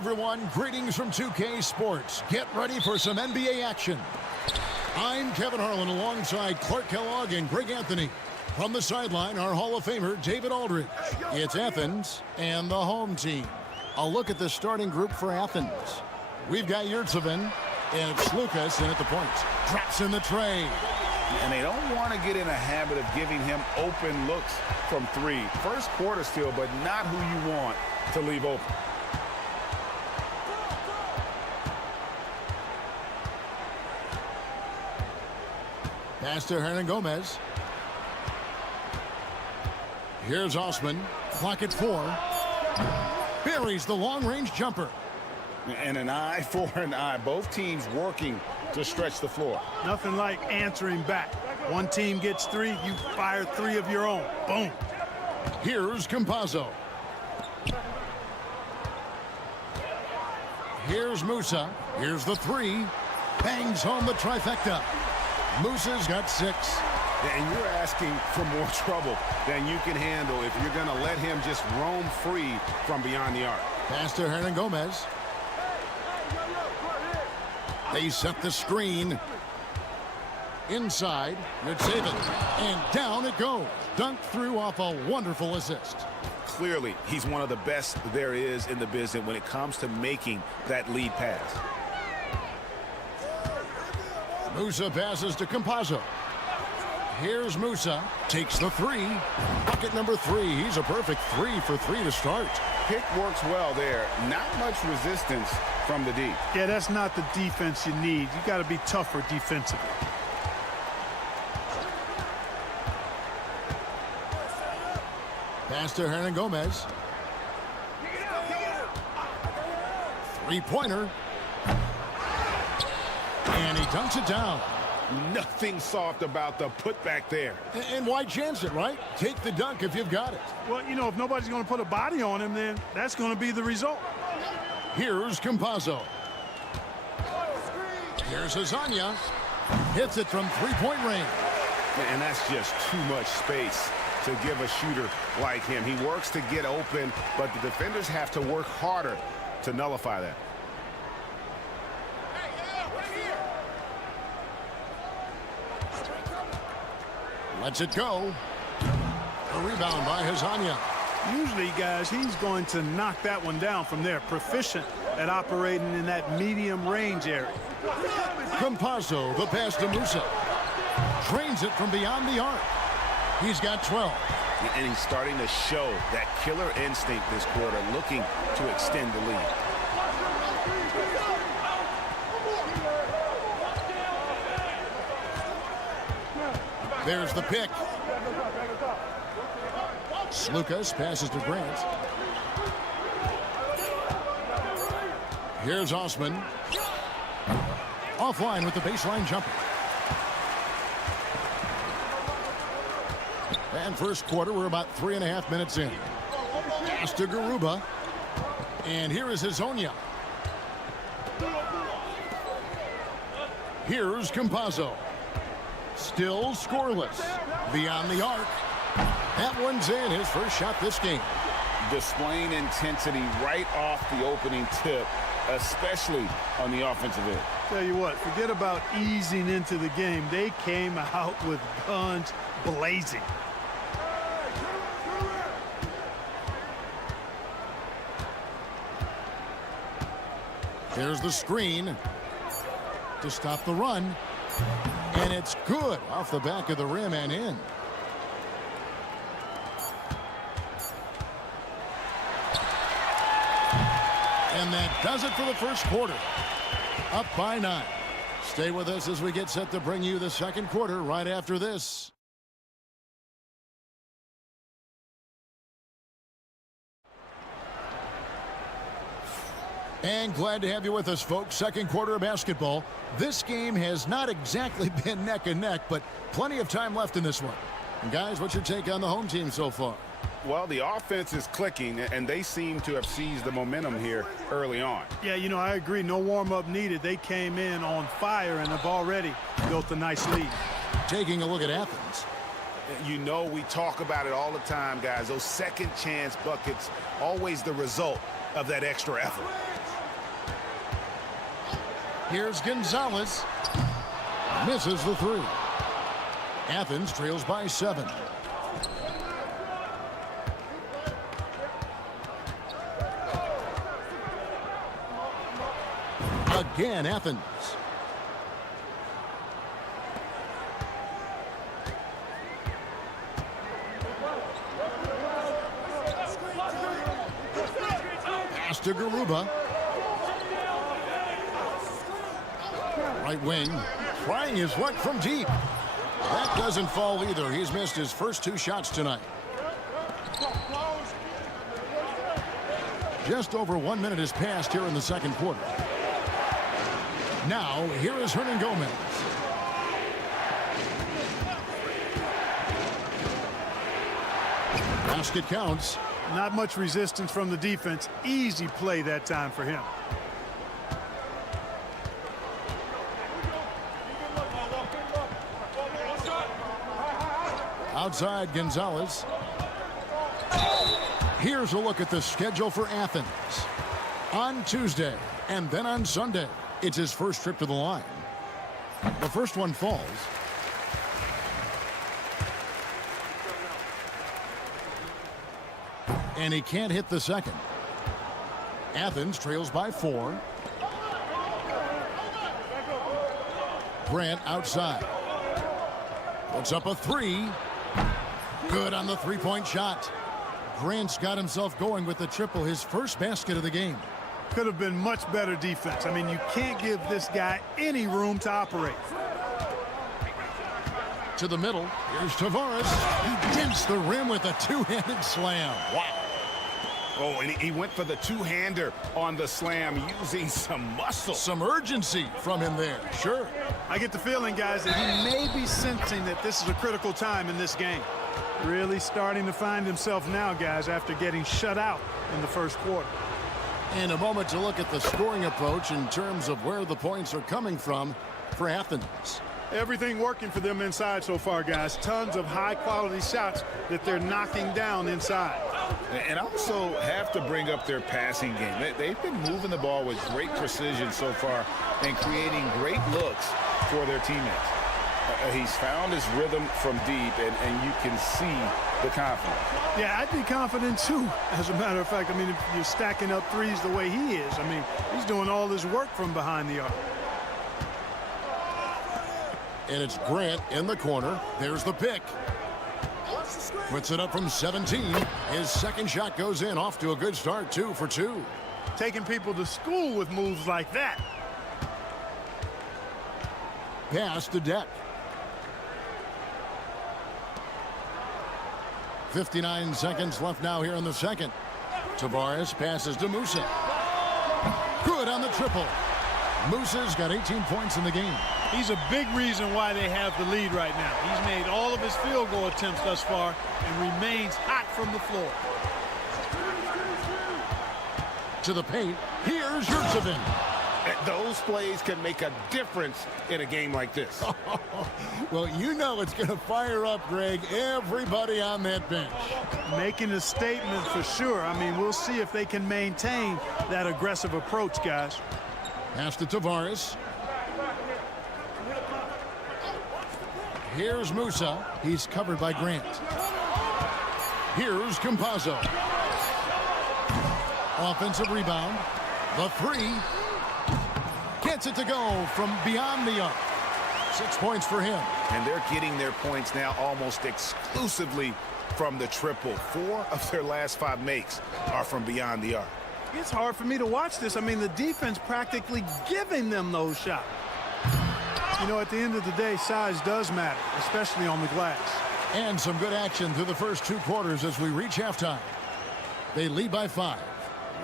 Everyone, greetings from 2K Sports. Get ready for some NBA action. I'm Kevin Harlan alongside Clark Kellogg and Greg Anthony. From the sideline, our Hall of Famer, David Aldridge. It's Athens and the home team. A look at the starting group for Athens. We've got Yurtsevin, and it's Lucas in at the points. Drops in the tray. And they don't want to get in a habit of giving him open looks from three. First quarter still, but not who you want to leave open. Pass to Hernan Gomez. Here's Osman. Clock at 4. Buries the long-range jumper. And an eye for an eye. Both teams working to stretch the floor. Nothing like answering back. One team gets 3, you fire 3 of your own. Boom. Here's Campazzo. Here's Musa. Here's the 3. Bangs home the trifecta. Musa's got 6. And you're asking for more trouble than you can handle if you're going to let him just roam free from beyond the arc. Pass to Hernan Gomez. They set the screen. Inside, Yurtsevin. And down it goes. Dunked through off a wonderful assist. Clearly, he's one of the best there is in the business when it comes to making that lead pass. Musa passes to Campazzo. Here's Musa. Takes the 3. Bucket number 3. He's a perfect 3 for 3 to start. Pick works well there. Not much resistance from the D. Yeah, that's not the defense you need. You got to be tougher defensively. Pass to Hernan Gomez. 3-pointer. And he dunks it down. Nothing soft about the putback there. And why chance it, right? Take the dunk if you've got it. Well, you know, if nobody's going to put a body on him, then that's going to be the result. Here's Campazzo. Here's Hazanya. Hits it from 3-point range. And that's just too much space to give a shooter like him. He works to get open, but the defenders have to work harder to nullify that. Lets it go. A rebound by Hazanya. Usually, guys, he's going to knock that one down from there. Proficient at operating in that medium range area. Campazzo, the pass to Musa. Drains it from beyond the arc. He's got 12. And he's starting to show that killer instinct this quarter, looking to extend the lead. There's the pick. Lucas passes to Grant. Here's Osman. Offline with the baseline jumper. And first quarter, we're about 3.5 minutes in. Pass to Garuba. And here is Hazanya. Here's Campazzo. Still scoreless. Beyond the arc. That one's in. His first shot this game. Displaying intensity right off the opening tip, especially on the offensive end. Tell you what, forget about easing into the game. They came out with guns blazing. There's the screen to stop the run. And it's good off the back of the rim and in. And that does it for the first quarter. Up by 9. Stay with us as we get set to bring you the second quarter right after this. And glad to have you with us, folks. Second quarter of basketball. This game has not exactly been neck and neck, but plenty of time left in this one. And guys, what's your take on the home team so far? Well, the offense is clicking, and they seem to have seized the momentum here early on. Yeah, you know, I agree. No warm-up needed. They came in on fire and have already built a nice lead. Taking a look at Athens. You know, we talk about it all the time, guys. Those second chance buckets, always the result of that extra effort. Here's Gonzalez. Misses the 3. Athens trails by 7. Again, Athens. Pass to Garuba. Right wing, trying his luck from deep. That doesn't fall either. He's missed his first 2 shots tonight. Just over 1 minute has passed here in the second quarter. Now, here is Hernan Gomez. Basket counts. Not much resistance from the defense. Easy play that time for him. Outside Gonzalez. Here's a look at the schedule for Athens. On Tuesday and then on Sunday, it's his first trip to the line. The first one falls. And he can't hit the second. Athens trails by 4. Grant outside. Puts up a 3. Good on the 3-point shot. Grant's got himself going with the triple, his first basket of the game. Could have been much better defense. I mean, you can't give this guy any room to operate. To the middle. Here's Tavares. He dents the rim with a 2-handed slam. Wow. Oh, and he went for the 2-hander on the slam using some muscle. Some urgency from him there. Sure. I get the feeling, guys, that he may be sensing that this is a critical time in this game. Really starting to find himself now, guys, after getting shut out in the first quarter. And a moment to look at the scoring approach in terms of where the points are coming from for Athens. Everything working for them inside so far, guys. Tons of high-quality shots that they're knocking down inside. And also have to bring up their passing game. They've been moving the ball with great precision so far and creating great looks for their teammates. He's found his rhythm from deep, and you can see the confidence. Yeah, I'd be confident, too, as a matter of fact. I mean, if you're stacking up threes the way he is, I mean, he's doing all his work from behind the arc. And it's Grant in the corner. There's the pick. Puts it up from 17. His second shot goes in. Off to a good start, 2 for 2. Taking people to school with moves like that. Pass to Deck. 59 seconds left now here in the second. Tavares passes to Musa. Good on the triple. Musa's got 18 points in the game. He's a big reason why they have the lead right now. He's made all of his field goal attempts thus far and remains hot from the floor. To the paint. Here's Yurtsevin. Those plays can make a difference in a game like this. Well, you know it's going to fire up, Greg, everybody on that bench. Making a statement for sure. I mean, we'll see if they can maintain that aggressive approach, guys. Pass to Tavares. Here's Musa. He's covered by Grant. Here's Campazzo. Offensive rebound. The three. Gets it to go from beyond the arc. 6 points for him. And they're getting their points now almost exclusively from the triple. 4 of their last 5 makes are from beyond the arc. It's hard for me to watch this. I mean, the defense practically giving them those shots. You know, at the end of the day, size does matter, especially on the glass. And some good action through the first 2 quarters as we reach halftime. They lead by 5.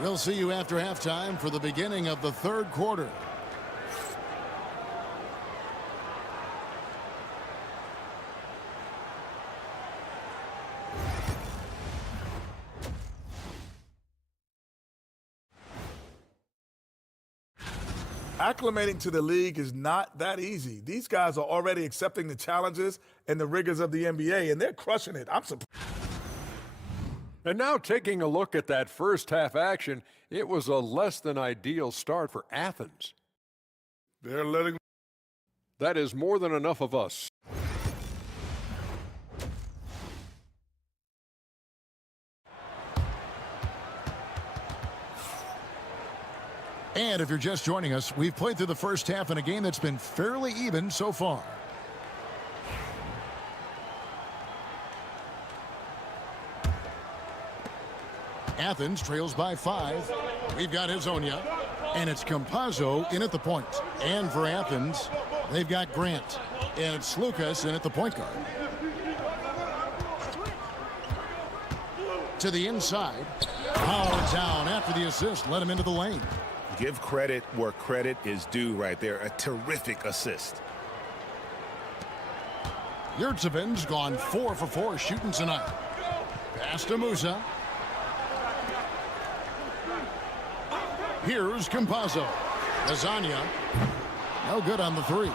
We'll see you after halftime for the beginning of the 3rd quarter. Acclimating to the league is not that easy. These guys are already accepting the challenges and the rigors of the NBA, and they're crushing it. I'm surprised. And now taking a look at that first half action, it was a less than ideal start for Athens. They're letting... That is more than enough of us. And if you're just joining us, we've played through the first half in a game that's been fairly even so far. Athens trails by 5. We've got Hezonja, and it's Campazzo in at the point. And for Athens, they've got Grant, and it's Lucas in at the point guard. To the inside, power down after the assist, let him into the lane. Give credit where credit is due right there. A terrific assist. Yurtseven's gone 4 for 4 shooting tonight. Pass to Musa. Here's Campazzo. Hezonja. No good on the 3.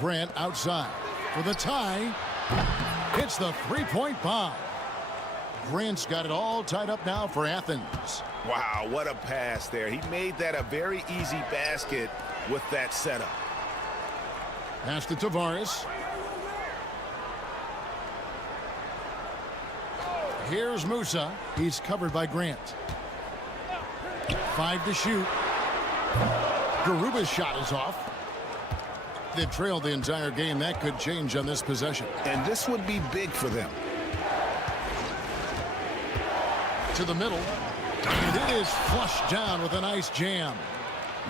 Grant outside for the tie. Hits the 3-point bomb. Grant's got it all tied up now for Athens. Wow, what a pass there. He made that a very easy basket with that setup. Pass to Tavares. Here's Musa. He's covered by Grant. 5 to shoot. Garuba's shot is off. They've trailed the entire game. That could change on this possession. And this would be big for them. To the middle. And it is flushed down with a nice jam.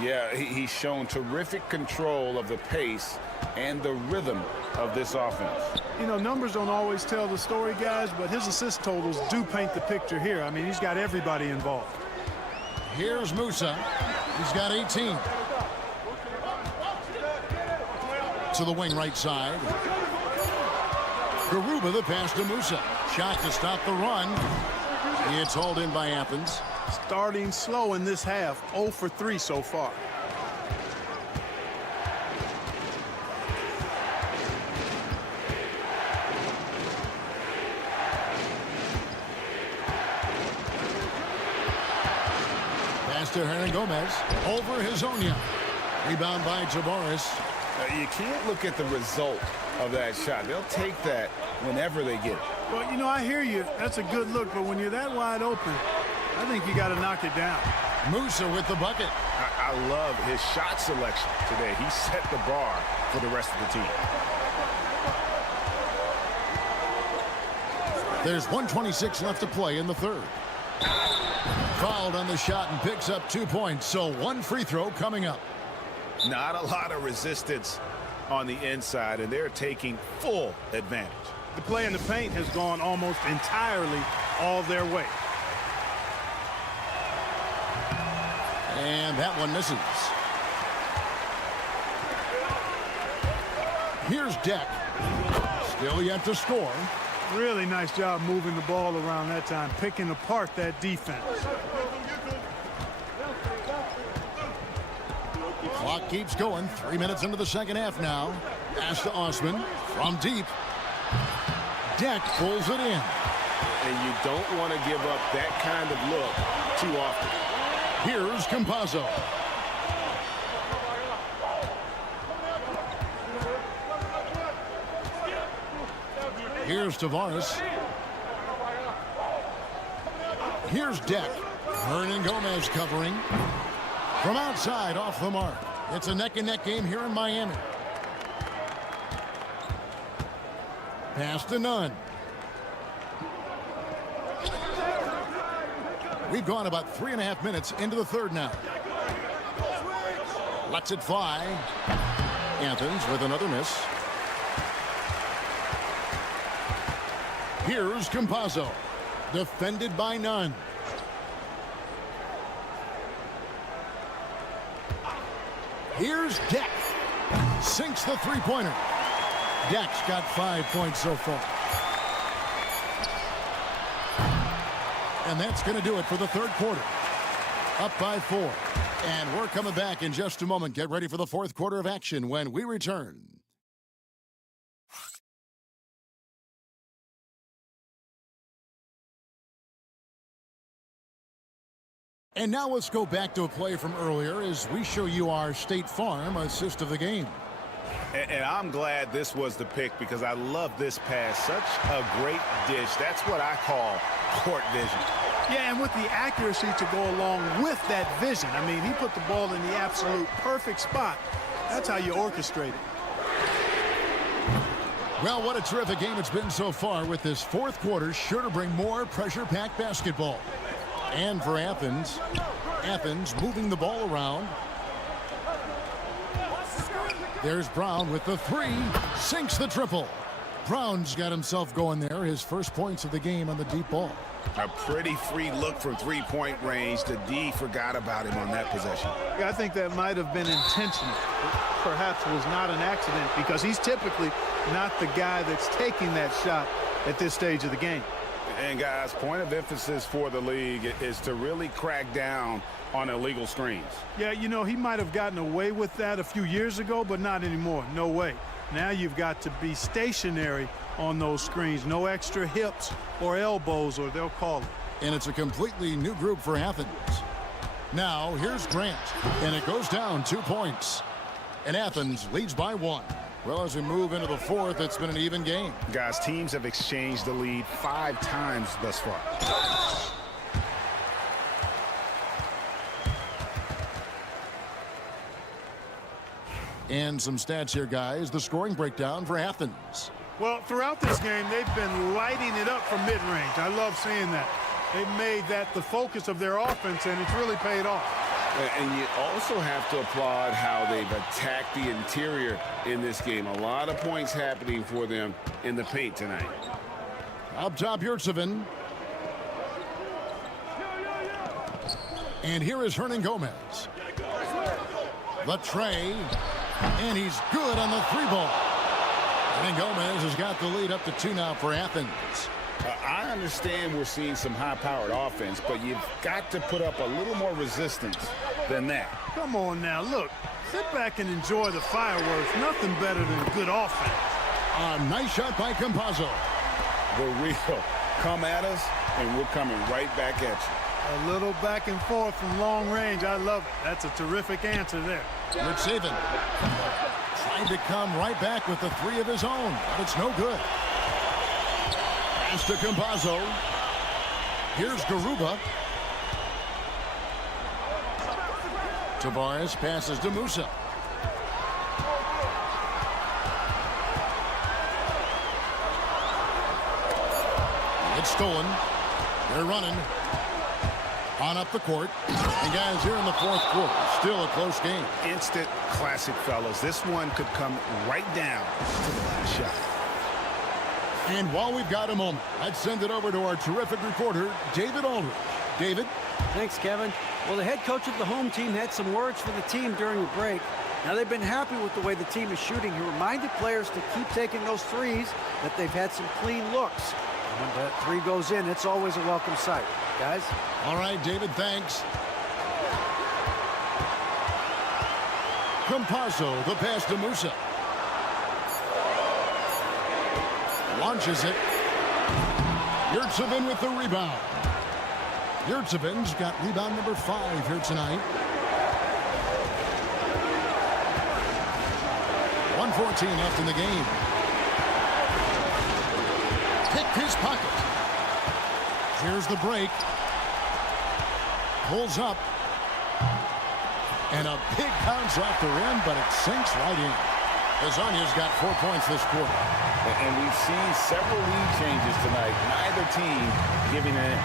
Yeah, he's shown terrific control of the pace and the rhythm of this offense. You know, numbers don't always tell the story, guys, but his assist totals do paint the picture here. I mean, he's got everybody involved. Here's Musa. He's got 18. To the wing right side. Garuba the pass to Musa. Shot to stop the run. It's hauled in by Athens. Starting slow in this half. 0 for 3 so far. Pass to Hernan Gomez. Over Hezonja. Rebound by Tavares. You can't look at the result of that shot. They'll take that whenever they get it. Well, you know, I hear you. That's a good look, but when you're that wide open, I think you got to knock it down. Musa with the bucket. I love his shot selection today. He set the bar for the rest of the team. There's 1:26 left to play in the 3rd. Fouled on the shot and picks up 2 points, so 1 free throw coming up. Not a lot of resistance on the inside, and they're taking full advantage. The play in the paint has gone almost entirely all their way. And that one misses. Here's Deck. Still yet to score. Really nice job moving the ball around that time, picking apart that defense. Clock keeps going. 3 minutes into the second half now. Pass to Osman from deep. Deck pulls it in. And you don't want to give up that kind of look too often. Here's Campazzo. Here's Tavares. Here's Deck. Hernan Gomez covering. From outside, off the mark. It's a neck-and-neck game here in Miami. Pass to Nunn. We've gone about 3.5 minutes into the third now. Lets it fly. Athens with another miss. Here's Campazzo. Defended by Nunn. Here's Deck. Sinks the three-pointer. Deck's got 5 points so far. And that's going to do it for the third quarter. Up by 4. And we're coming back in just a moment. Get ready for the fourth quarter of action when we return. And now let's go back to a play from earlier as we show you our State Farm assist of the game. And I'm glad this was the pick because I love this pass. Such a great dish. That's what I call court vision. Yeah, and with the accuracy to go along with that vision. I mean, he put the ball in the absolute perfect spot. That's how you orchestrate it. Well, what a terrific game it's been so far, with this fourth quarter sure to bring more pressure-packed basketball. And for Athens, moving the ball around. There's Brown with the three, sinks the triple. Brown's got himself going there, his first points of the game on the deep ball. A pretty free look from three-point range. The D forgot about him on that possession. Yeah, I think that might have been intentional. Perhaps was not an accident because he's typically not the guy that's taking that shot at this stage of the game. And guys, point of emphasis for the league is to really crack down on illegal screens. Yeah, you know, he might have gotten away with that a few years ago, but not anymore. No way. Now you've got to be stationary on those screens. No extra hips or elbows, or they'll call it. And it's a completely new group for Athens. Now, here's Grant, and it goes down 2 points. And Athens leads by 1. Well, as we move into the fourth, it's been an even game. Guys, teams have exchanged the lead 5 times thus far. And some stats here, guys. The scoring breakdown for Athens. Well, throughout this game, they've been lighting it up from mid-range. I love seeing that. They've made that the focus of their offense, and it's really paid off. And you also have to applaud how they've attacked the interior in this game. A lot of points happening for them in the paint tonight. Up top, Yurtsevin. And here is Hernan Gomez. The tray. And he's good on the three ball. Hernan Gomez has got the lead up to 2 now for Athens. I understand we're seeing some high-powered offense, but you've got to put up a little more resistance than that. Come on now, look. Sit back and enjoy the fireworks. Nothing better than good offense. A nice shot by Campazzo. The real. Come at us, and we're coming right back at you. A little back and forth from long range. I love it. That's a terrific answer there. Rich Saban trying to come right back with the 3 of his own, but it's no good. Pass to Campazzo. Here's Garuba. Tavares passes to Musa. It's stolen. They're running on up the court. And guys, here in the fourth quarter, still a close game. Instant classic, fellas. This one could come right down to the last shot. And while we've got a moment, let's send it over to our terrific reporter, David Aldridge. David? Thanks, Kevin. Well, the head coach of the home team had some words for the team during the break. Now they've been happy with the way the team is shooting. He reminded players to keep taking those threes, that they've had some clean looks. And when that three goes in, it's always a welcome sight. Guys? All right, David, thanks. Campasso, the pass to Musa. Launches it. Yurtsevin with the rebound. Yurtsevin's got rebound number 5 here tonight. 1:14 left in the game. Picked his pocket. Here's the break. Pulls up. And a big bounce off the rim, but it sinks right in. Azania's got 4 points this quarter. And we've seen several lead changes tonight. Neither team giving an inch.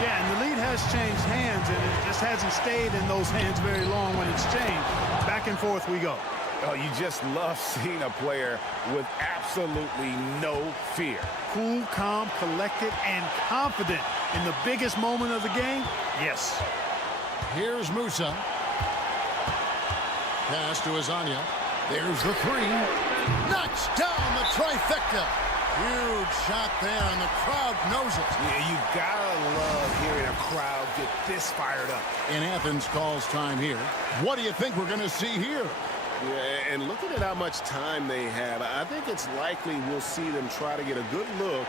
Yeah, and the lead has changed hands, and it just hasn't stayed in those hands very long when it's changed. Back and forth we go. Oh, you just love seeing a player with absolutely no fear. Cool, calm, collected, and confident in the biggest moment of the game. Yes. Here's Musa. Pass to Azania. There's the three. Knocks down the trifecta. Huge shot there, and the crowd knows it. Yeah, you gotta love hearing a crowd get this fired up. And Athens calls time here. What do you think we're going to see here? Yeah, and looking at how much time they have, I think it's likely we'll see them try to get a good look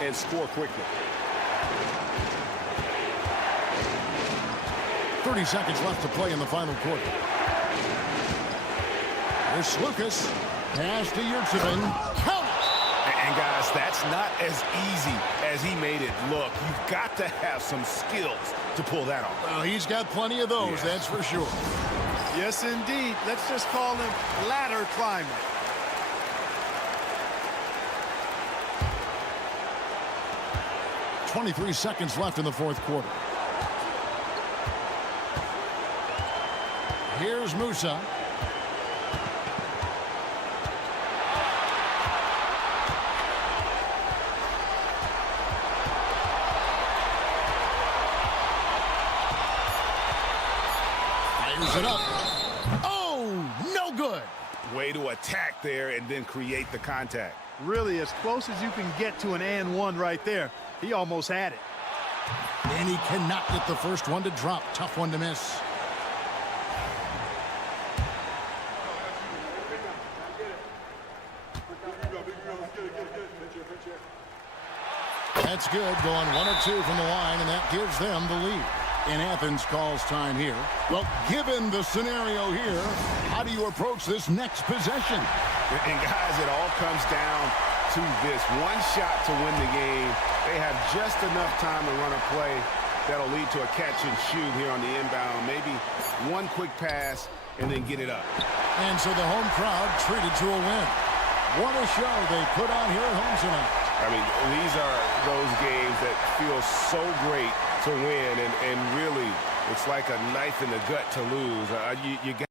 and score quickly. 30 seconds left to play in the final quarter. Here's Lucas. Pass to Yurtsevin. Count it! And guys, that's not as easy as he made it look. You've got to have some skills to pull that off. Well, he's got plenty of those, Yeah. that's for sure. Yes, indeed. Let's just call him ladder climber. .23 seconds left in the fourth quarter. Here's Musa. Fires it up. Oh, no good. Way to attack there and then create the contact. Really, as close as you can get to an and one right there. He almost had it. And he cannot get the first one to drop. Tough one to miss. That's good, going 1 of 2 from the line, and that gives them the lead. And Athens calls time here. Well, given the scenario here, how do you approach this next possession? And guys, it all comes down to this. One shot to win the game. They have just enough time to run a play that'll lead to a catch and shoot here on the inbound. Maybe one quick pass and then get it up. And so the home crowd treated to a win. What a show they put on here at home tonight. I mean, these are those games that feel so great to win, and really, it's like a knife in the gut to lose. You got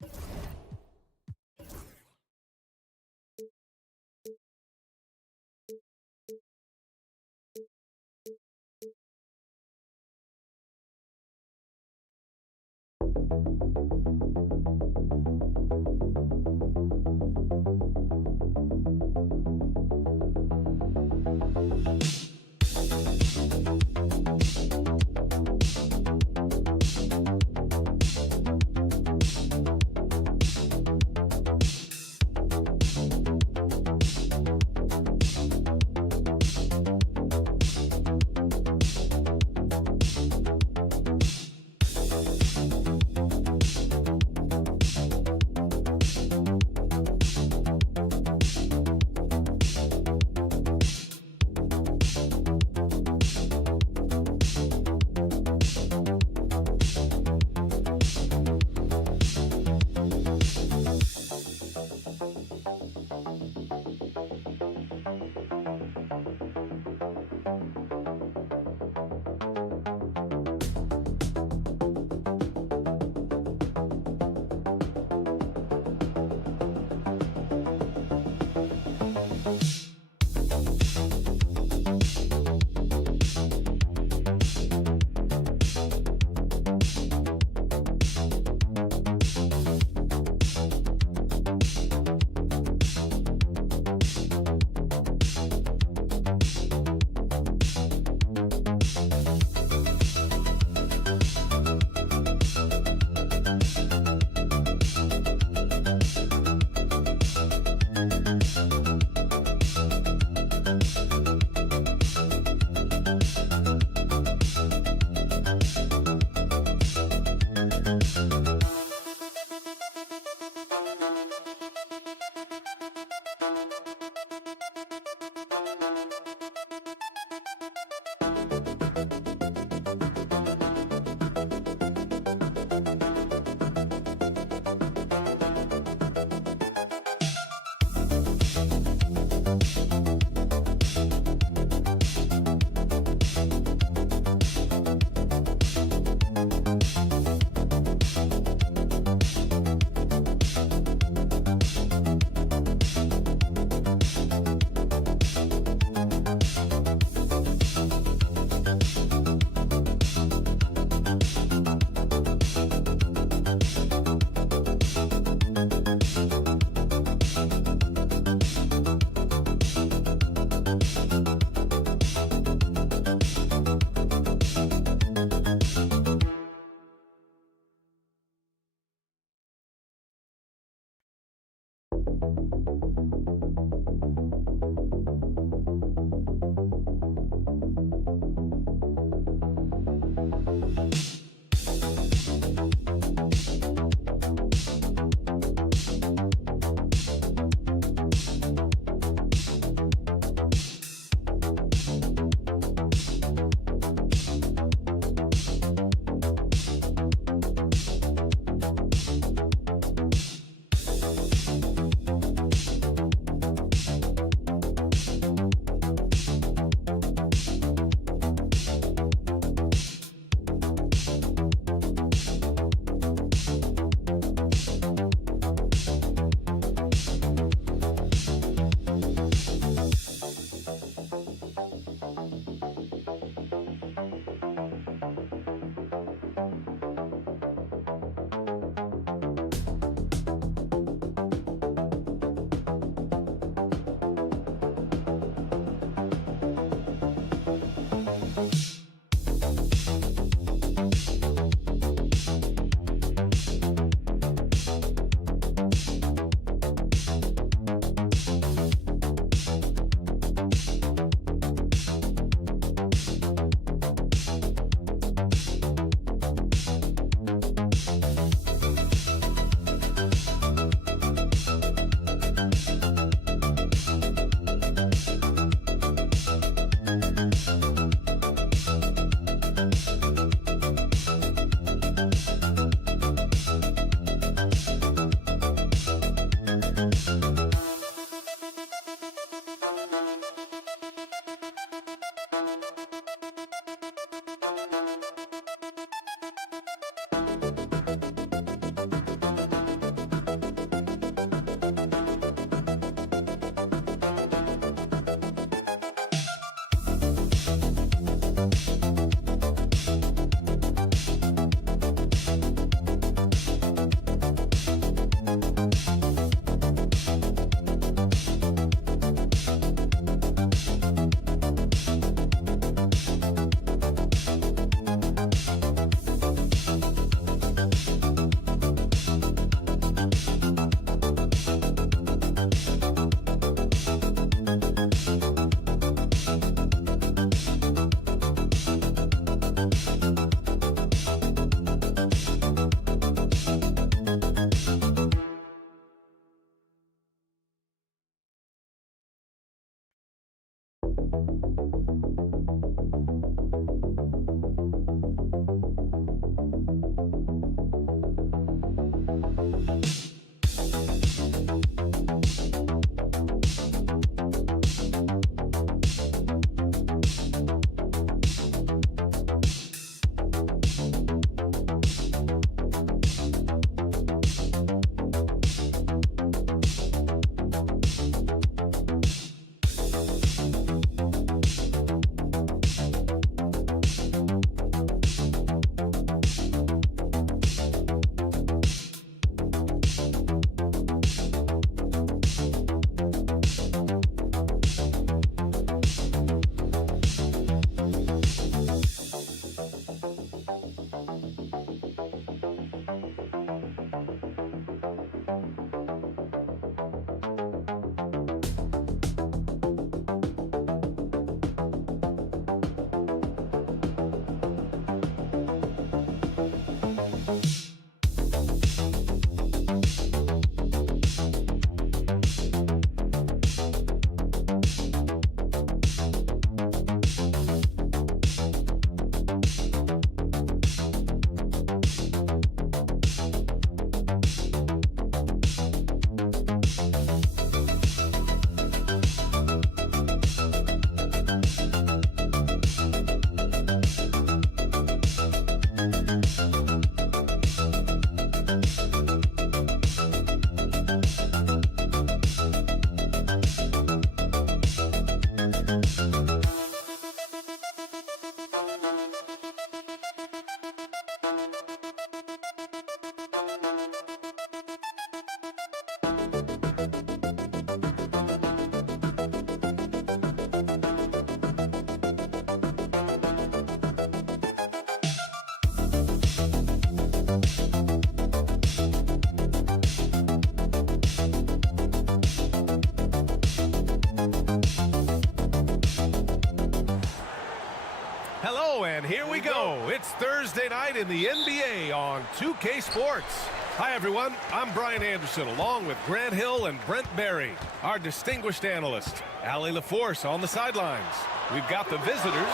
Here we go. It's Thursday night in the NBA on 2K Sports. Hi, everyone. I'm Brian Anderson, along with Grant Hill and Brent Barry, our distinguished analyst. Allie LaForce on the sidelines. We've got the visitors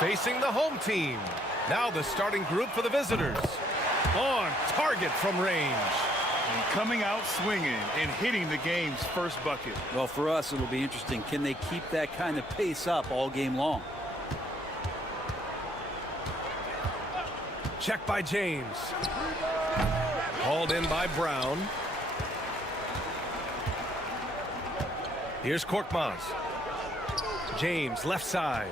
facing the home team. Now the starting group for the visitors. On target from range. And coming out swinging and hitting the game's first bucket. Well, for us, it'll be interesting. Can they keep that kind of pace up all game long? Check by James. Hauled in by Brown. Here's Korkmaz. James, left side.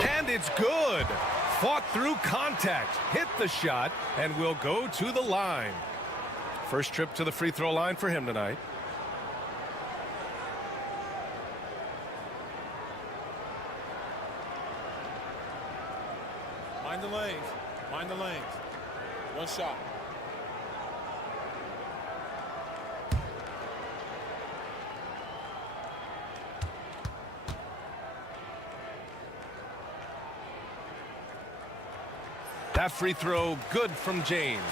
And it's good. Fought through contact, hit the shot, and will go to the line. First trip to the free throw line for him tonight. Mind the lanes. Mind the lanes. One shot. That free throw good from James.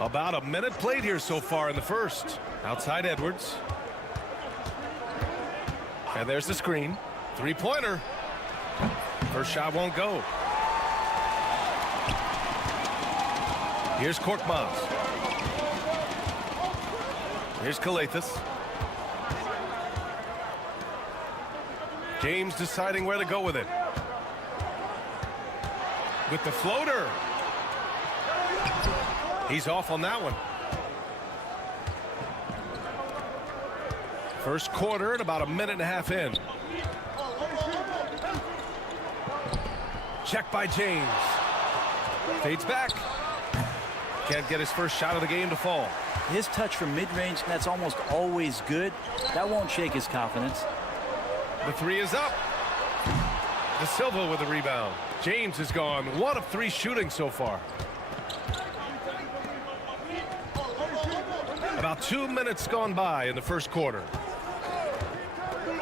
About a minute played here so far in the first. Outside Edwards. And there's the screen. Three-pointer. First shot won't go. Here's Korkmaz. Here's Kalathis. James deciding where to go with it. With the floater. He's off on that one. First quarter and about a minute and a half in. Check by James. Fades back. Can't get his first shot of the game to fall. His touch from mid-range, that's almost always good. That won't shake his confidence. The three is up. De Silva with the rebound. James has gone 1 of 3 shooting so far. About 2 minutes gone by in the first quarter.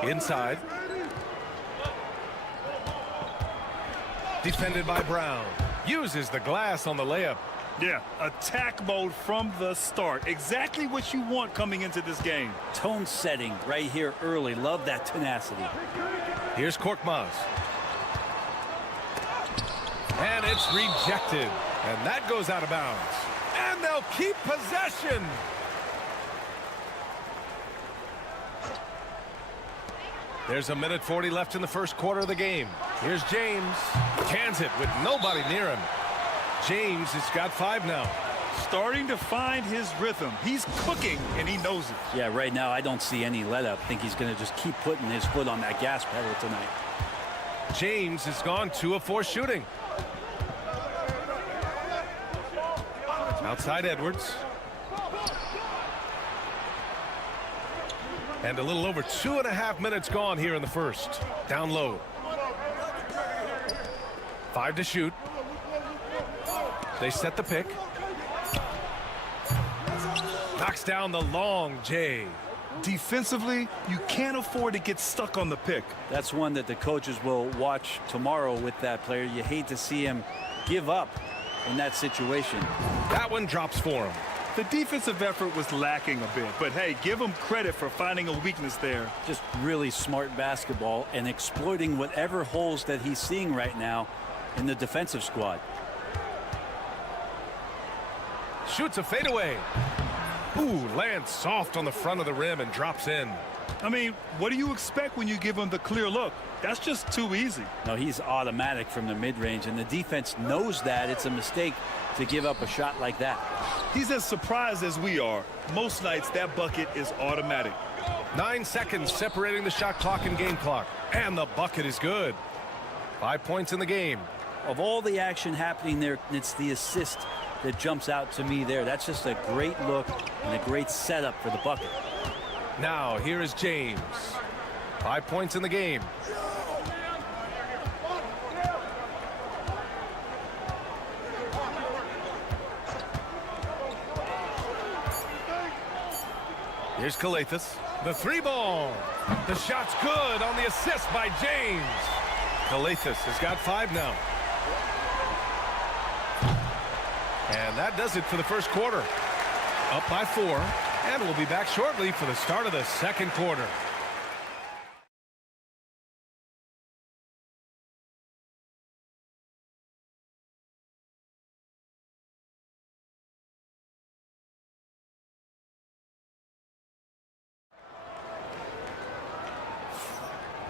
Inside. Defended by Brown. Uses the glass on the layup. Yeah, attack mode from the start. Exactly what you want coming into this game. Tone setting right here early. Love that tenacity. Here's Korkmaz. And it's rejected. And that goes out of bounds. And they'll keep possession. There's a minute 40 left in the first quarter of the game. Here's James. Cans it with nobody near him. James has got 5 now. Starting to find his rhythm. He's cooking, and he knows it. Yeah, right now I don't see any let up. I think he's going to just keep putting his foot on that gas pedal tonight. James has gone 2 of 4 shooting. Outside Edwards. And a little over 2.5 minutes gone here in the first. Down low. 5 to shoot. They set the pick. Knocks down the long J. Defensively, you can't afford to get stuck on the pick. That's one that the coaches will watch tomorrow with that player. You hate to see him give up in that situation. That one drops for him. The defensive effort was lacking a bit, but hey, give him credit for finding a weakness there. Just really smart basketball and exploiting whatever holes that he's seeing right now in the defensive squad. Shoots a fadeaway. Ooh, lands soft on the front of the rim and drops in. I mean, what do you expect when you give him the clear look? That's just too easy. No, he's automatic from the mid-range, and the defense knows that. It's a mistake to give up a shot like that. He's as surprised as we are. Most nights, that bucket is automatic. 9 seconds separating the shot clock and game clock. And the bucket is good. 5 points in the game. Of all the action happening there, it's the assist that jumps out to me there. That's just a great look and a great setup for the bucket. Now, here is James. 5 points in the game. Here's Calathes. The three ball. The shot's good on the assist by James. Calathes has got 5 now. And that does it for the first quarter. Up by 4. And we'll be back shortly for the start of the second quarter.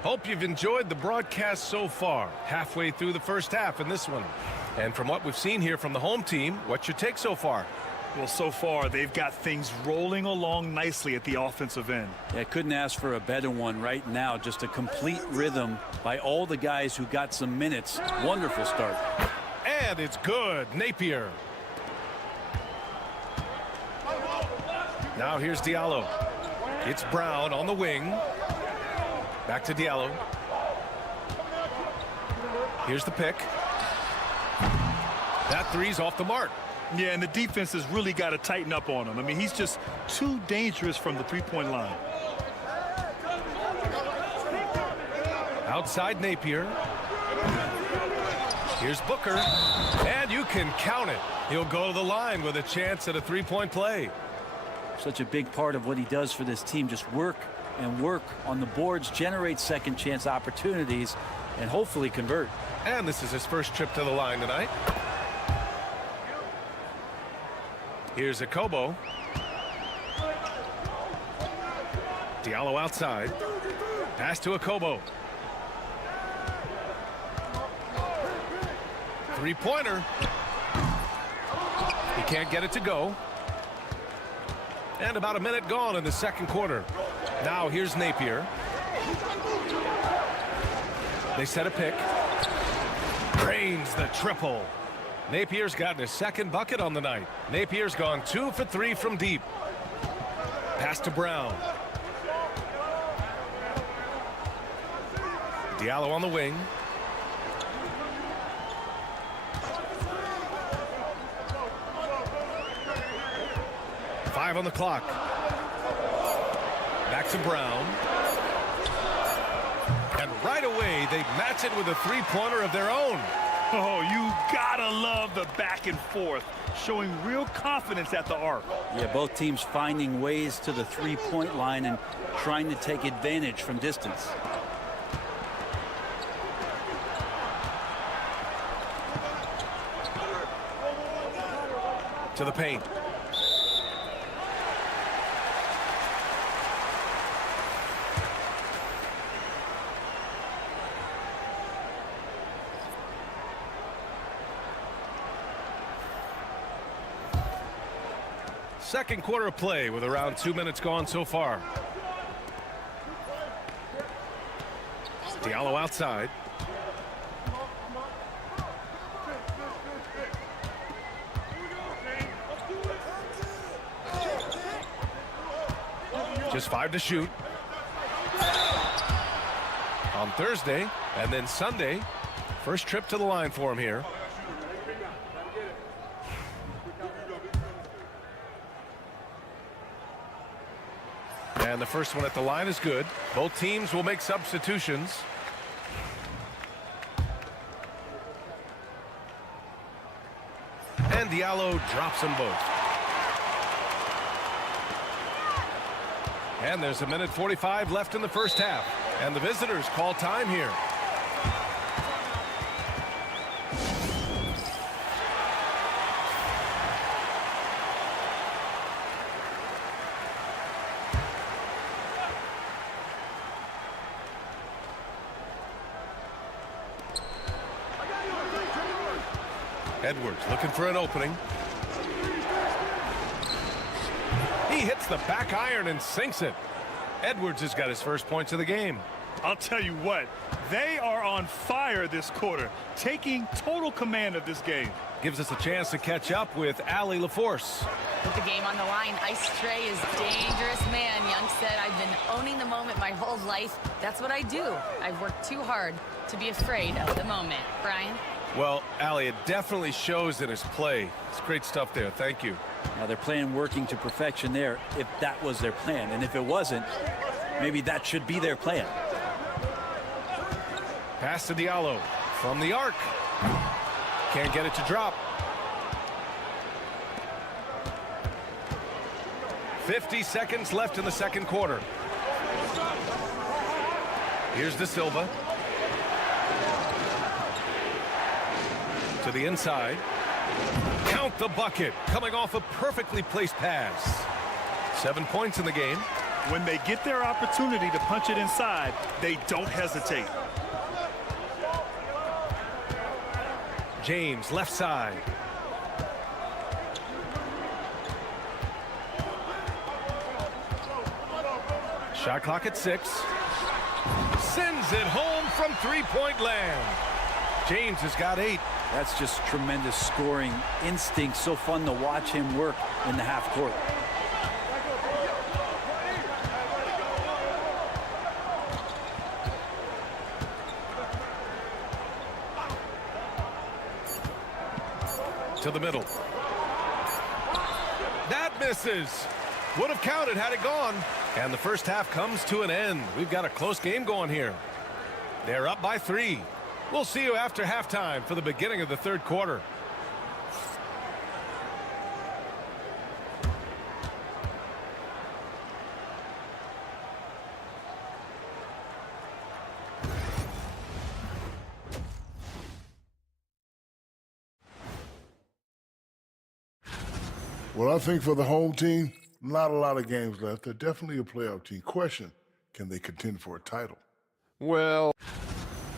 Hope you've enjoyed the broadcast so far. Halfway through the first half in this one. And from what we've seen here from the home team, what's your take so far? Well, so far, they've got things rolling along nicely at the offensive end. Yeah, couldn't ask for a better one right now. Just a complete rhythm by all the guys who got some minutes. Wonderful start. And it's good. Napier. Now here's Diallo. It's Brown on the wing. Back to Diallo. Here's the pick. That three's off the mark. Yeah, and the defense has really got to tighten up on him. I mean, he's just too dangerous from the three-point line. Outside Napier. Here's Booker. And you can count it. He'll go to the line with a chance at a three-point play. Such a big part of what he does for this team. Just work and work on the boards, generate second chance opportunities, and hopefully convert. And this is his first trip to the line tonight. Here's Akobo. Diallo outside. Pass to Akobo. Three-pointer. He can't get it to go. And about a minute gone in the second quarter. Now here's Napier. They set a pick. Drains the triple. Napier's gotten his second bucket on the night. Napier's gone 2 for 3 from deep. Pass to Brown. Diallo on the wing. Five on the clock. Back to Brown. And right away, they match it with a three-pointer of their own. Oh, you gotta love the back and forth, showing real confidence at the arc. Yeah, both teams finding ways to the three-point line and trying to take advantage from distance. To the paint. Second quarter of play with around 2 minutes gone so far. Diallo outside. Just 5 to shoot. On Thursday and then Sunday. First trip to the line for him here. And the first one at the line is good. Both teams will make substitutions. And Diallo drops them both. And there's a minute 45 left in the first half. And the visitors call time here. Edwards looking for an opening. He hits the back iron and sinks it. Edwards has got his first points of the game. I'll tell you what, they are on fire this quarter, taking total command of this game. Gives us a chance to catch up with Allie LaForce. With the game on the line, Ice Stray is dangerous, man. Young said, I've been owning the moment my whole life. That's what I do. I've worked too hard to be afraid of the moment. Brian? Well, Allie, it definitely shows in his play. It's great stuff there. Thank you. Now they're playing working to perfection there if that was their plan. And if it wasn't, maybe that should be their plan. Pass to Diallo from the arc. Can't get it to drop. 50 seconds left in the second quarter. Here's De Silva. To the inside. Count the bucket. Coming off a perfectly placed pass. 7 points in the game. When they get their opportunity to punch it inside, they don't hesitate. James, left side. Shot clock at 6. Sends it home from three-point land. James has got 8. That's just tremendous scoring instinct. So fun to watch him work in the half court. To the middle. That misses. Would have counted had it gone. And the first half comes to an end. We've got a close game going here. They're up by 3. We'll see you after halftime for the beginning of the third quarter. Well, I think for the home team, not a lot of games left. They're definitely a playoff team. Question, can they contend for a title? Well,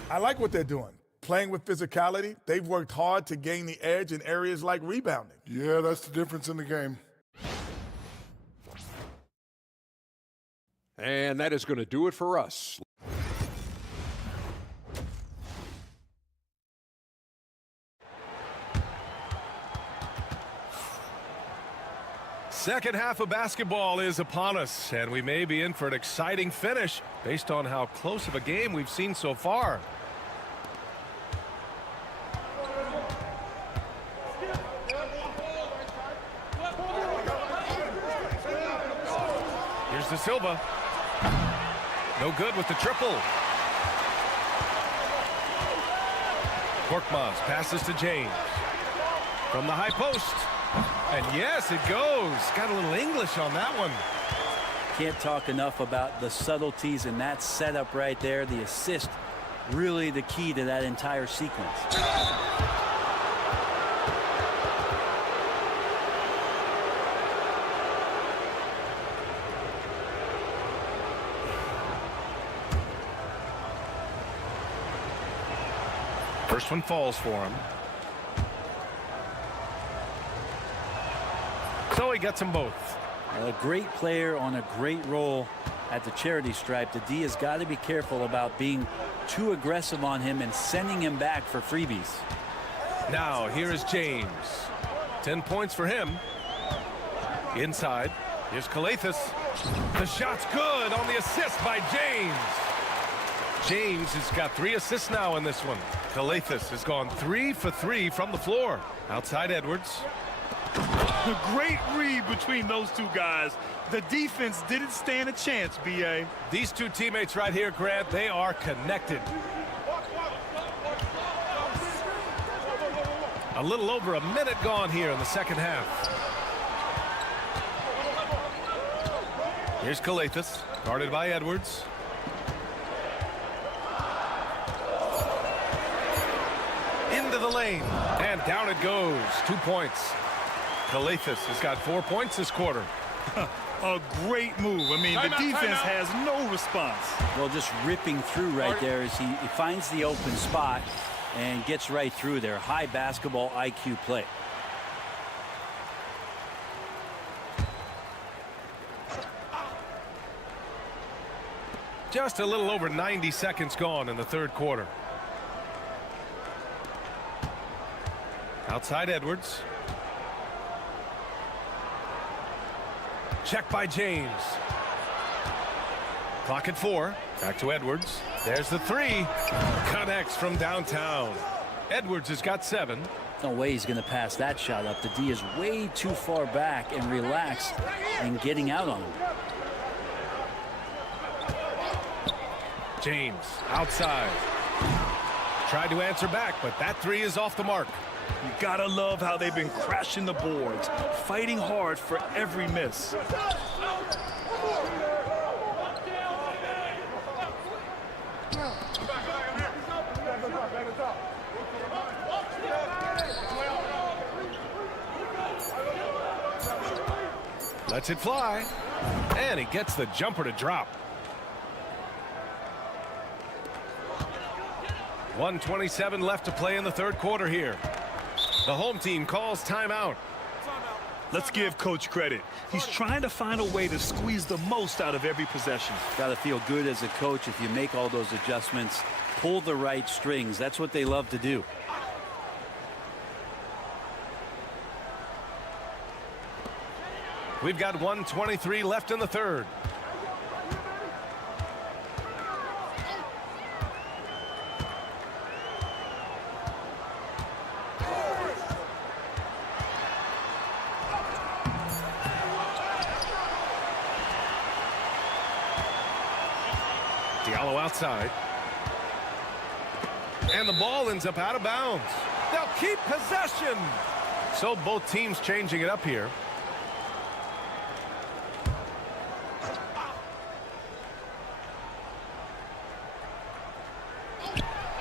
I like what they're doing. Playing with physicality, they've worked hard to gain the edge in areas like rebounding. Yeah, that's the difference in the game. and that is going to do it for us. Second half of basketball is upon us, and we may be in for an exciting finish based on how close of a game we've seen so far. Here's De Silva. No good with the triple. Korkmaz passes to James. From the high post. And yes, it goes. Got a little English on that one. Can't talk enough about the subtleties in that setup right there. The assist, really the key to that entire sequence. First one falls for him. So he gets them both. A great player on a great role at the charity stripe. The D has got to be careful about being too aggressive on him and sending him back for freebies. Now here is James. 10 points for him. Inside. Here's Kalathis. The shot's good on the assist by James. James has got 3 assists now in this one. Kalathis has gone 3 for 3 from the floor. Outside Edwards. A great read between those two guys. The defense didn't stand a chance, B.A. These two teammates right here, Grant, they are connected. A little over a minute gone here in the second half. Here's Kalathis, guarded by Edwards. Into the lane, and down it goes. 2 points. Kalathis has got 4 points this quarter. A great move. I mean, the defense has no response. Well, just ripping through right there as he finds the open spot and gets right through there. High basketball IQ play. Just a little over 90 seconds gone in the third quarter. Outside Edwards. Check by James. Clock at 4. Back to Edwards. There's the 3. Connects from downtown. Edwards has got 7. No way he's going to pass that shot up. The D is way too far back and relaxed and getting out on him. James outside. Tried to answer back, but that three is off the mark. You gotta love how they've been crashing the boards, fighting hard for every miss. Lets it fly, and he gets the jumper to drop. 1:27 left to play in the third quarter here. The home team calls timeout. Let's give Coach credit. He's trying to find a way to squeeze the most out of every possession. Got to feel good as a coach if you make all those adjustments, pull the right strings. That's what they love to do. We've got 1:23 left in the third. Diallo outside. And the ball ends up out of bounds. They'll keep possession. So both teams changing it up here.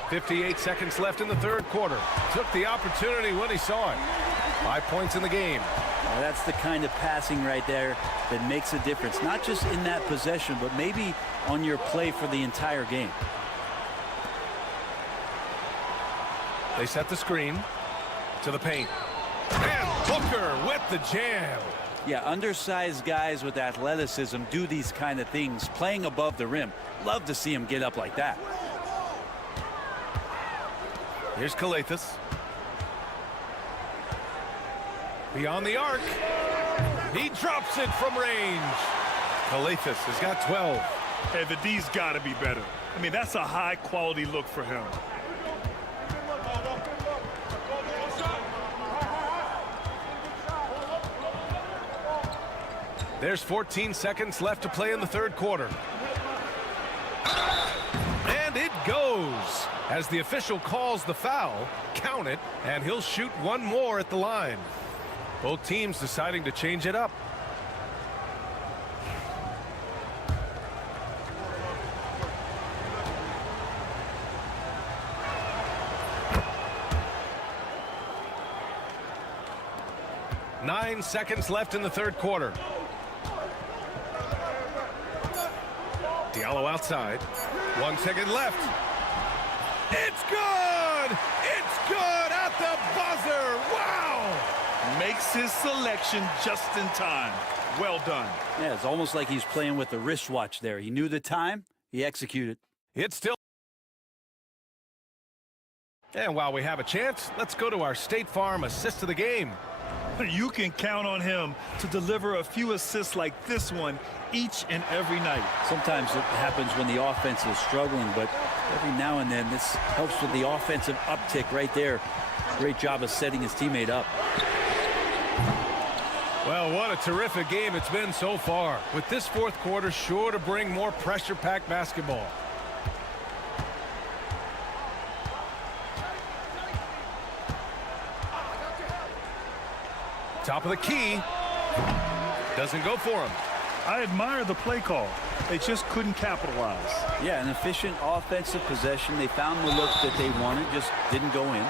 .58 seconds left in the third quarter. Took the opportunity when he saw it. 5 points in the game. Well, that's the kind of passing right there that makes a difference. Not just in that possession, but maybe on your play for the entire game. They set the screen to the paint. And Booker with the jam. Yeah, undersized guys with athleticism do these kind of things, playing above the rim. Love to see him get up like that. Here's Calathis. Beyond the arc. He drops it from range. Calathis has got 12. Hey, the D's got to be better. I mean, that's a high-quality look for him. There's 14 seconds left to play in the third quarter. And it goes. As the official calls the foul, count it, and he'll shoot one more at the line. Both teams deciding to change it up. Nine seconds left in the third quarter. Diallo outside. 1 second left. It's good! It's good at the buzzer! Wow! Makes his selection just in time. Well done. Yeah, it's almost like he's playing with the wristwatch there. He knew the time, he executed. It's still... And while we have a chance, let's go to our State Farm assist of the game. You can count on him to deliver a few assists like this one each and every night. Sometimes it happens when the offense is struggling, but every now and then this helps with the offensive uptick right there. Great job of setting his teammate up. Well, what a terrific game it's been so far. With this fourth quarter sure to bring more pressure-packed basketball. Top of the key. Doesn't go for him. I admire the play call. They just couldn't capitalize. Yeah, an efficient offensive possession. They found the look that they wanted, just didn't go in.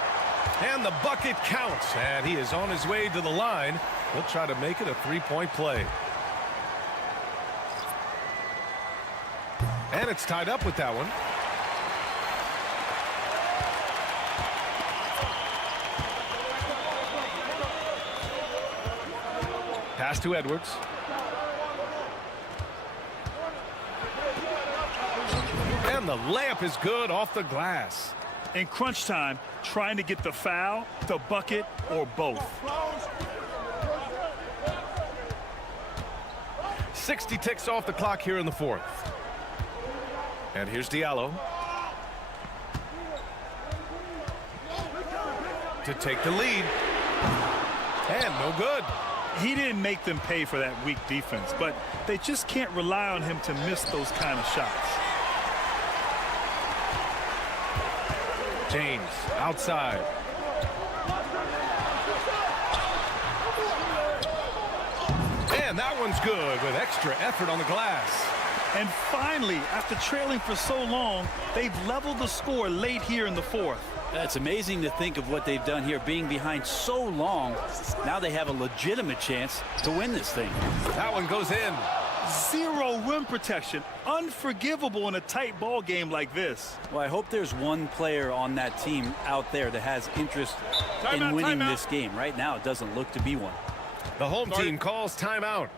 And the bucket counts, and he is on his way to the line. He'll try to make it a three-point play. And it's tied up with that one. Pass to Edwards. And the layup is good off the glass. In crunch time, trying to get the foul, the bucket, or both. 60 ticks off the clock here in the fourth. And here's Diallo. to take the lead. And no good. He didn't make them pay for that weak defense, but they just can't rely on him to miss those kind of shots. James outside. And that one's good with extra effort on the glass. And finally, after trailing for so long, they've leveled the score late here in the fourth. It's amazing to think of what they've done here, being behind so long. Now they have a legitimate chance to win this thing. That one goes in. Zero rim protection. Unforgivable in a tight ball game like this. Well, I hope there's one player on that team out there that has interest in winning this game. Right now, it doesn't look to be one. The home team calls timeout.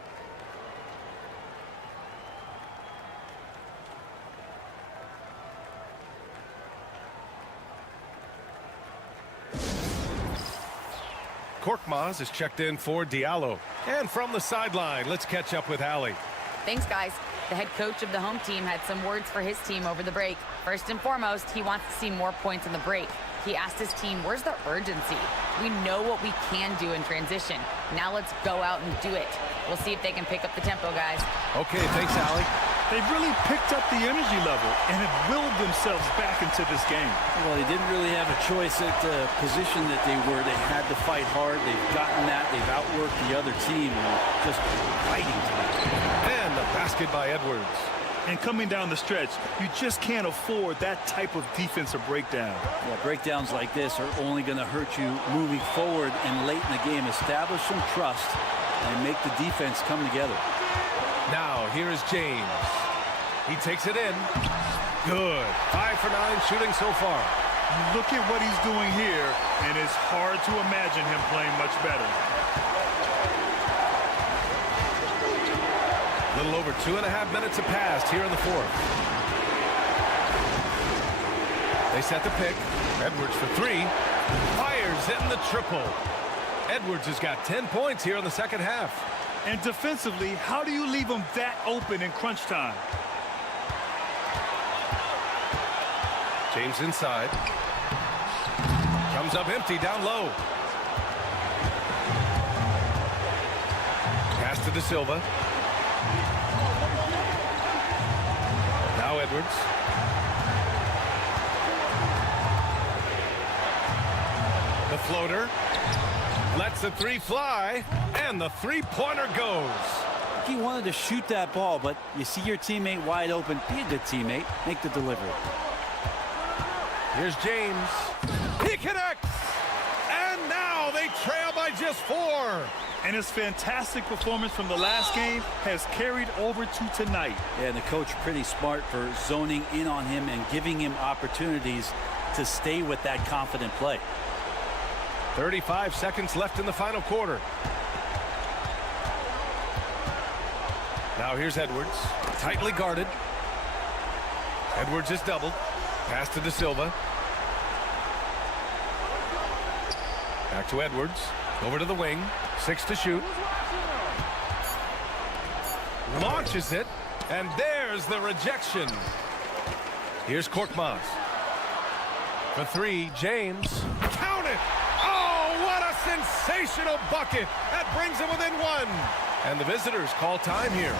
Korkmaz is checked in for Diallo. And from the sideline, let's catch up with Allie. Thanks, guys. The head coach of the home team had some words for his team over the break. First and foremost, he wants to see more points in the break. He asked his team, where's the urgency? We know what we can do in transition. Now let's go out and do it. We'll see if they can pick up the tempo, guys. Okay, thanks, Allie. They've really picked up the energy level and have willed themselves back into this game. Well, they didn't really have a choice at the position that they were. They had to fight hard. They've gotten that. They've outworked the other team and just fighting tonight. And the basket by Edwards. And coming down the stretch, you just can't afford that type of defensive breakdown. Yeah, breakdowns like this are only going to hurt you moving forward and late in the game. Establish some trust and make the defense come together. Now, here is James. He takes it in. Good. 5 for 9 shooting so far. Look at what he's doing here, and it's hard to imagine him playing much better. A little over 2.5 minutes have passed here in the fourth. They set the pick. Edwards for 3. Fires in the triple. Edwards has got 10 points here in the second half. And defensively, how do you leave them that open in crunch time? James inside. Comes up empty down low. Pass to De Silva. Now Edwards. The floater. Lets the 3 fly. And the three-pointer goes. He wanted to shoot that ball, but you see your teammate wide open. Be a good teammate. Make the delivery. Here's James. He connects! And now they trail by just 4. And his fantastic performance from the last game has carried over to tonight. Yeah, and the coach pretty smart for zoning in on him and giving him opportunities to stay with that confident play. 35 seconds left in the final quarter. Now here's Edwards. Tightly guarded. Edwards is doubled. Pass to De Silva. Back to Edwards. Over to the wing. 6 to shoot. Launches it. And there's the rejection. Here's Korkmaz. For 3, James. Count it! Oh, what a sensational bucket! That brings him within 1. And the visitors call time here.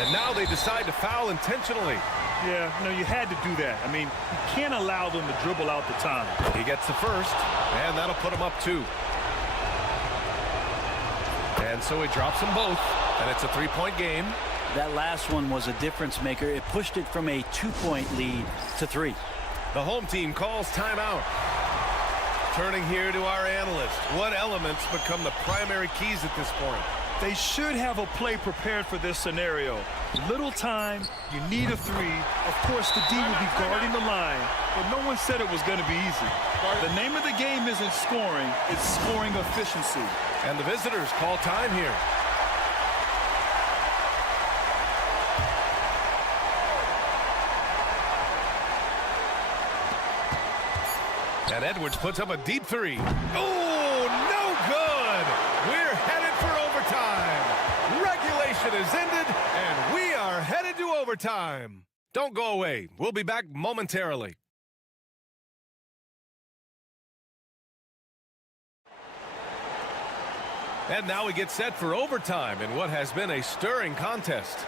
And now they decide to foul intentionally. Yeah, no, you had to do that. I mean, you can't allow them to dribble out the time. He gets the first, and that'll put him up 2. And so he drops them both, and it's a 3-point game. That last one was a difference maker. It pushed it from a 2-point lead to 3. The home team calls timeout. Turning here to our analyst. What elements become the primary keys at this point? They should have a play prepared for this scenario. Little time, you need a 3. Of course, the D will be guarding the line, but no one said it was going to be easy. The name of the game isn't scoring, it's scoring efficiency. And the visitors call time here. And Edwards puts up a deep 3. Oh, no good! We're headed for overtime. Regulation is ended, and we are overtime. Don't go away. We'll be back momentarily. And now we get set for overtime in what has been a stirring contest.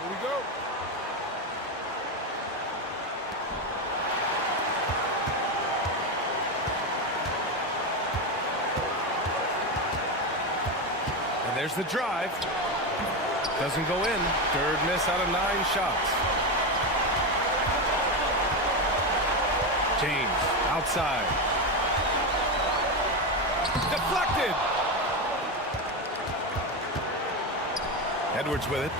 Here we go. And there's the drive. Doesn't go in. Third miss out of 9 shots. James outside. Deflected. Edwards with it.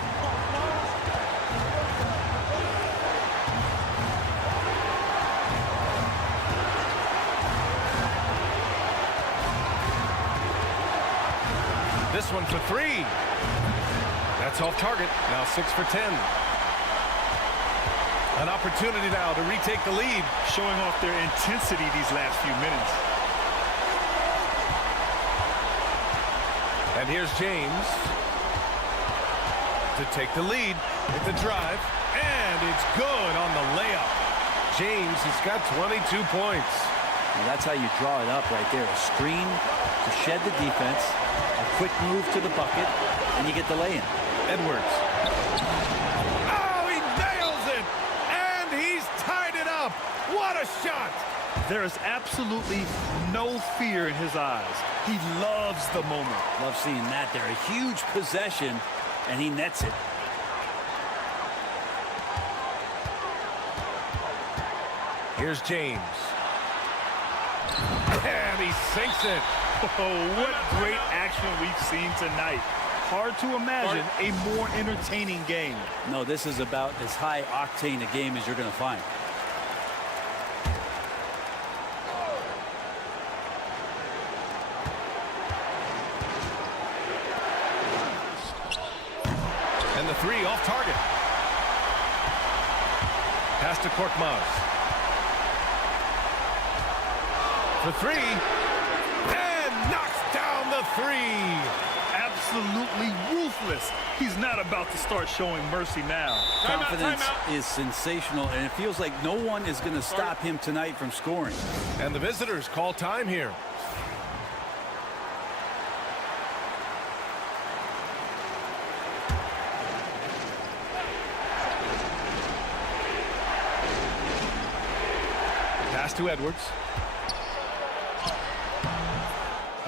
This one for 3. That's off target. Now 6 for 10. An opportunity now to retake the lead. Showing off their intensity these last few minutes. And here's James to take the lead with the drive. And it's good on the layup. James has got 22 points. Well, that's how you draw it up right there. A screen to shed the defense, a quick move to the bucket, and you get the lay-in. Edwards. Oh, he nails it! And he's tied it up! What a shot! There is absolutely no fear in his eyes. He loves the moment. Love seeing that there. A huge possession, and he nets it. Here's James. And he sinks it. Oh, what great action we've seen tonight. Hard to imagine a more entertaining game. No, this is about as high octane a game as you're going to find. And the 3 off target. Pass to Korkmaz. For 3. And knocks down the 3. Absolutely ruthless. He's not about to start showing mercy now. Confidence is sensational, and it feels like no one is going to stop him tonight from scoring. And the visitors call time here. Pass to Edwards.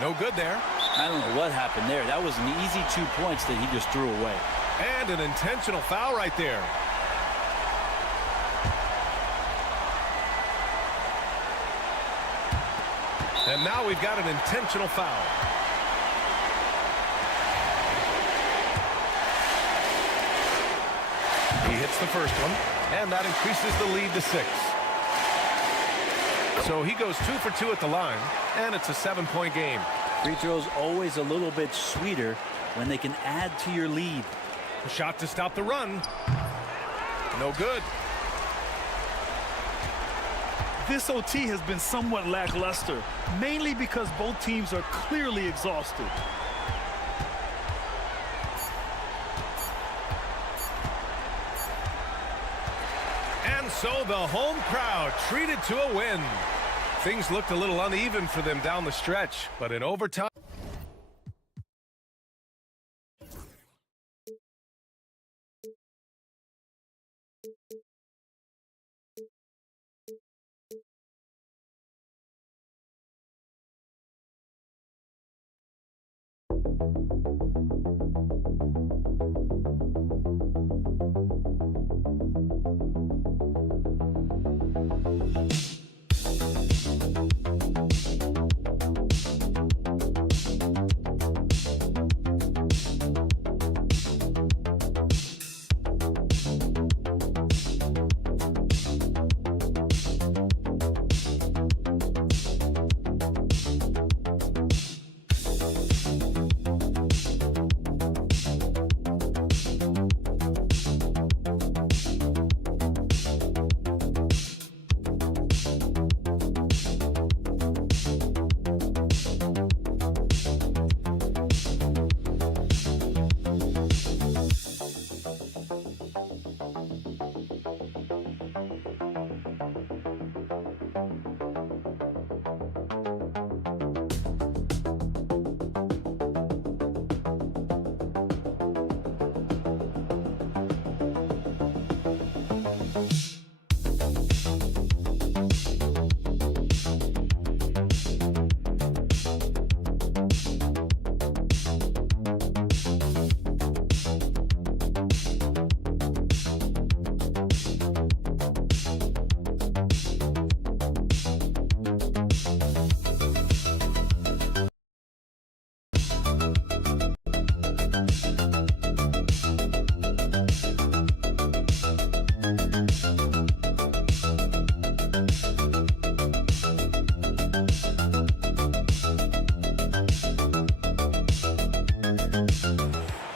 No good there. I don't know what happened there. That was an easy 2 points that he just threw away. And an intentional foul right there. And now we've got an intentional foul. He hits the first one, and that increases the lead to 6. So he goes 2 for 2 at the line, and it's a 7-point game. Free throws always a little bit sweeter when they can add to your lead. A shot to stop the run. No good. This OT has been somewhat lackluster, mainly because both teams are clearly exhausted. And so the home crowd treated to a win. Things looked a little uneven for them down the stretch, but in overtime.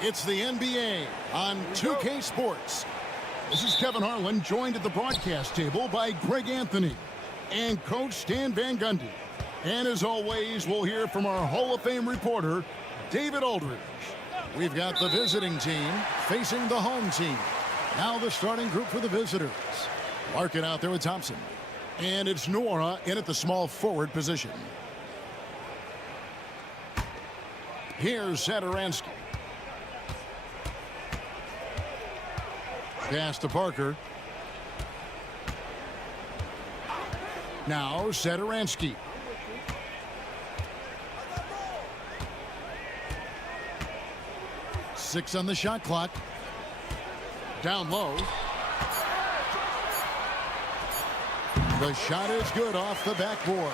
It's the NBA on 2K Sports. This is Kevin Harlan, joined at the broadcast table by Greg Anthony and Coach Stan Van Gundy. And as always, we'll hear from our Hall of Fame reporter, David Aldridge. We've got the visiting team facing the home team. Now the starting group for the visitors. Larkin out there with Thompson. And it's Nora in at the small forward position. Here's Satoransky. Pass to Parker. Now Satoransky. Six on the shot clock. Down low. The shot is good off the backboard.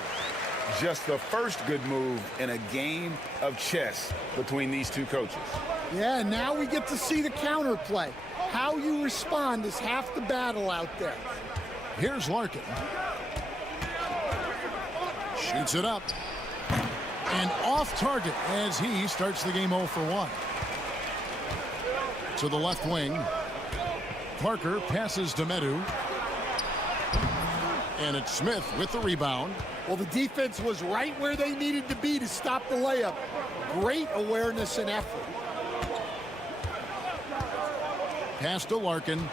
Just the first good move in a game of chess between these two coaches. Yeah, now we get to see the counterplay. How you respond is half the battle out there. Here's Larkin. Shoots it up. And off target as he starts the game 0 for 1. To the left wing. Parker passes to Medu. And it's Smith with the rebound. Well, the defense was right where they needed to be to stop the layup. Great awareness and effort. Pass to Larkin.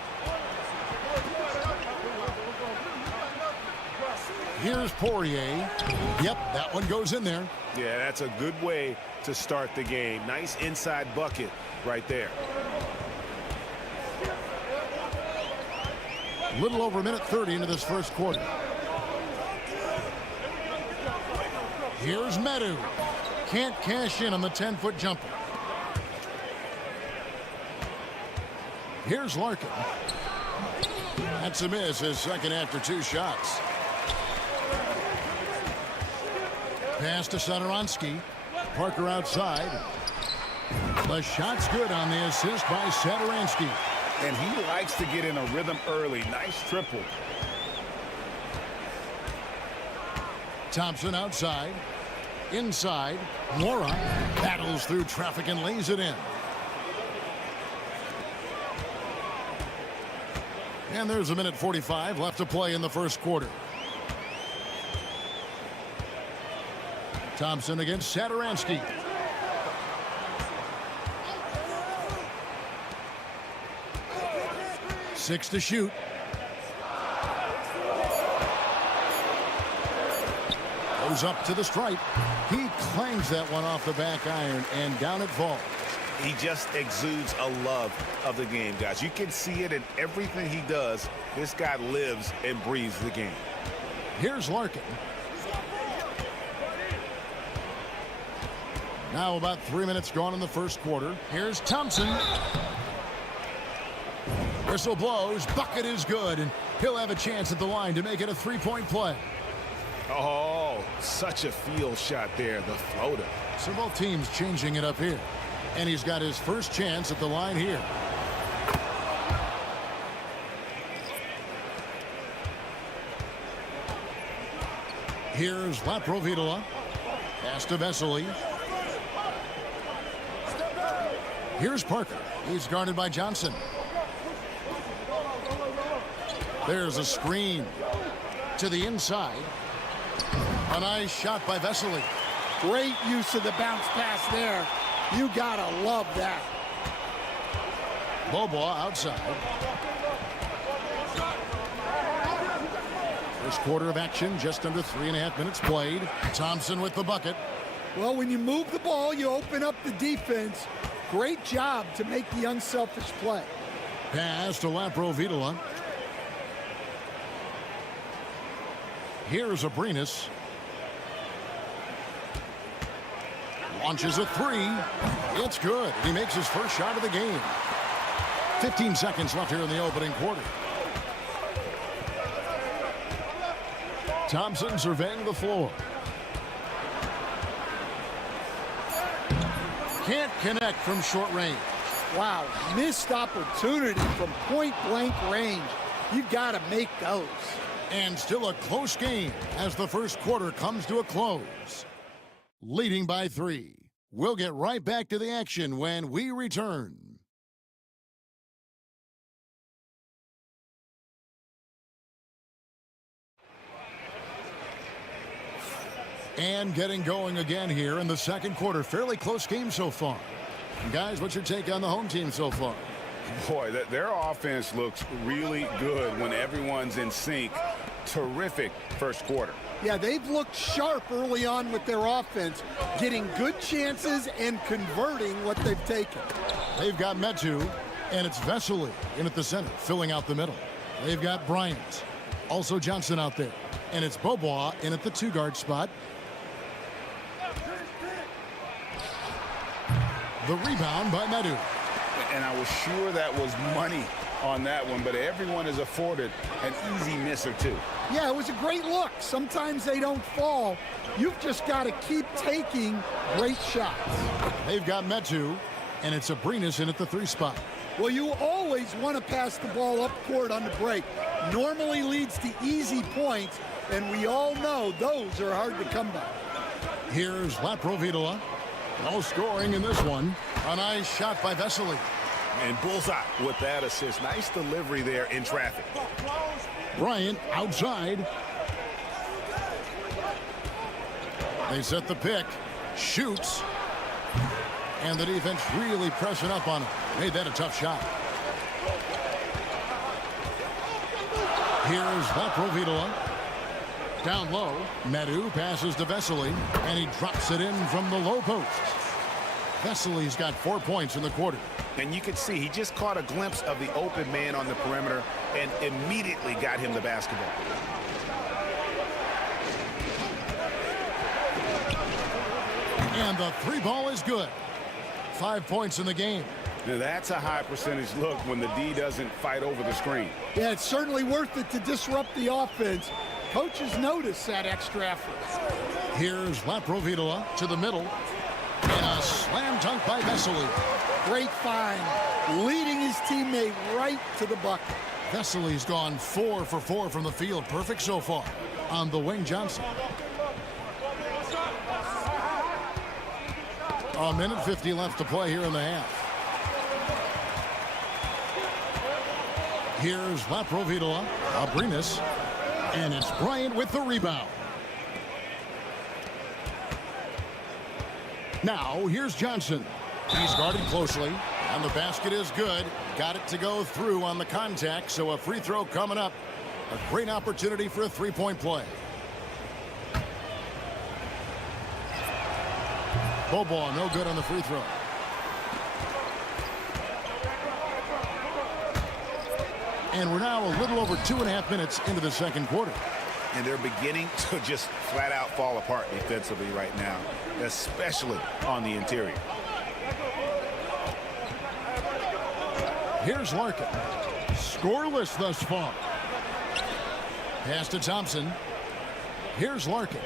Here's Poirier. Yep, that one goes in there. Yeah, that's a good way to start the game. Nice inside bucket right there. A little over a minute 30 into this first quarter. Here's Medu. Can't cash in on the 10-foot jumper. Here's Larkin. That's a miss, his second after 2 shots. Pass to Satoransky. Parker outside. The shot's good on the assist by Satoransky. And he likes to get in a rhythm early. Nice triple. Thompson outside. Inside. Mora battles through traffic and lays it in. And there's a minute 45 left to play in the first quarter. Thompson against Satoransky. Six to shoot. Goes up to the stripe. He clangs that one off the back iron, and down it falls. He just exudes a love of the game, guys. You can see it in everything he does. This guy lives and breathes the game. Here's Larkin. Now about 3 minutes gone in the first quarter. Here's Thompson. Whistle blows. Bucket is good, and he'll have a chance at the line to make it a 3-point play. Oh, such a field shot there, the floater. So both teams changing it up here. And he's got his first chance at the line here. Here's Laprovitola. Pass to Vesely. Here's Parker. He's guarded by Johnson. There's a screen to the inside. A nice shot by Vesely. Great use of the bounce pass there. You gotta love that. Bobois outside. First quarter of action, just under 3.5 minutes played. Thompson with the bucket. Well, when you move the ball, you open up the defense. Great job to make the unselfish play. Pass to Laprovitola. Here's Abrinas. Launches a 3. It's good. He makes his first shot of the game. 15 seconds left here in the opening quarter. Thompson surveying the floor. Can't connect from short range. Wow, missed opportunity from point-blank range. You got to make those. And still a close game as the first quarter comes to a close. Leading by 3. We'll get right back to the action when we return. And getting going again here in the second quarter. Fairly close game so far. Guys, what's your take on the home team so far? Boy, their offense looks really good when everyone's in sync. Terrific first quarter. Yeah, they've looked sharp early on with their offense, getting good chances and converting what they've taken. They've got Metu, and it's Vesely in at the center, filling out the middle. They've got Bryant, also Johnson out there, and it's Bobois in at the 2-guard spot. The rebound by Metu. And I was sure that was money on that one, but everyone is afforded an easy miss or two. Yeah, it was a great look. Sometimes they don't fall. You've just got to keep taking great shots. They've got Metu, and it's Abrinas in at the 3 spot. Well, you always want to pass the ball up court on the break. Normally leads to easy points, and we all know those are hard to come by. Here's Laprovitola. No scoring in this one. A nice shot by Vesely. And bullseye with that assist. Nice delivery there in traffic. Bryant outside. They set the pick. Shoots. And the defense really pressing up on him. Made that a tough shot. Here's Laprovitola. Down low. Metu passes to Vesely. And he drops it in from the low post. Vesely's got 4 points in the quarter. And you can see he just caught a glimpse of the open man on the perimeter and immediately got him the basketball. And the 3 ball is good. 5 points in the game. Now that's a high percentage look when the D doesn't fight over the screen. Yeah, it's certainly worth it to disrupt the offense. Coaches notice that extra effort. Here's Laprovitola to the middle. And a slam dunk by Vesely. Great find, leading his teammate right to the bucket. Vesely's gone 4 for 4 from the field. Perfect so far on the wing. Johnson. A minute 50 left to play here in the half. Here's Laprovitola. Abrinas. And it's Bryant with the rebound. Now, here's Johnson. He's guarded closely, and the basket is good. Got it to go through on the contact, so a free throw coming up. A great opportunity for a 3-point play. Bobois, no good on the free throw. And we're now a little over 2.5 minutes into the second quarter. And they're beginning to just flat out fall apart defensively right now, especially on the interior. Here's Larkin. Scoreless thus far. Pass to Thompson. Here's Larkin.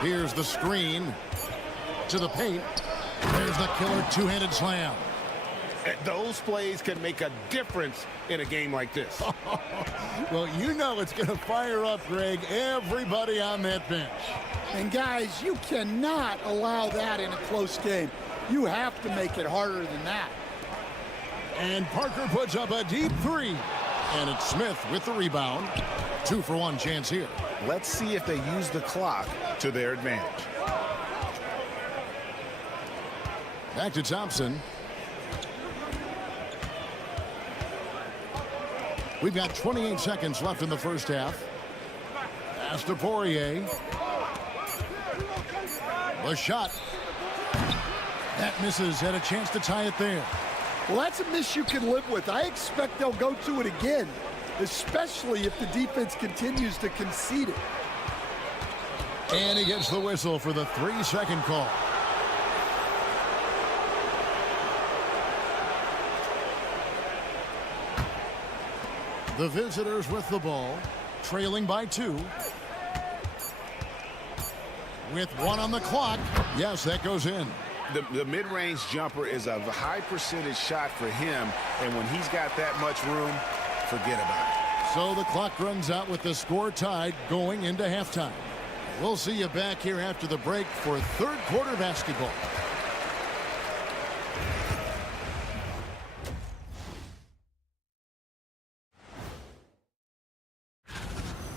Here's the screen to the paint. There's the killer 2-handed slam. Those plays can make a difference in a game like this. Well, you know it's going to fire up, Greg, everybody on that bench. And guys, you cannot allow that in a close game. You have to make it harder than that. And Parker puts up a deep 3. And it's Smith with the rebound. 2-for-1 chance here. Let's see if they use the clock to their advantage. Back to Thompson. We've got 28 seconds left in the first half. Pass to Poirier. The shot. That misses. Had a chance to tie it there. Well, that's a miss you can live with. I expect they'll go to it again, especially if the defense continues to concede it. And he gets the whistle for the 3-second call. The visitors with the ball, trailing by 2. With 1 on the clock. Yes, that goes in. The mid-range jumper is a high percentage shot for him, and when he's got that much room, forget about it. So the clock runs out with the score tied going into halftime. We'll see you back here after the break for third quarter basketball.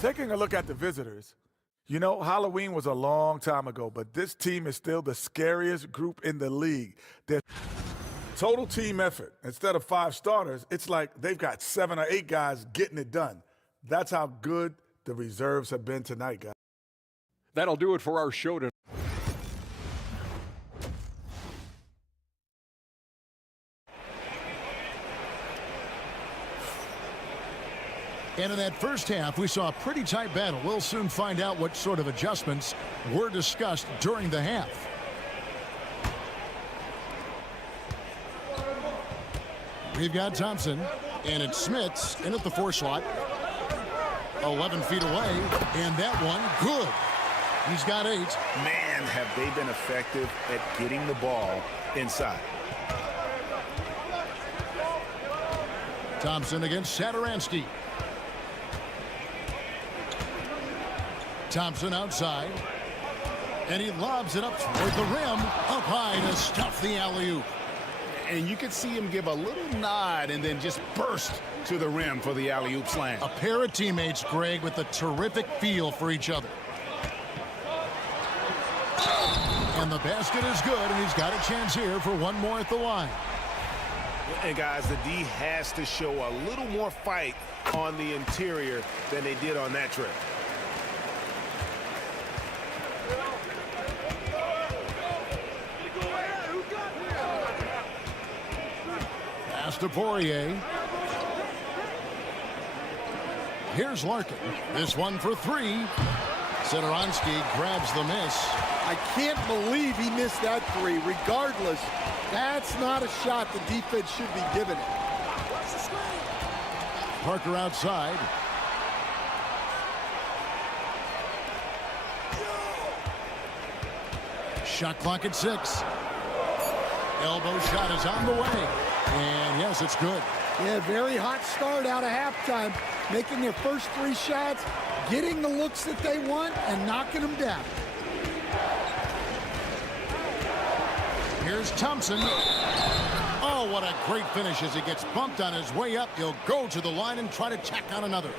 Taking a look at the visitors, you know, Halloween was a long time ago, but this team is still the scariest group in the league. Their total team effort, instead of 5 starters, it's like they've got 7 or 8 guys getting it done. That's how good the reserves have been tonight, guys. That'll do it for our show tonight. And in that first half, we saw a pretty tight battle. We'll soon find out what sort of adjustments were discussed during the half. We've got Thompson, and it's Smits in at the 4 slot. 11 feet away, and that one good. He's got 8. Man, have they been effective at getting the ball inside. Thompson against Satoransky. Thompson outside, and he lobs it up toward the rim, up high to stuff the alley-oop. And you could see him give a little nod and then just burst to the rim for the alley-oop slam. A pair of teammates, Greg, with a terrific feel for each other. And the basket is good, and he's got a chance here for one more at the line. And guys, the D has to show a little more fight on the interior than they did on that trip. Pass to Poirier. Here's Larkin. This one for 3. Satoransky grabs the miss. I can't believe he missed that 3. Regardless, that's not a shot the defense should be giving it. Parker outside. Shot clock at 6. Elbow shot is on the way. And yes, it's good. Yeah, very hot start out of halftime. Making their first 3 shots, getting the looks that they want, and knocking them down. Here's Thompson. Oh, what a great finish as he gets bumped on his way up. He'll go to the line and try to tack on another.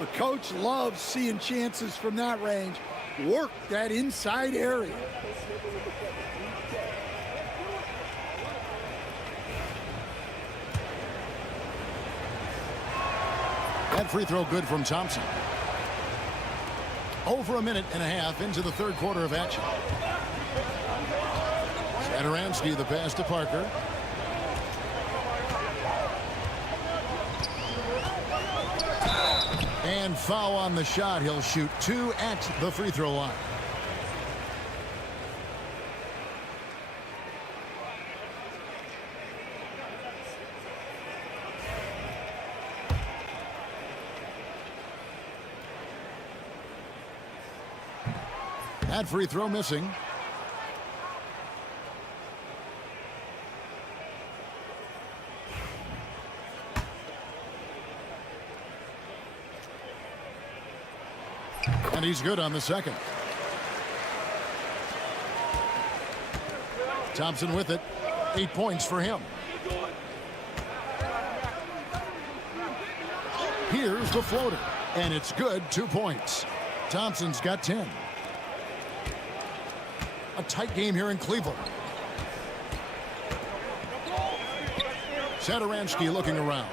The coach loves seeing chances from that range. Work that inside area. That free throw good from Thompson. Over a minute and a half into the third quarter of action. Satoransky, the pass to Parker. And foul on the shot. He'll shoot 2 at the free throw line. That free throw missing. And he's good on the second. Thompson with it. 8 points for him. Here's the floater. And it's good. 2 points. Thompson's got 10. A tight game here in Cleveland. Satoransky looking around.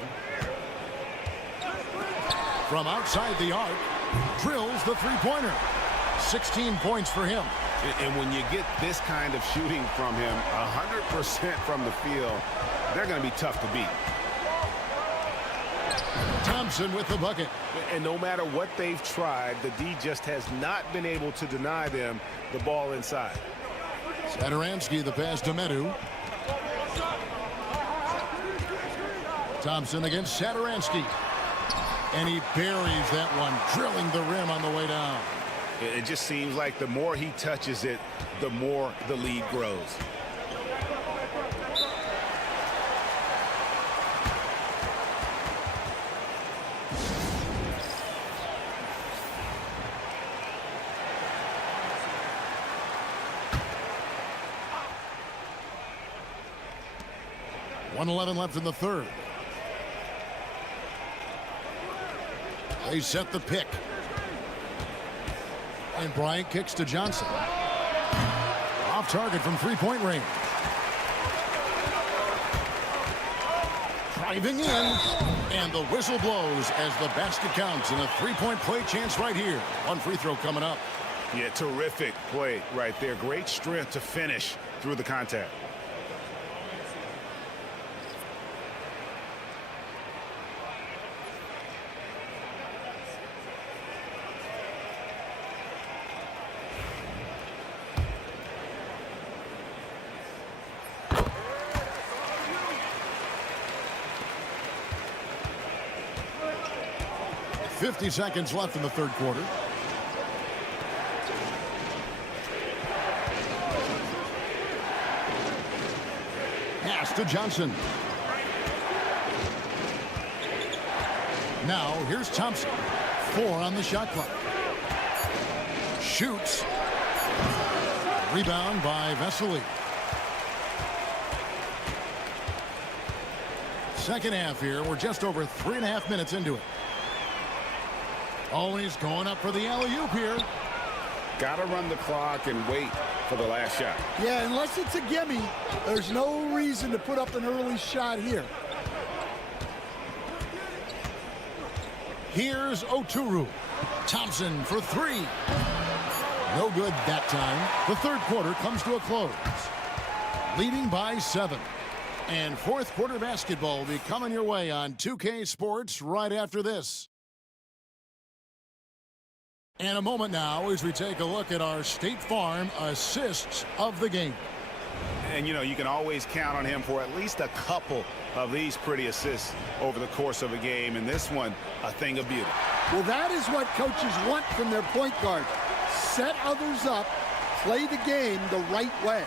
From outside the arc, drills the three-pointer. 16 points for him. And when you get this kind of shooting from him, 100% from the field, they're going to be tough to beat. Thompson with the bucket. And no matter what they've tried, the D just has not been able to deny them the ball inside. Satoransky, the pass to Medu. Thompson against Satoransky. And he buries that one, drilling the rim on the way down. It just seems like the more he touches it, the more the lead grows. 1:11 left in the third. They set the pick. And Bryant kicks to Johnson. Off target from three-point range. Driving in. And the whistle blows as the basket counts. And a three-point play chance right here. One free throw coming up. Yeah, terrific play right there. Great strength to finish through the contact. .50 seconds left in the third quarter. Pass to Johnson. Now here's Thompson. 4 on the shot clock. Shoots. Rebound by Vesely. Second half here. We're just over 3.5 minutes into it. Always going up for the alley-oop here. Got to run the clock and wait for the last shot. Yeah, unless it's a gimme, there's no reason to put up an early shot here. Here's Oturu. Thompson for 3. No good that time. The third quarter comes to a close. Leading by 7. And fourth quarter basketball will be coming your way on 2K Sports right after this. And a moment now as we take a look at our State Farm assists of the game. And, you know, you can always count on him for at least a couple of these pretty assists over the course of a game. And this one, a thing of beauty. Well, that is what coaches want from their point guard. Set others up, play the game the right way.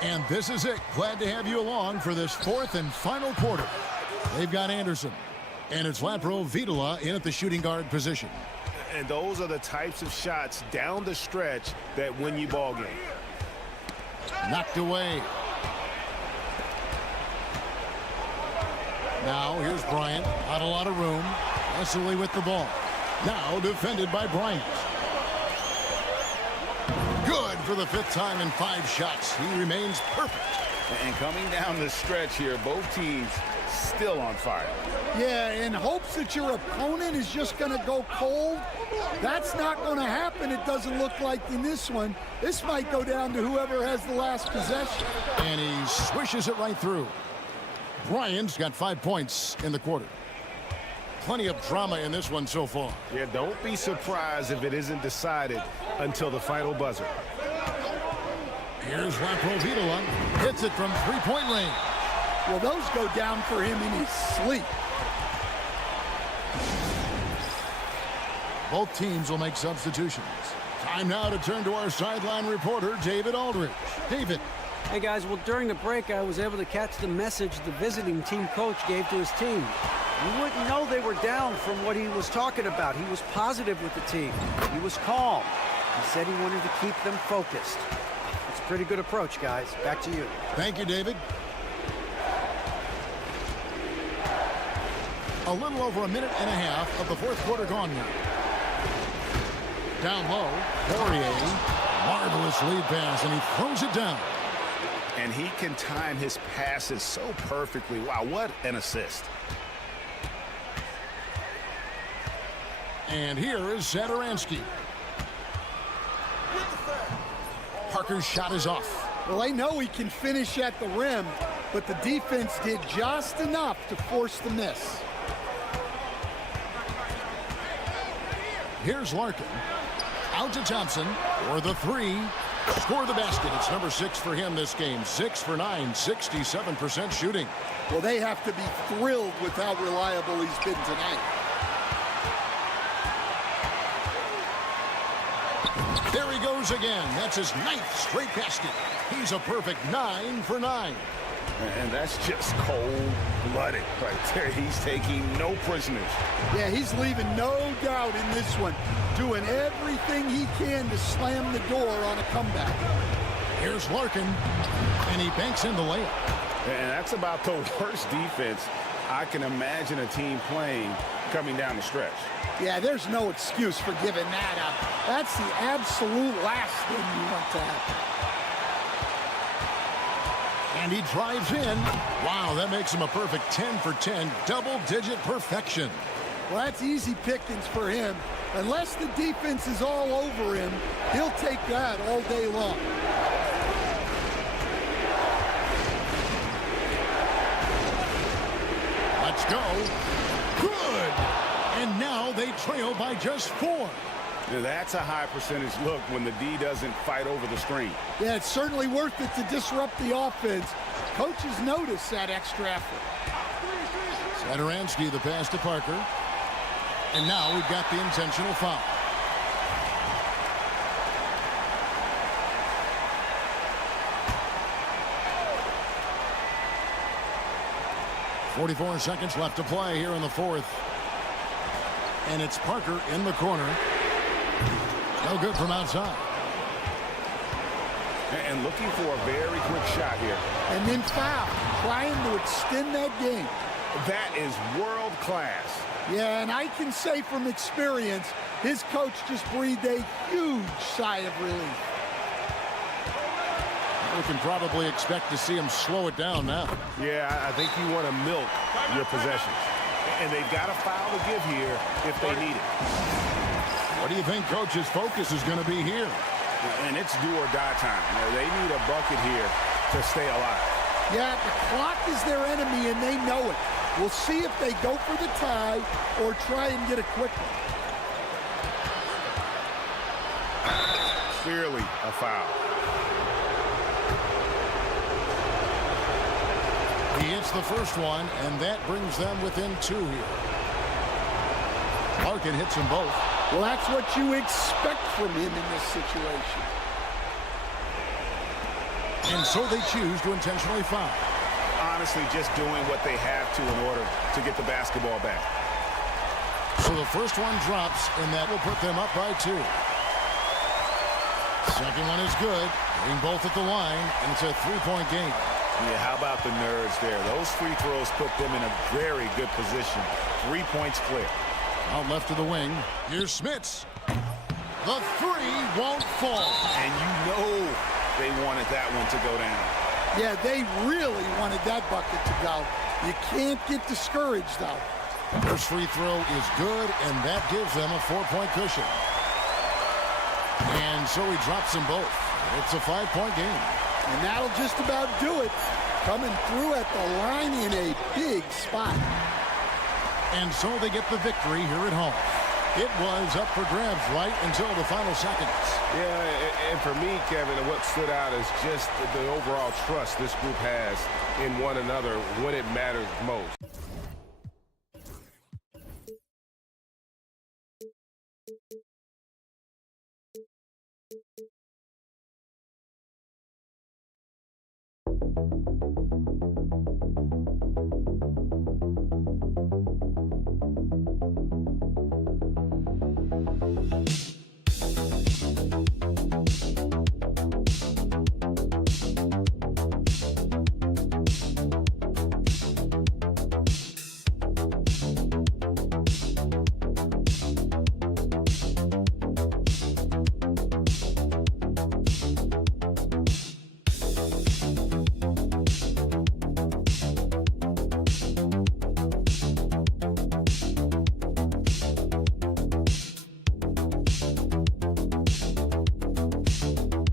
And this is it. Glad to have you along for this fourth and final quarter. They've got Anderson. And it's Lapro Vitola in at the shooting guard position. And those are the types of shots down the stretch that win you ball game. Knocked away. Now here's Bryant. Not a lot of room. Wesley with the ball. Now defended by Bryant. Good for the 5th time in 5 shots. He remains perfect. And coming down the stretch here, both teams still on fire. Yeah, in hopes that your opponent is just going to go cold. That's not going to happen, it doesn't look like in this one. This might go down to whoever has the last possession. And he swishes it right through. Bryant's got 5 points in the quarter. Plenty of drama in this one so far. Yeah, don't be surprised if it isn't decided until the final buzzer. Here's Lapro Vitola. Hits it from 3-point range. Well, those go down for him in his sleep. Both teams will make substitutions. Time now to turn to our sideline reporter, David Aldridge. David. Hey, guys. Well, during the break, I was able to catch the message the visiting team coach gave to his team. You wouldn't know they were down from what he was talking about. He was positive with the team. He was calm. He said he wanted to keep them focused. It's a pretty good approach, guys. Back to you. Thank you, David. A little over 1.5 minutes of the fourth quarter gone now. Down low, Poirier, marvelous lead pass, and he throws it down. And he can time his passes so perfectly. Wow, what an assist. And here is Satoransky. Parker's shot is off. Well, they know he can finish at the rim, but the defense did just enough to force the miss. Here's Larkin. Out to Thompson for the 3. Score the basket. It's number 6 for him this game. 6 for 9, 67% shooting. Well, they have to be thrilled with how reliable he's been tonight. There he goes again. That's his 9th straight basket. He's a perfect 9 for 9. And that's just cold-blooded right there. He's taking no prisoners. Yeah, he's leaving no doubt in this one. Doing everything he can to slam the door on a comeback. Here's Larkin, and he banks in the layup. And that's about the worst defense I can imagine a team playing coming down the stretch. Yeah, there's no excuse for giving that up. That's the absolute last thing you want to happen. And he drives in. Wow, that makes him a perfect 10 for 10, double-digit perfection. Well, that's easy pickings for him. Unless the defense is all over him, he'll take that all day long. Let's go. Good. And now they trail by just 4. That's a high percentage look when the D doesn't fight over the screen. Yeah, it's certainly worth it to disrupt the offense. Coaches notice that extra effort. Satoransky, the pass to Parker. And now we've got the intentional foul. .44 seconds left to play here in the fourth. And it's Parker in the corner. No good from outside. And looking for a very quick shot here. And then foul, trying to extend that game. That is world class. Yeah, and I can say from experience, his coach just breathed a huge sigh of relief. We can probably expect to see him slow it down now. Yeah, I think you want to milk your possessions. And they've got a foul to give here if they need it. What do you think Coach's focus is going to be here? And it's do or die time. They need a bucket here to stay alive. Yeah, the clock is their enemy, and they know it. We'll see if they go for the tie or try and get it quickly. Clearly a foul. He hits the first one, and that brings them within 2 here. Larkin hits them both. Well, that's what you expect from him in this situation. And so they choose to intentionally foul. Honestly, just doing what they have to in order to get the basketball back. So the first one drops, and that will put them up by 2. Second one is good. Hitting both at the line, and it's a 3-point game. Yeah, how about the nerds there? Those free throws put them in a very good position. 3 points clear. Out left to the wing. Here's Smits. The 3 won't fall. And you know they wanted that one to go down. Yeah, they really wanted that bucket to go. You can't get discouraged, though. First free throw is good, and that gives them a 4-point cushion. And so he drops them both. It's a 5-point game. And that'll just about do it. Coming through at the line in a big spot. And so they get the victory here at home. It was up for grabs right until the final seconds. Yeah, and for me, Kevin, what stood out is just the overall trust this group has in one another when it matters most.